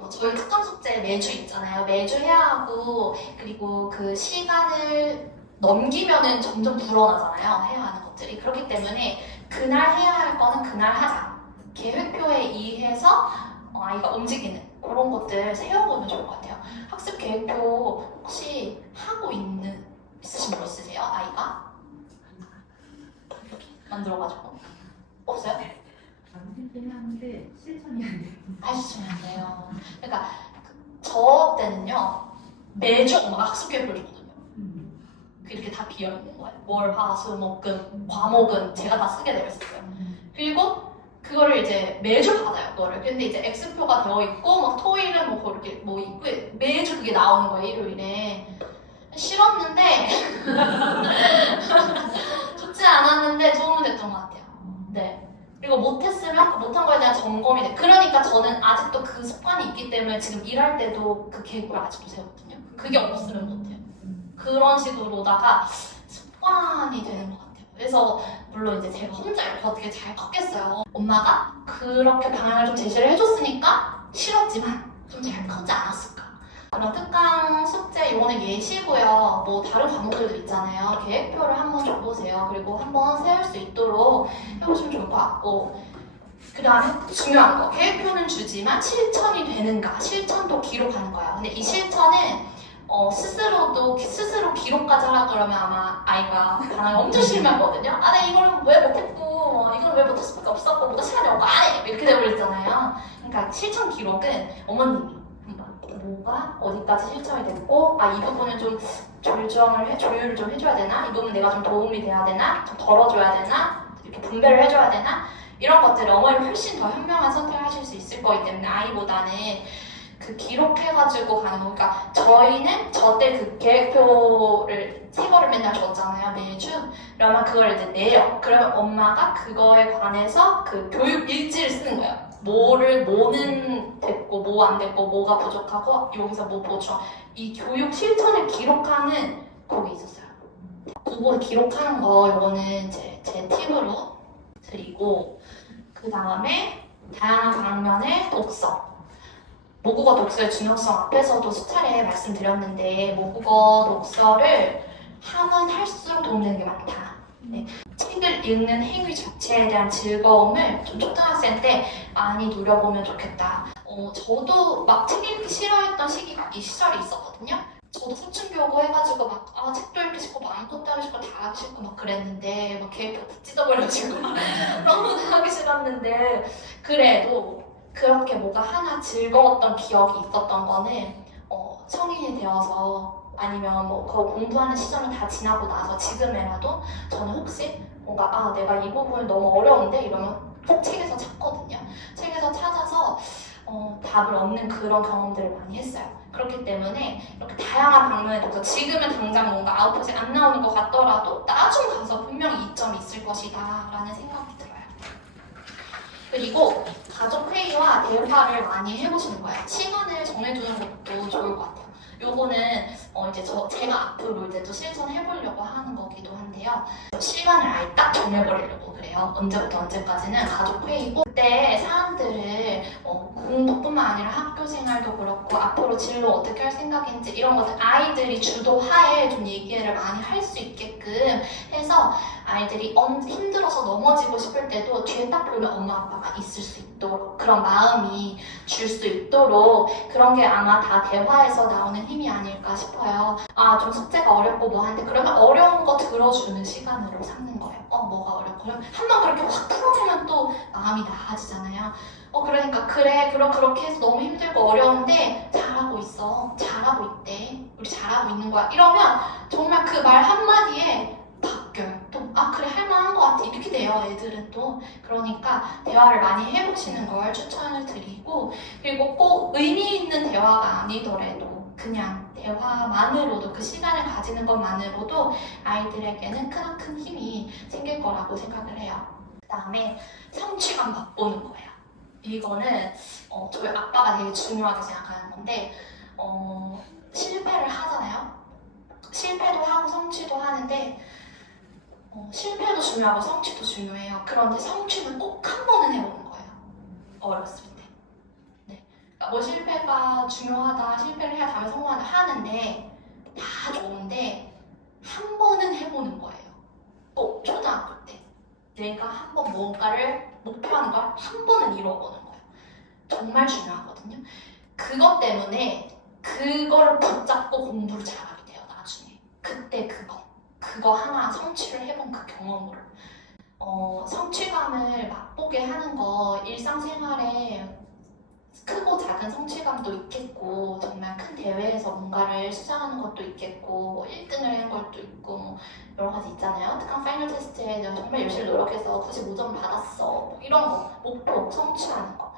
저희 특강 숙제 매주 있잖아요. 매주 해야 하고, 그리고 그 시간을 넘기면은 점점 불어나잖아요. 해야 하는 것들이. 그렇기 때문에 그날 해야 할 거는 그날 하자. 계획표에 의해서 아이가 움직이는 그런 것들 세워보면 좋을 것 같아요. 학습 계획표 혹시 하고 있으신 분 있으세요? 아이가? 만들어가지고. 없어요? 만들긴 하는데 실천이 안 돼요. 하시면 안 돼요. 그러니까 저 때는요. 매주 엄마가 학습 계획표를 줬거든요. 이렇게 다 비어있는 거예요. 월, 화, 수, 목, 금, 과목은 제가 다 쓰게 되어 있었어요. 그리고 그거를 이제 매주 받아요, 그거를. 근데 이제 X표가 되어 있고, 막 토일은 뭐 그렇게 뭐 있고, 매주 그게 나오는 거예요, 일요일에. 싫었는데, 좋지 않았는데 도움은 됐던 것 같아요. 네. 그리고 못했으면 그 못한 거에 대한 점검이 돼. 그러니까 저는 아직도 그 습관이 있기 때문에 지금 일할 때도 그 계획을 아직도 세우거든요. 그게 없으면 못해요. 그런 식으로다가 습관이 되는 것 같아요. 그래서 물론 이제 제가 혼자 이렇게 어떻게 잘 컸겠어요. 엄마가 그렇게 방향을 좀 제시를 해줬으니까 싫었지만 좀 잘 컸지 않았을까. 그런 특강 숙제 요거는 예시고요. 뭐 다른 과목들도 있잖아요. 계획표를 한번 줘보세요. 그리고 한번 세울 수 있도록 해보시면 좋을 것 같고, 그 다음에 중요한 거, 계획표는 주지만 실천이 되는가, 실천도 기록하는 거야. 근데 이 실천은 스스로 기록까지 하라 그러면 아마 아이가 반응이 엄청 심하거든요. 나 이거는 왜 못했고, 이거는 왜 못할 수밖에 없었고, 뭐가 시간이 없고 안 해! 이렇게 돼버렸잖아요. 그러니까 실천 기록은 어머님이 뭐가 어디까지 실천이 됐고, 이 부분은 좀 조율을 좀 해줘야 되나? 이 부분 내가 좀 도움이 돼야 되나? 좀 덜어줘야 되나? 이렇게 분배를 해줘야 되나? 이런 것들을 어머님이 훨씬 더 현명한 선택을 하실 수 있을 거기 때문에 아이보다는 그 기록해가지고 가는 거. 그러니까 저희는 저때 그 계획표를 새 거를 맨날 줬잖아요, 매주. 그러면 그걸 이제 내요. 그러면 엄마가 그거에 관해서 그 교육 일지를 쓰는 거예요. 뭐는 됐고, 뭐 안 됐고, 뭐가 부족하고, 여기서 뭐 보충. 이 교육 실천을 기록하는 곡이 있었어요. 그거 기록하는 거, 요거는 이제 제 팁으로 드리고, 그 다음에 다양한 방면의 독서. 모국어 독서의 중요성 앞에서도 수차례 말씀드렸는데, 모국어 독서를 하면 할수록 도움되는 게 많다. 네. 책을 읽는 행위 자체에 대한 즐거움을 좀 초등학생 때 많이 누려보면 좋겠다. 저도 막 책 읽기 싫어했던 시절이 있었거든요. 저도 사춘기오고 해가지고 막 책도 읽기 싫고 아무것도 하기 싫고 다 하기 싫고 막 그랬는데 막 계획표 다 찢어버려가지고 너무 다 하기 싫었는데, 그래도 그렇게 뭐가 하나 즐거웠던 기억이 있었던 거는 성인이 되어서 아니면 뭐 그 공부하는 시점이 다 지나고 나서 지금에라도 저는 혹시 뭔가 내가 이 부분이 너무 어려운데 이러면 꼭 책에서 찾거든요. 책에서 찾아서 답을 얻는 그런 경험들을 많이 했어요. 그렇기 때문에 이렇게 다양한 방면에 독서, 지금은 당장 뭔가 아웃풋이 안 나오는 것 같더라도 나중 가서 분명히 이점이 있을 것이다 라는 생각이 들어요. 그리고 가족 회의와 대화를 많이 해보시는 거예요. 시간을 정해두는 것도 좋을 것 같아요. 요거는 이제 제가 앞으로 이제 또 실천해보려고 하는 거기도 한데요. 시간을 아예 딱 정해버리려고 그래요. 언제부터 언제까지는 가족 회의고, 그때 사람들을 공부뿐만 아니라 학교 생활도 그렇고 앞으로 진로 어떻게 할 생각인지 이런 것들 아이들이 주도하에 좀 얘기를 많이 할 수 있게끔 해서 아이들이 힘들어서 넘어지고 싶을 때도 뒤에 딱 보면 엄마 아빠가 있을 수 있도록, 그런 마음이 줄 수 있도록, 그런 게 아마 다 대화에서 나오는 힘이 아닐까 싶어요. 좀 숙제가 어렵고 뭐 하는데 그러면 어려운 거 들어주는 시간으로 삼는 거예요. 뭐가 어렵고 그러면 한번 그렇게 확 풀어내면 또 마음이 나아지잖아요. 그러니까 그래 그럼 그렇게 해서 너무 힘들고 어려운데 잘하고 있어, 잘하고 있대, 우리 잘하고 있는 거야 이러면 정말 그 말 한마디에 바뀌어요. 또 그래 할만한 것 같아 이렇게 돼요. 애들은 또. 그러니까 대화를 많이 해보시는 걸 추천을 드리고, 그리고 꼭 의미 있는 대화가 아니더라도 그냥 대화만으로도, 그 시간을 가지는 것만으로도 아이들에게는 크나큰 힘이 생길 거라고 생각을 해요. 그 다음에 성취감 맛보는 거예요. 이거는 저희 아빠가 되게 중요하게 생각하는 건데, 실패를 하잖아요. 실패도 하고 성취도 하는데 실패도 중요하고 성취도 중요해요. 그런데 성취는 꼭 한 번은 해보는 거예요. 어렸을 때. 네. 그러니까 뭐 실패가 중요하다, 실패를 해야 다음에 성공한다 하는데 다 좋은데 한 번은 해보는 거예요. 꼭 초등학교 때. 내가 한 번 뭔가를 목표하는 걸 한 번은 이뤄보는 거예요. 정말 중요하거든요. 그것 때문에 그거를 붙잡고 공부를 잘하게 돼요. 나중에. 그때 그거 하나 성취를 해본 그 경험으로. 성취감을 맛보게 하는 거, 일상생활에 크고 작은 성취감도 있겠고, 정말 큰 대회에서 뭔가를 수상하는 것도 있겠고, 뭐 1등을 한 것도 있고, 뭐 여러 가지 있잖아요. 특강 파이널 테스트에 내가 정말 열심히 노력해서 95점 받았어, 뭐 이런 거, 목표 성취하는 거.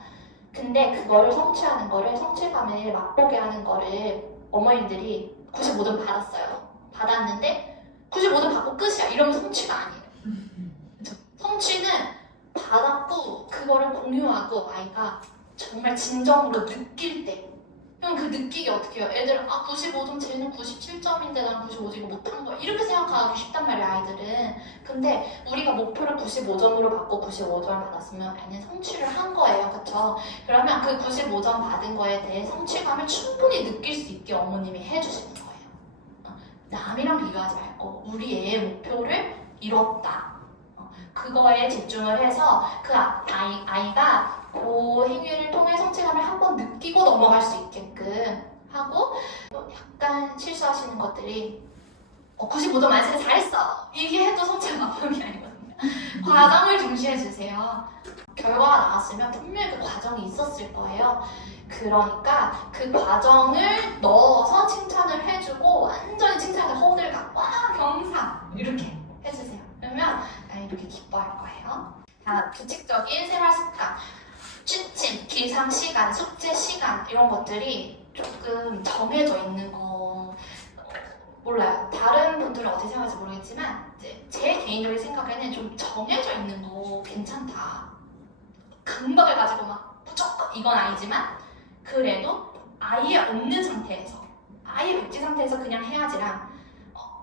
근데 그거를 성취하는 거를, 성취감을 맛보게 하는 거를 어머님들이 95점 받았어요. 받았는데 95점 받고 끝이야. 이러면 성취가 아니에요. 그쵸? 성취는 받았고 그거를 공유하고 아이가 정말 진정으로 느낄 때, 그럼 그 느끼기 어떻게 해요? 애들은 95점, 쟤는 97점인데 난 95점 이거 못한 거야 이렇게 생각하기 쉽단 말이야 아이들은. 근데 우리가 목표를 95점으로 받고 95점을 받았으면 애는 성취를 한 거예요. 그쵸? 그러면 그 95점 받은 거에 대해 성취감을 충분히 느낄 수 있게 어머님이 해주시는 거예요. 남이랑 비교하지 말고 우리 애의 목표를 이뤘다. 그거에 집중을 해서 그 아이가 그 행위를 통해 성취감을 한번 느끼고 넘어갈 수 있게끔 하고, 약간 실수하시는 것들이 95점 만점에 잘했어 이게 해도 성취감 맛보기 아니거든요. 과정을 중시해주세요. 결과가 나왔으면 분명히 그 과정이 있었을 거예요. 그러니까 그 과정을 넣어서 칭찬을 해주고 완전히 칭찬을 호들갑 와 경상 이렇게 해주세요. 그러면 이렇게 기뻐할 거예요. 규칙적인 생활 습관, 취침, 기상 시간, 숙제 시간 이런 것들이 조금 정해져 있는 거 몰라요. 다른 분들은 어떻게 생각할지 모르겠지만 제 개인적인 생각에는 좀 정해져 있는 거 괜찮다. 강박을 가지고 막 무조건 이건 아니지만 그래도 아예 없는 상태에서, 아예 백지 상태에서 그냥 해야지랑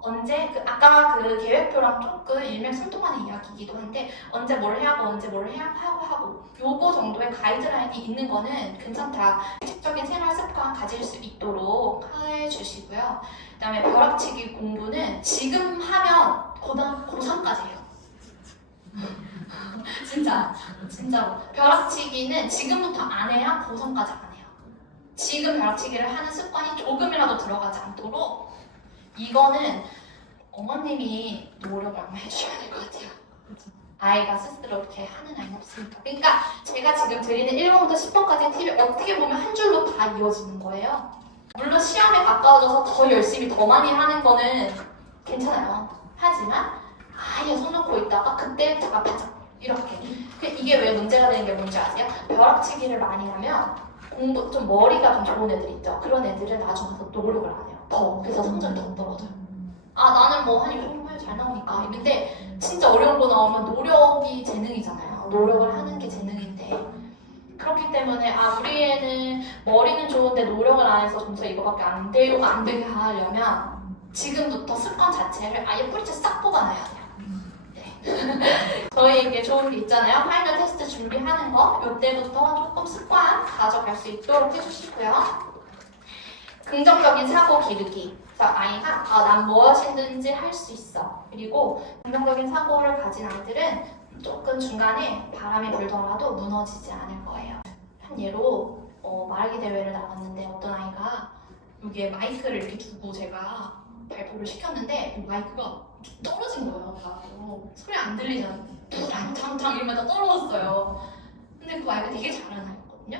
언제 아까 그 계획표랑 조금 일맥상통하는 이야기이기도 한데 언제 뭘 해야 하고 언제 뭘 해야 하고 요거 정도의 가이드라인이 있는 거는 괜찮다. 규칙적인 생활 습관 가질 수 있도록 해주시고요. 그 다음에 벼락치기 공부는 지금 하면 고3까지 해요. 진짜로 벼락치기는 지금부터 안 해야 고3까지 안 해요. 지금 벼락치기를 하는 습관이 조금이라도 들어가지 않도록 이거는 어머님이 노력을 아마 해주셔야 될 것 같아요. 아이가 스스로 이렇게 하는 아이는 없으니까. 그러니까 제가 지금 드리는 1번부터 10번까지 팁이 어떻게 보면 한 줄로 다 이어지는 거예요. 물론 시험에 가까워져서 더 열심히 더 많이 하는 거는 괜찮아요. 하지만 아예 손 놓고 있다가 그때 잠깐 바짝 이렇게. 이게 왜 문제가 되는 게 뭔지 아세요? 벼락치기를 많이 하면 공부 좀 머리가 좀 좋은 애들 있죠. 그런 애들은 나중에 가서 노력을 안 해요. 더 그래서 성적이 더 떨어져요. 아 나는 뭐 한 이 정도면 잘 나오니까. 근데 진짜 어려운 거 나오면 노력이 재능이잖아요. 노력을 하는 게 재능인데 그렇기 때문에 아 우리 애는 머리는 좋은데 노력을 안 해서 점수 이거밖에 안 되게 하려면 지금부터 습관 자체를 아예 뿌리째 싹 뽑아놔야 돼요. 네. 저희에게 좋은 게 있잖아요. 파이널 테스트 준비하는 거 이때부터 조금 습관 가져갈 수 있도록 해주시고요. 긍정적인 사고 기르기. 그래서 아이가 난 무엇이든지 할 수 있어. 그리고 긍정적인 사고를 가진 아이들은 조금 중간에 바람이 불더라도 무너지지 않을 거예요. 한 예로 말하기 대회를 나갔는데 어떤 아이가 여기에 마이크를 이렇게 두고 제가 발표를 시켰는데 이 마이크가 떨어진 거예요. 바로 소리 안 들리잖아요. 탕탕탕 이러면 다 떨어졌어요. 근데 그 아이가 되게 잘하는 아이였거든요.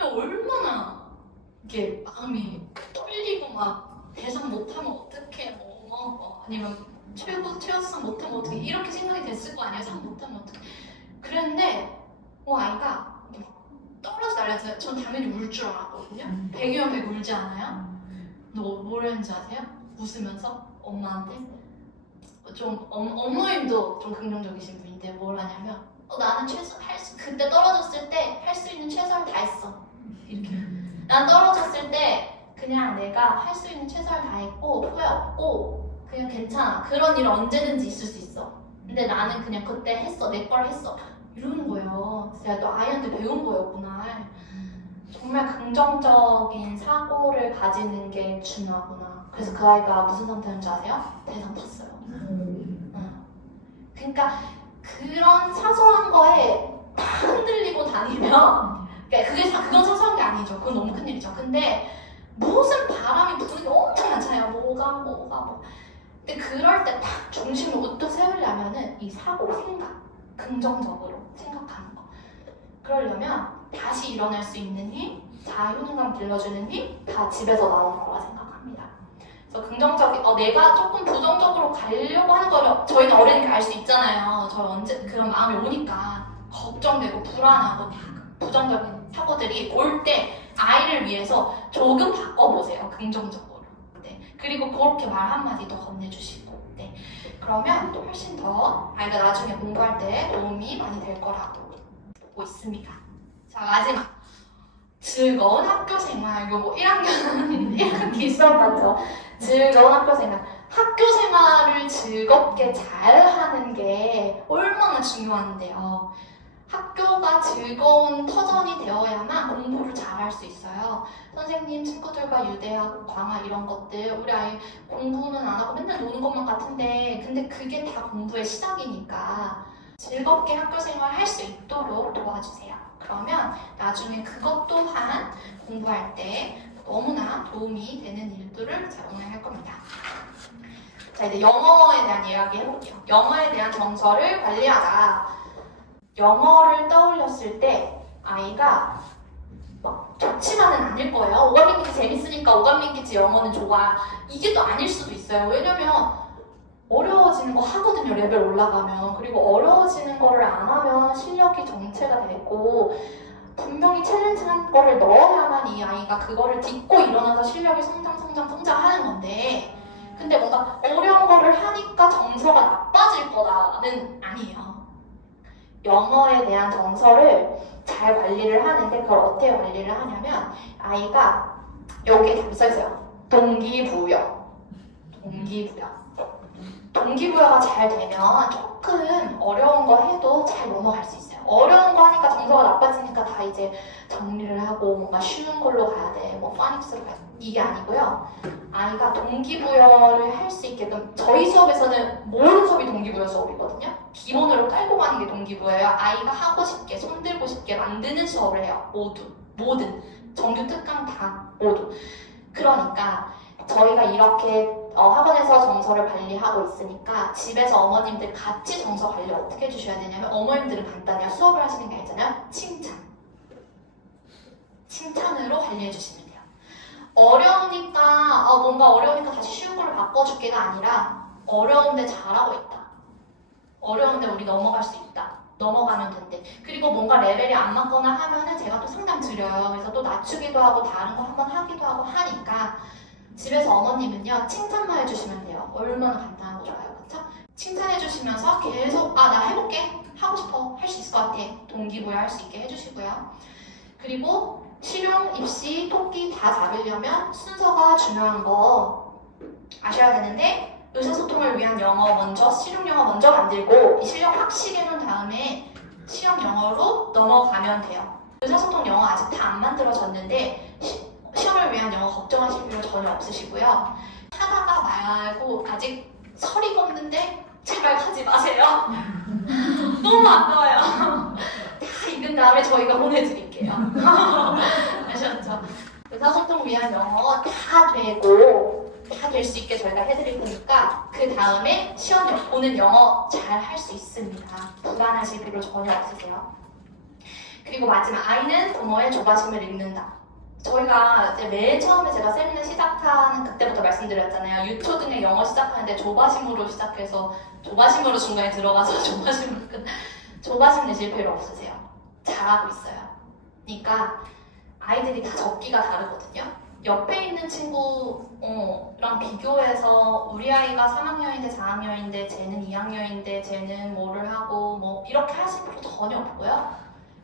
얼마나 이게 마음이 떨리고 막 대상 못하면 어떡해 아니면 최우수상 못하면 어떡해 이렇게 생각이 됐을 거 아니에요. 상 못하면 어떡해. 그랬는데 아이가 떨어져 날렸어요. 전 당연히 울 줄 알았거든요. 배기면 배기 울지 않아요? 뭘 했는지 아세요? 웃으면서 엄마한테 좀 어머님도 좀 긍정적이신 분인데 뭘 하냐면 나는 그때 떨어졌을 때 할 수 있는 최선을 다했어. 이렇게 난 떨어졌을 때 그냥 내가 할 수 있는 최선을 다했고 후회 없고 그냥 괜찮아. 그런 일 언제든지 있을 수 있어. 근데 나는 그냥 그때 했어. 내 걸 했어. 이러는 거예요. 제가 또 아이한테 배운 거예요, 그날. 정말 긍정적인 사고를 가지는 게 중요하구나. 그래서 그 아이가 무슨 상 타는 줄 아세요? 대상 탔어요. 그러니까 그런 사소한 거에 다 흔들리고 다니면 그건 사소한 게 아니죠. 그건 너무 큰일이죠. 근데 무슨 바람이 부는 게 엄청 많잖아요. 뭐가 근데 그럴 때 딱 중심을 우뚝 세우려면은 이 사고 생각, 긍정적으로 생각하는 거. 그러려면 다시 일어날 수 있는 힘, 자유능감 길러주는 힘 다 집에서 나오는 거라 생각합니다. 그래서 긍정적인 내가 조금 부정적으로 가려고 하는 거를 저희는 어리니까 알 수 있잖아요. 저 언제 그런 마음이 오니까 걱정되고 불안하고 부정적인 사고들이 올 때 아이를 위해서 조금 바꿔보세요. 긍정적으로. 네. 그리고 그렇게 말 한마디 더 건네주시고. 네. 그러면 또 훨씬 더 아이가 나중에 공부할 때 도움이 많이 될 거라고 보고 있습니다. 자, 마지막. 즐거운 학교 생활. 이거 뭐 1학기 수업 같죠? 즐거운 학교 생활. 학교 생활을 즐겁게 잘 하는 게 얼마나 중요한데요. 학교가 즐거운 터전이 되어야만 공부를 잘 할 수 있어요. 선생님, 친구들과 유대하고 광화 이런 것들 우리 아이 공부는 안 하고 맨날 노는 것만 같은데 근데 그게 다 공부의 시작이니까 즐겁게 학교 생활 할 수 있도록 도와주세요. 그러면 나중에 그것 또한 공부할 때 너무나 도움이 되는 일들을 제공을 할 겁니다. 자, 이제 영어에 대한 이야기 해볼게요. 영어에 대한 정서를 관리하자. 영어를 떠올렸을 때 아이가 막 좋지만은 않을 거예요. 오감링키지 재밌으니까 오감링키지 영어는 좋아. 이게 또 아닐 수도 있어요. 왜냐면 어려워지는 거 하거든요. 레벨 올라가면. 그리고 어려워지는 거를 안 하면 실력이 정체가 되고 분명히 챌린지한 거를 넣어야만 이 아이가 그거를 딛고 일어나서 실력이 성장하는 건데 근데 뭔가 어려운 거를 하니까 정서가 나빠질 거다는 아니에요. 영어에 대한 정서를 잘 관리를 하는데 그걸 어떻게 관리를 하냐면 아이가 여기에 답이 써있어요. 동기부여가 잘 되면 조금 어려운 거 해도 잘 넘어갈 수 있어요. 어려운 거 하니까 정서가 나빠지니까 다 이제 정리를 하고 뭔가 쉬운 걸로 가야 돼. 뭐 파닉스로 가야 돼. 이게 아니고요. 아이가 동기부여를 할 수 있게끔 저희 수업에서는 모든 수업이 동기부여 수업이거든요. 기본으로 깔고 가는 게 동기부여예요. 아이가 하고 싶게 손들고 싶게 만드는 수업을 해요. 모든 정규 특강 다 모두. 그러니까 저희가 이렇게 학원에서 정서를 관리하고 있으니까 집에서 어머님들 같이 정서 관리 어떻게 해주셔야 되냐면 어머님들은 간단해요. 수업을 하시는 게 아니잖아요. 칭찬으로 관리해 주시면 돼요. 어려우니까 뭔가 어려우니까 다시 쉬운 걸로 바꿔줄게가 아니라 어려운데 잘하고 있다. 어려운데 우리 넘어갈 수 있다. 넘어가면 된대. 그리고 뭔가 레벨이 안 맞거나 하면은 제가 또 상담 드려요. 그래서 또 낮추기도 하고 다른 거 한번 하기도 하고 하니까 집에서 어머님은요 칭찬만 해주시면 돼요. 얼마나 간단하고 좋아요, 그쵸? 칭찬해주시면서 계속 나 해볼게, 하고 싶어, 할 수 있을 것 같아, 동기부여할 수 있게 해주시고요. 그리고 실용, 입시, 토끼 다 잡으려면 순서가 중요한 거 아셔야 되는데, 의사소통을 위한 영어 먼저, 실용 영어 먼저 만들고 이 실력 확실히 해놓은 다음에 시험 영어로 넘어가면 돼요. 의사소통 영어 아직 다 안 만들어졌는데 시험을 위한 영어 걱정하실 필요 전혀 없으시고요. 하다가 말고 아직 서리가 없는데 제발 가지 마세요. 너무 아까워요. 다 익은 다음에 저희가 보내드릴게요. 아셨죠? 의사소통 위한 영어 다 되고 다 될 수 있게 저희가 해드릴 거니까 그 다음에 시험 보는 영어 잘 할 수 있습니다. 불안하실 필요 전혀 없으세요. 그리고 마지막, 아이는 부모의 조바심을 읽는다. 저희가 이제 맨 처음에 제가 세미나 시작하는 그때부터 말씀드렸잖아요. 유초등의 영어 시작하는데 조바심으로 시작해서 조바심으로 중간에 들어가서 조바심으로 끝. 조바심 내실 필요 없으세요. 잘하고 있어요. 그러니까 아이들이 다 적기가 다르거든요. 옆에 있는 친구랑 비교해서 우리 아이가 3학년인데 4학년인데 쟤는 2학년인데 쟤는 뭐를 하고 뭐 이렇게 하실 필요 전혀 없고요.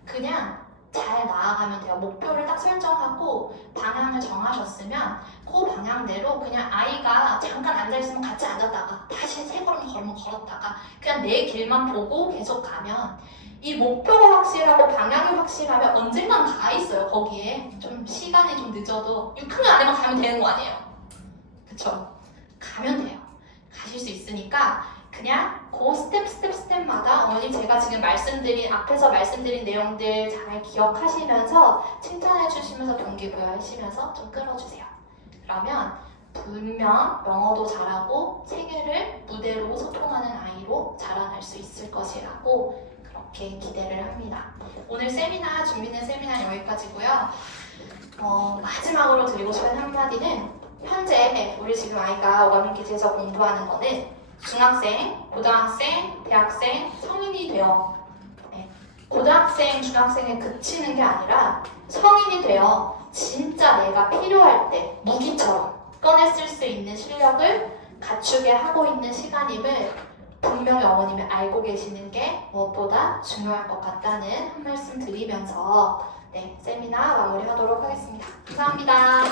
그냥 잘 나아가면 돼요. 목표를 딱 설정하고 방향을 정하셨으면 그 방향대로 그냥 아이가 잠깐 앉아있으면 같이 앉았다가 다시 세 걸음 걸으면 걸었다가 그냥 내 길만 보고 계속 가면 이 목표가 확실하고 방향이 확실하면 언젠간 가 있어요. 거기에 좀 시간이 좀 늦어도 6학년 안에만 가면 되는 거 아니에요. 그쵸? 가면 돼요. 가실 수 있으니까 그냥 그 스텝마다 어머님 제가 지금 앞에서 말씀드린 내용들 잘 기억하시면서 칭찬해 주시면서 동기부여하시면서 좀 끌어주세요. 그러면 분명 영어도 잘하고 세계를 무대로 소통하는 아이로 자라날 수 있을 것이라고 그렇게 기대를 합니다. 오늘 세미나, 준비된 세미나 여기까지고요. 마지막으로 드리고 싶은 한마디는 현재 우리 지금 아이가 오가민키즈에서 공부하는 거는 중학생, 고등학생, 대학생, 성인이 되어 고등학생, 중학생에 그치는 게 아니라 성인이 되어 진짜 내가 필요할 때 무기처럼 꺼내 쓸 수 있는 실력을 갖추게 하고 있는 시간임을 분명히 어머님이 알고 계시는 게 무엇보다 중요할 것 같다는 한 말씀 드리면서 세미나 마무리하도록 하겠습니다. 감사합니다.